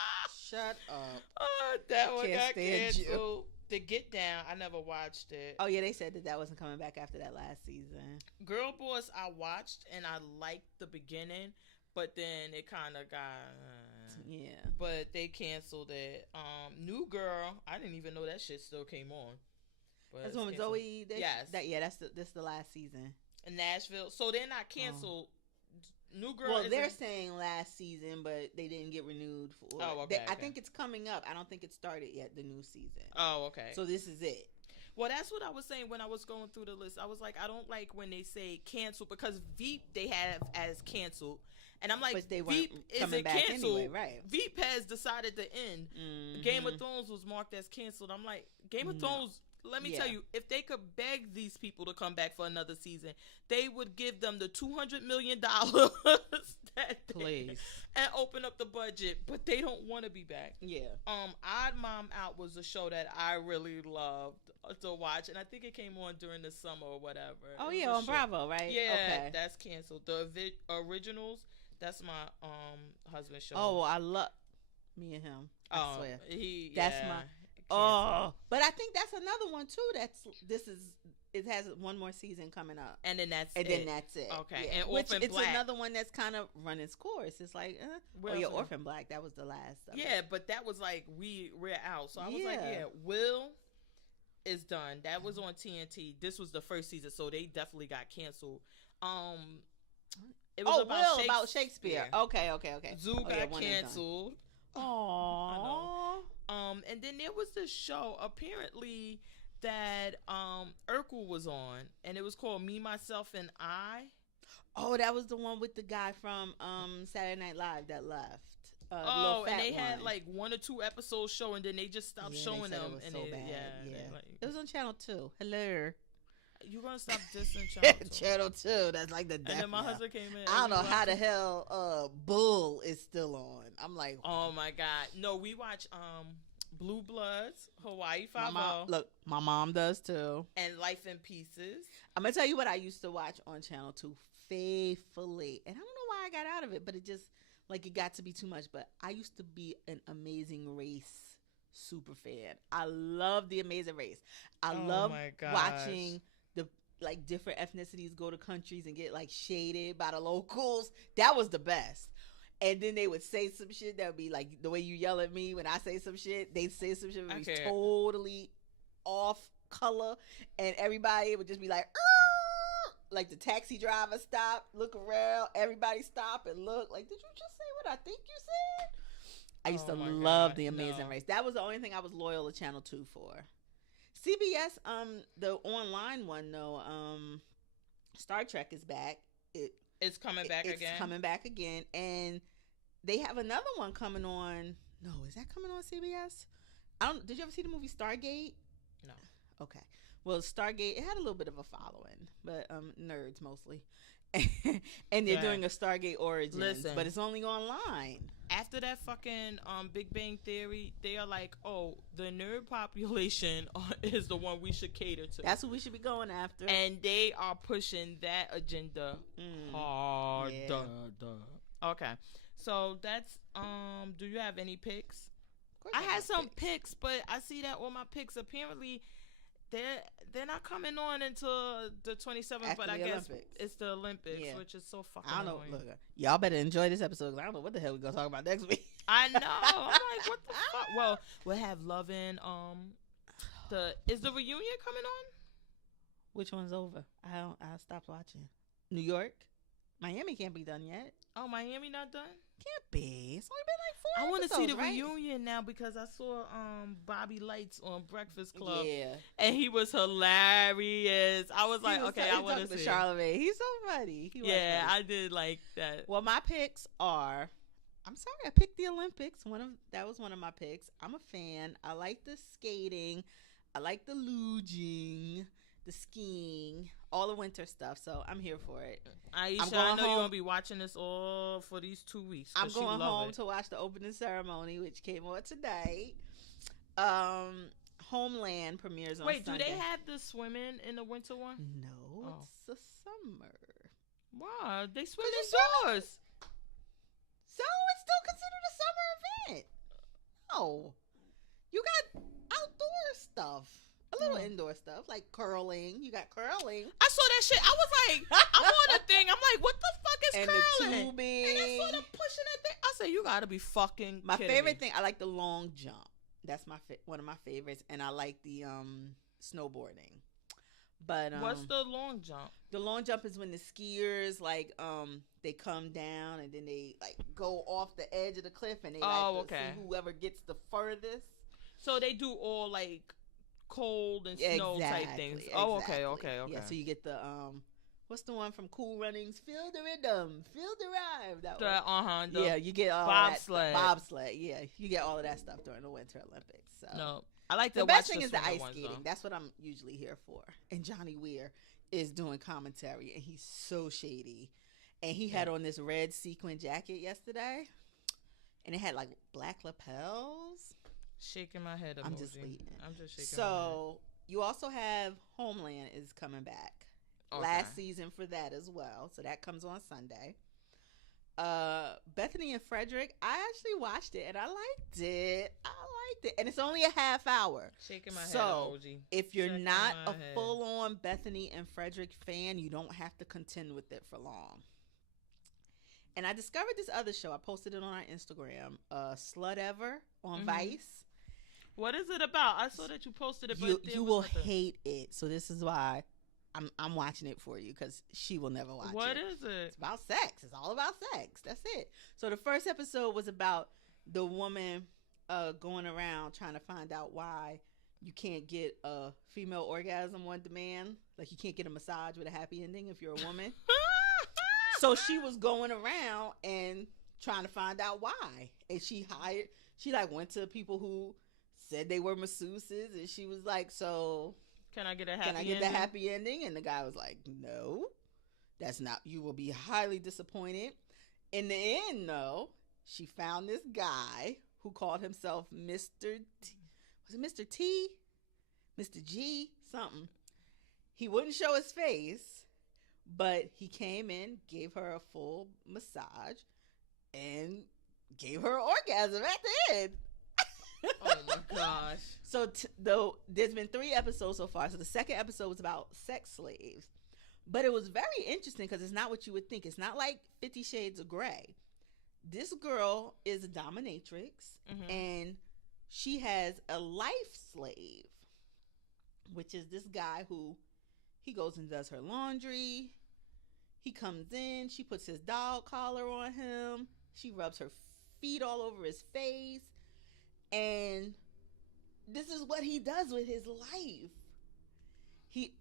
Shut up. That one got canceled. The Get Down, I never watched it. Oh, yeah, they said that wasn't coming back after that last season. Girl Boss, I watched, and I liked the beginning, but then it kind of got... yeah. But they canceled it. New Girl, I didn't even know that shit still came on. That's when Zoe. Yes. That's the last season. In Nashville. So they're not canceled. New Girl. Well, they're saying last season, but they didn't get renewed for. Oh, okay. I think it's coming up. I don't think it started yet. The new season. Oh, okay. So this is it. Well, that's what I was saying when I was going through the list. I was like, I don't like when they say cancel because Veep they have as canceled, and I'm like, but they Veep isn't canceled. Anyway, right? Veep has decided to end. Mm-hmm. Game of Thrones was marked as canceled. I'm like, Game of Thrones. Let me tell you, if they could beg these people to come back for another season, they would give them the $200 million please, and open up the budget. But they don't want to be back. Yeah. Odd Mom Out was a show that I really loved to watch, and I think it came on during the summer or whatever. Oh yeah, on Bravo, right? Yeah, okay. That's canceled. The Originals, that's my husband's show. Oh, I love me and him. I swear. That's my. Oh, but I think that's another one too. It has one more season coming up, and then that's it. Okay, yeah. and Which Orphan it's Black. Another one that's kind of run its course. It's like, Orphan Black. That was the last. Yeah, but that was like we're out. So I was like, Will is done. That was on TNT. This was the first season, so they definitely got canceled. It was about Shakespeare. Okay. Zoo got canceled. Aww. And then there was this show. Apparently, that Urkel was on, and it was called Me, Myself, and I. Oh, that was the one with the guy from Saturday Night Live that left. The Oh, little fat and they one. had like 1 or 2 episodes show, and then they just stopped showing they said them. it was And so it, bad. Yeah, like, it was on Channel 2. Hello. You gonna stop dissing Channel 2? Channel 2. That's like the death. And then my knell. husband came in. I don't know and we how the watched it. hell Bull is still on. I'm like, Oh my god! No, we watch Blue Bloods, Hawaii Five-0, look, my mom does too. and Life in Pieces. I'm gonna tell you what I used to watch on Channel 2 faithfully, and I don't know why I got out of it, but it just it got to be too much. But I used to be an Amazing Race super fan. I love the Amazing Race. I love watching the different ethnicities go to countries and get shaded by the locals. That was the best. And then they would say some shit that would be like the way you yell at me when I say some shit. They'd say some shit that would be totally off color, and everybody would just be like, "Arr!" Like the taxi driver stop, look around, everybody stop and look. Like, did you just say what I think you said? I used to love the Amazing Race. That was the only thing I was loyal to Channel 2 for. CBS, the online one though, Star Trek is back. It's coming back again. It's coming back again, and they have another one coming on. No, is that coming on CBS? Did you ever see the movie Stargate? No. Okay. Well, Stargate, it had a little bit of a following, but nerds mostly. And they're doing a Stargate Origins, but it's only online. After that fucking Big Bang Theory, they are like, oh, the nerd population is the one we should cater to. That's what we should be going after. And they are pushing that agenda hard. Yeah. Okay. So that's do you have any picks? Of course I had some picks, but I see that all my picks apparently they're not coming on until the 27th, After but I the guess Olympics. it's the Olympics, which is so fucking I don't know. annoying. Look, y'all better enjoy this episode because I don't know what the hell we're gonna talk about next week. I know. I'm like, what the fuck? Well, we'll have Love in is the reunion coming on? Which one's over? I stopped watching. New York, Miami can't be done yet. Oh, Miami not done? Can't be. It's only been like 4 I want to see the right? reunion now because I saw Bobby Lights on Breakfast Club. Yeah. And he was hilarious. I was like, okay, I want to see. Charlemagne. He's so funny. Yeah, I did like that. Well, my picks are. I'm sorry, I picked the Olympics. That was one of my picks. I'm a fan. I like the skating. I like the luging, the skiing, all the winter stuff. So I'm here for it. Aisha, I know you're going to be watching this all for these 2 weeks. I'm going home to watch the opening ceremony, which came on tonight. Homeland premieres on Sunday. Wait, do they have the swimming in the winter one? No, it's the summer. Wow, they swim indoors. So it's still considered a summer event. No. You got outdoor stuff. A little indoor stuff, like curling. You got curling. I saw that shit. I was like, I'm on a thing. I'm like, what the fuck is and curling? The tubing. And I saw them pushing that thing. I said, you gotta be fucking My kidding favorite me. thing, I like the long jump. That's one of my favorites. And I like the snowboarding. But what's the long jump? The long jump is when the skiers they come down and then they go off the edge of the cliff and they see whoever gets the furthest. So they do all cold and snow type things. Oh, okay. Yeah, so you get the what's the one from Cool Runnings? Feel the rhythm, feel the rhyme. That one. Yeah, you get all bobsled. Bobsled. Yeah, you get all of that stuff during the Winter Olympics. So no, I like the to best watch thing is the ice skating. Though. That's what I'm usually here for. And Johnny Weir is doing commentary, and he's so shady. And he had on this red sequin jacket yesterday, and it had black lapels. Shaking my head. I'm just waiting. I'm just shaking. So you also have Homeland is coming back. Okay. Last season for that as well. So that comes on Sunday. Bethany and Frederick, I actually watched it and I liked it. And it's only a half hour. Shaking my head. So if you're not a full-on Bethany and Frederick fan, you don't have to contend with it for long. And I discovered this other show. I posted it on our Instagram. Slut Ever on Vice. What is it about? I saw that you posted it. But you will hate it. So this is why I'm watching it for you because she will never watch it. What is it? It's about sex. It's all about sex. That's it. So the first episode was about the woman going around trying to find out why you can't get a female orgasm on demand. Like you can't get a massage with a happy ending if you're a woman. So she was going around and trying to find out why. And she went to people who said they were masseuses, and she was like, so can I get a happy ending? And the guy was like, no, that's not, you will be highly disappointed. In the end, though, she found this guy who called himself Mr. T. Was it Mr. T? Mr. G? Something. He wouldn't show his face, but he came in, gave her a full massage, and gave her an orgasm at the end. Oh my gosh. So though there's been 3 episodes so far. So the second episode was about sex slaves. But it was very interesting because it's not what you would think. It's not like 50 Shades of Grey. This girl is a dominatrix, and she has a life slave, which is this guy who he goes and does her laundry. He comes in, she puts his dog collar on him. She rubs her feet all over his face. And this is what he does with his life.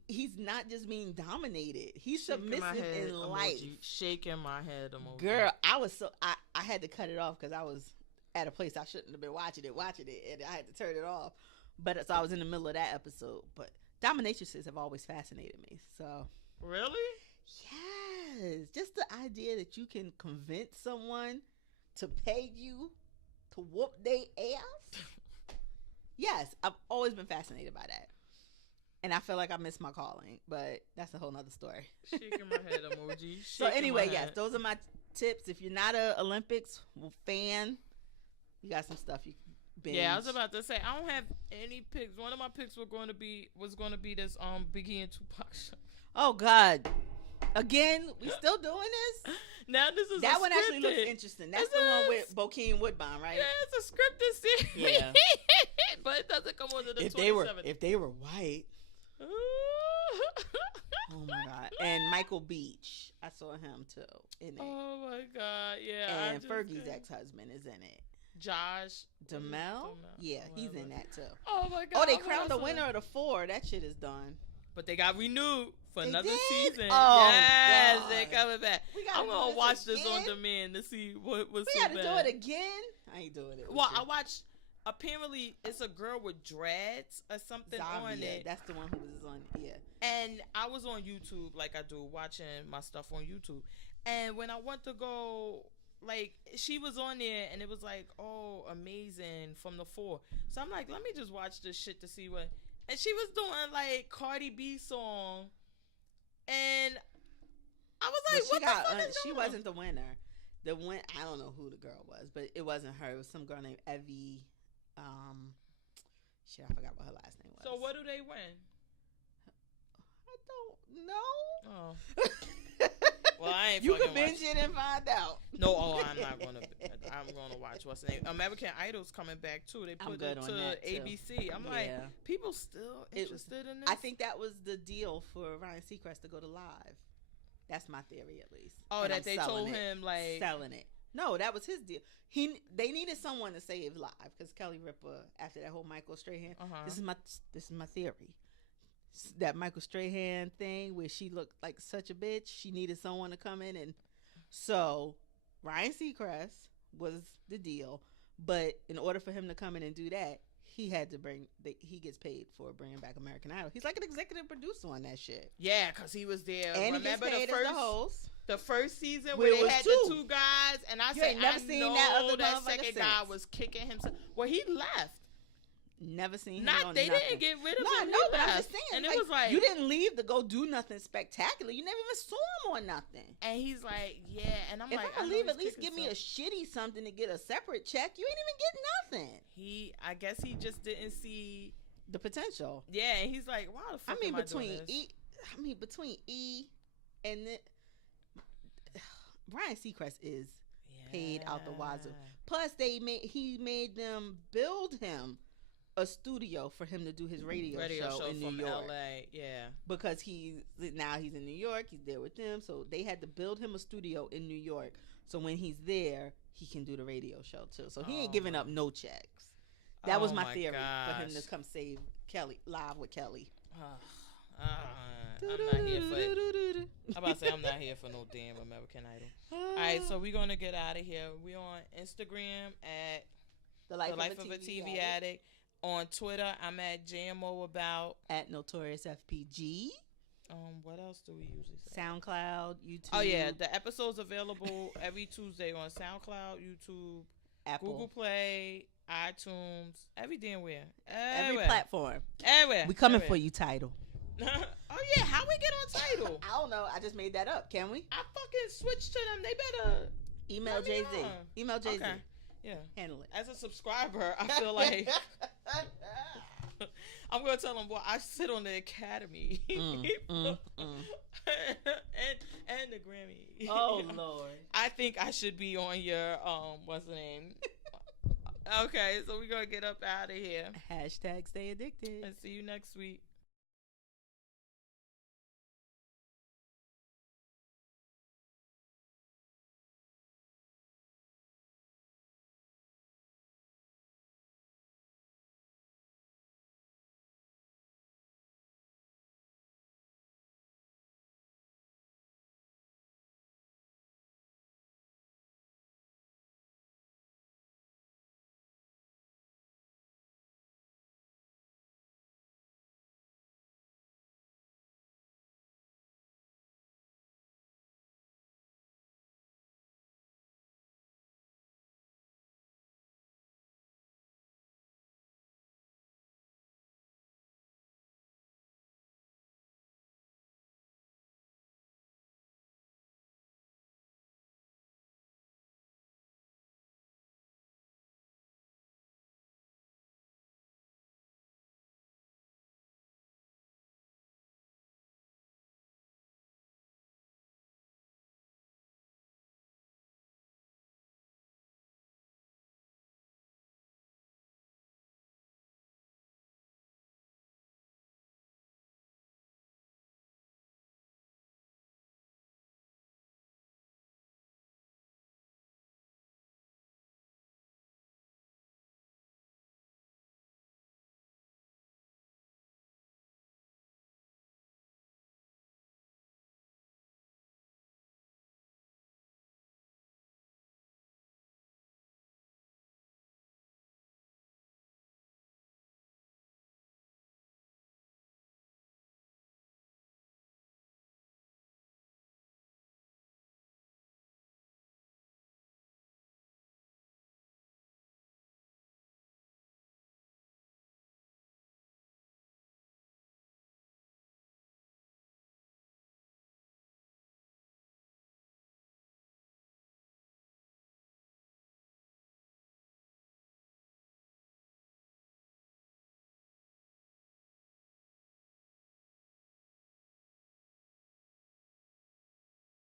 He's not just being dominated. He's submissive in life. Shaking my head emoji. Girl, I had to cut it off because I was at a place I shouldn't have been watching it, and I had to turn it off. But so I was in the middle of that episode. But dominatrices have always fascinated me. So really? Yes. Just the idea that you can convince someone to pay you to whoop their ass. Yes, I've always been fascinated by that. And I feel like I missed my calling, but that's a whole nother story. Shaking my head emoji. So anyway, yes, those are my tips. If you're not a Olympics fan, you got some stuff you can binge. Yeah, I was about to say I don't have any picks. One of my picks was going to be this Biggie and Tupac show. Oh God. Again, we still doing this? Now this is that one actually looks interesting. That's the one with Bokeem Woodbine, right? Yeah, it's a scripted series. Yeah. But it doesn't come on to the 27th. If they were white. Oh my God. And Michael Beach. I saw him too in it. Oh my God. Yeah. And Fergie's ex-husband is in it. Josh Duhamel? Yeah, he's in that too. Oh my God. Oh, they crowned the winner of the 4. That shit is done. But they got renewed for another season. Oh, yes, God. they're coming back. I'm going to watch this on demand to see what was so bad. We got to do it again? I ain't doing it. Well, I watched, apparently, it's a girl with dreads or something on it. That's the one who was on it, yeah. And I was on YouTube, like I do, watching my stuff on YouTube. And when I went to go, like, she was on there, and it was like, oh, amazing, from the 4. So I'm like, let me just watch this shit to see what... And she was doing like Cardi B song, and I was like, "What the fuck is she going wasn't the winner. I don't know who the girl was, but it wasn't her. It was some girl named Evie. Shit, I forgot what her last name was. So what do they win? I don't know. Oh. Well, I ain't. You can binge it and find out. No, I'm not gonna. I'm gonna watch what's the name. American Idol's coming back too. They put it to ABC. I'm like, people still interested in this. I think that was the deal for Ryan Seacrest to go to live. That's my theory, at least. Oh, and that they told him like selling it. No, that was his deal. They needed someone to save live because Kelly Ripa, after that whole Michael Strahan. This is my theory. That Michael Strahan thing where she looked like such a bitch. She needed someone to come in, and so Ryan Seacrest was the deal. But in order for him to come in and do that, he had to he gets paid for bringing back American Idol. He's like an executive producer on that shit. Yeah, because he was there. And remember he gets paid as the host. The first season where they had the 2 guys, and I said, I know that second guy was kicking himself. Well, he left. Never seen him. They didn't get rid of him. No, I know, but I'm just saying. And it was like, you didn't leave to go do nothing spectacular. You never even saw him on nothing. And he's like, yeah. And I'm if like, I'm gonna leave, at least give me a shitty something to get a separate check. You ain't even getting nothing. I guess he just didn't see the potential. Yeah, and he's like, why the fuck am I doing this? Between E and the Ryan Seacrest is paid out the wazoo. Plus, he made them build him a studio for him to do his radio show in New York. LA, yeah. Because he's in New York, he's there with them, so they had to build him a studio in New York. So when he's there, he can do the radio show too. So he ain't giving up no checks. That was my theory for him to come save Kelly, live with Kelly. I'm not here for it. I'm about to say I'm not here for no damn American Idol. All right, so we're gonna get out of here. We're on Instagram at The Life of a TV Addict. On Twitter, I'm at JMO About. At Notorious FPG. What else do we usually say? SoundCloud, YouTube. Oh yeah, the episode's available every Tuesday on SoundCloud, YouTube, Apple, Google Play, iTunes, every damn where. every platform. Everywhere. We coming for you, Tidal. Oh yeah, how we get on Tidal? I don't know. I just made that up. Can we? I fucking switched to them. They better email Jay-Z. Email Jay-Z. Okay. Yeah. Handle it. As a subscriber, I feel like I'm gonna tell them, well, I sit on the Academy and the Grammy. Oh Lord. I think I should be on your what's the name? Okay, so we're gonna get up out of here. Hashtag stay addicted. And see you next week.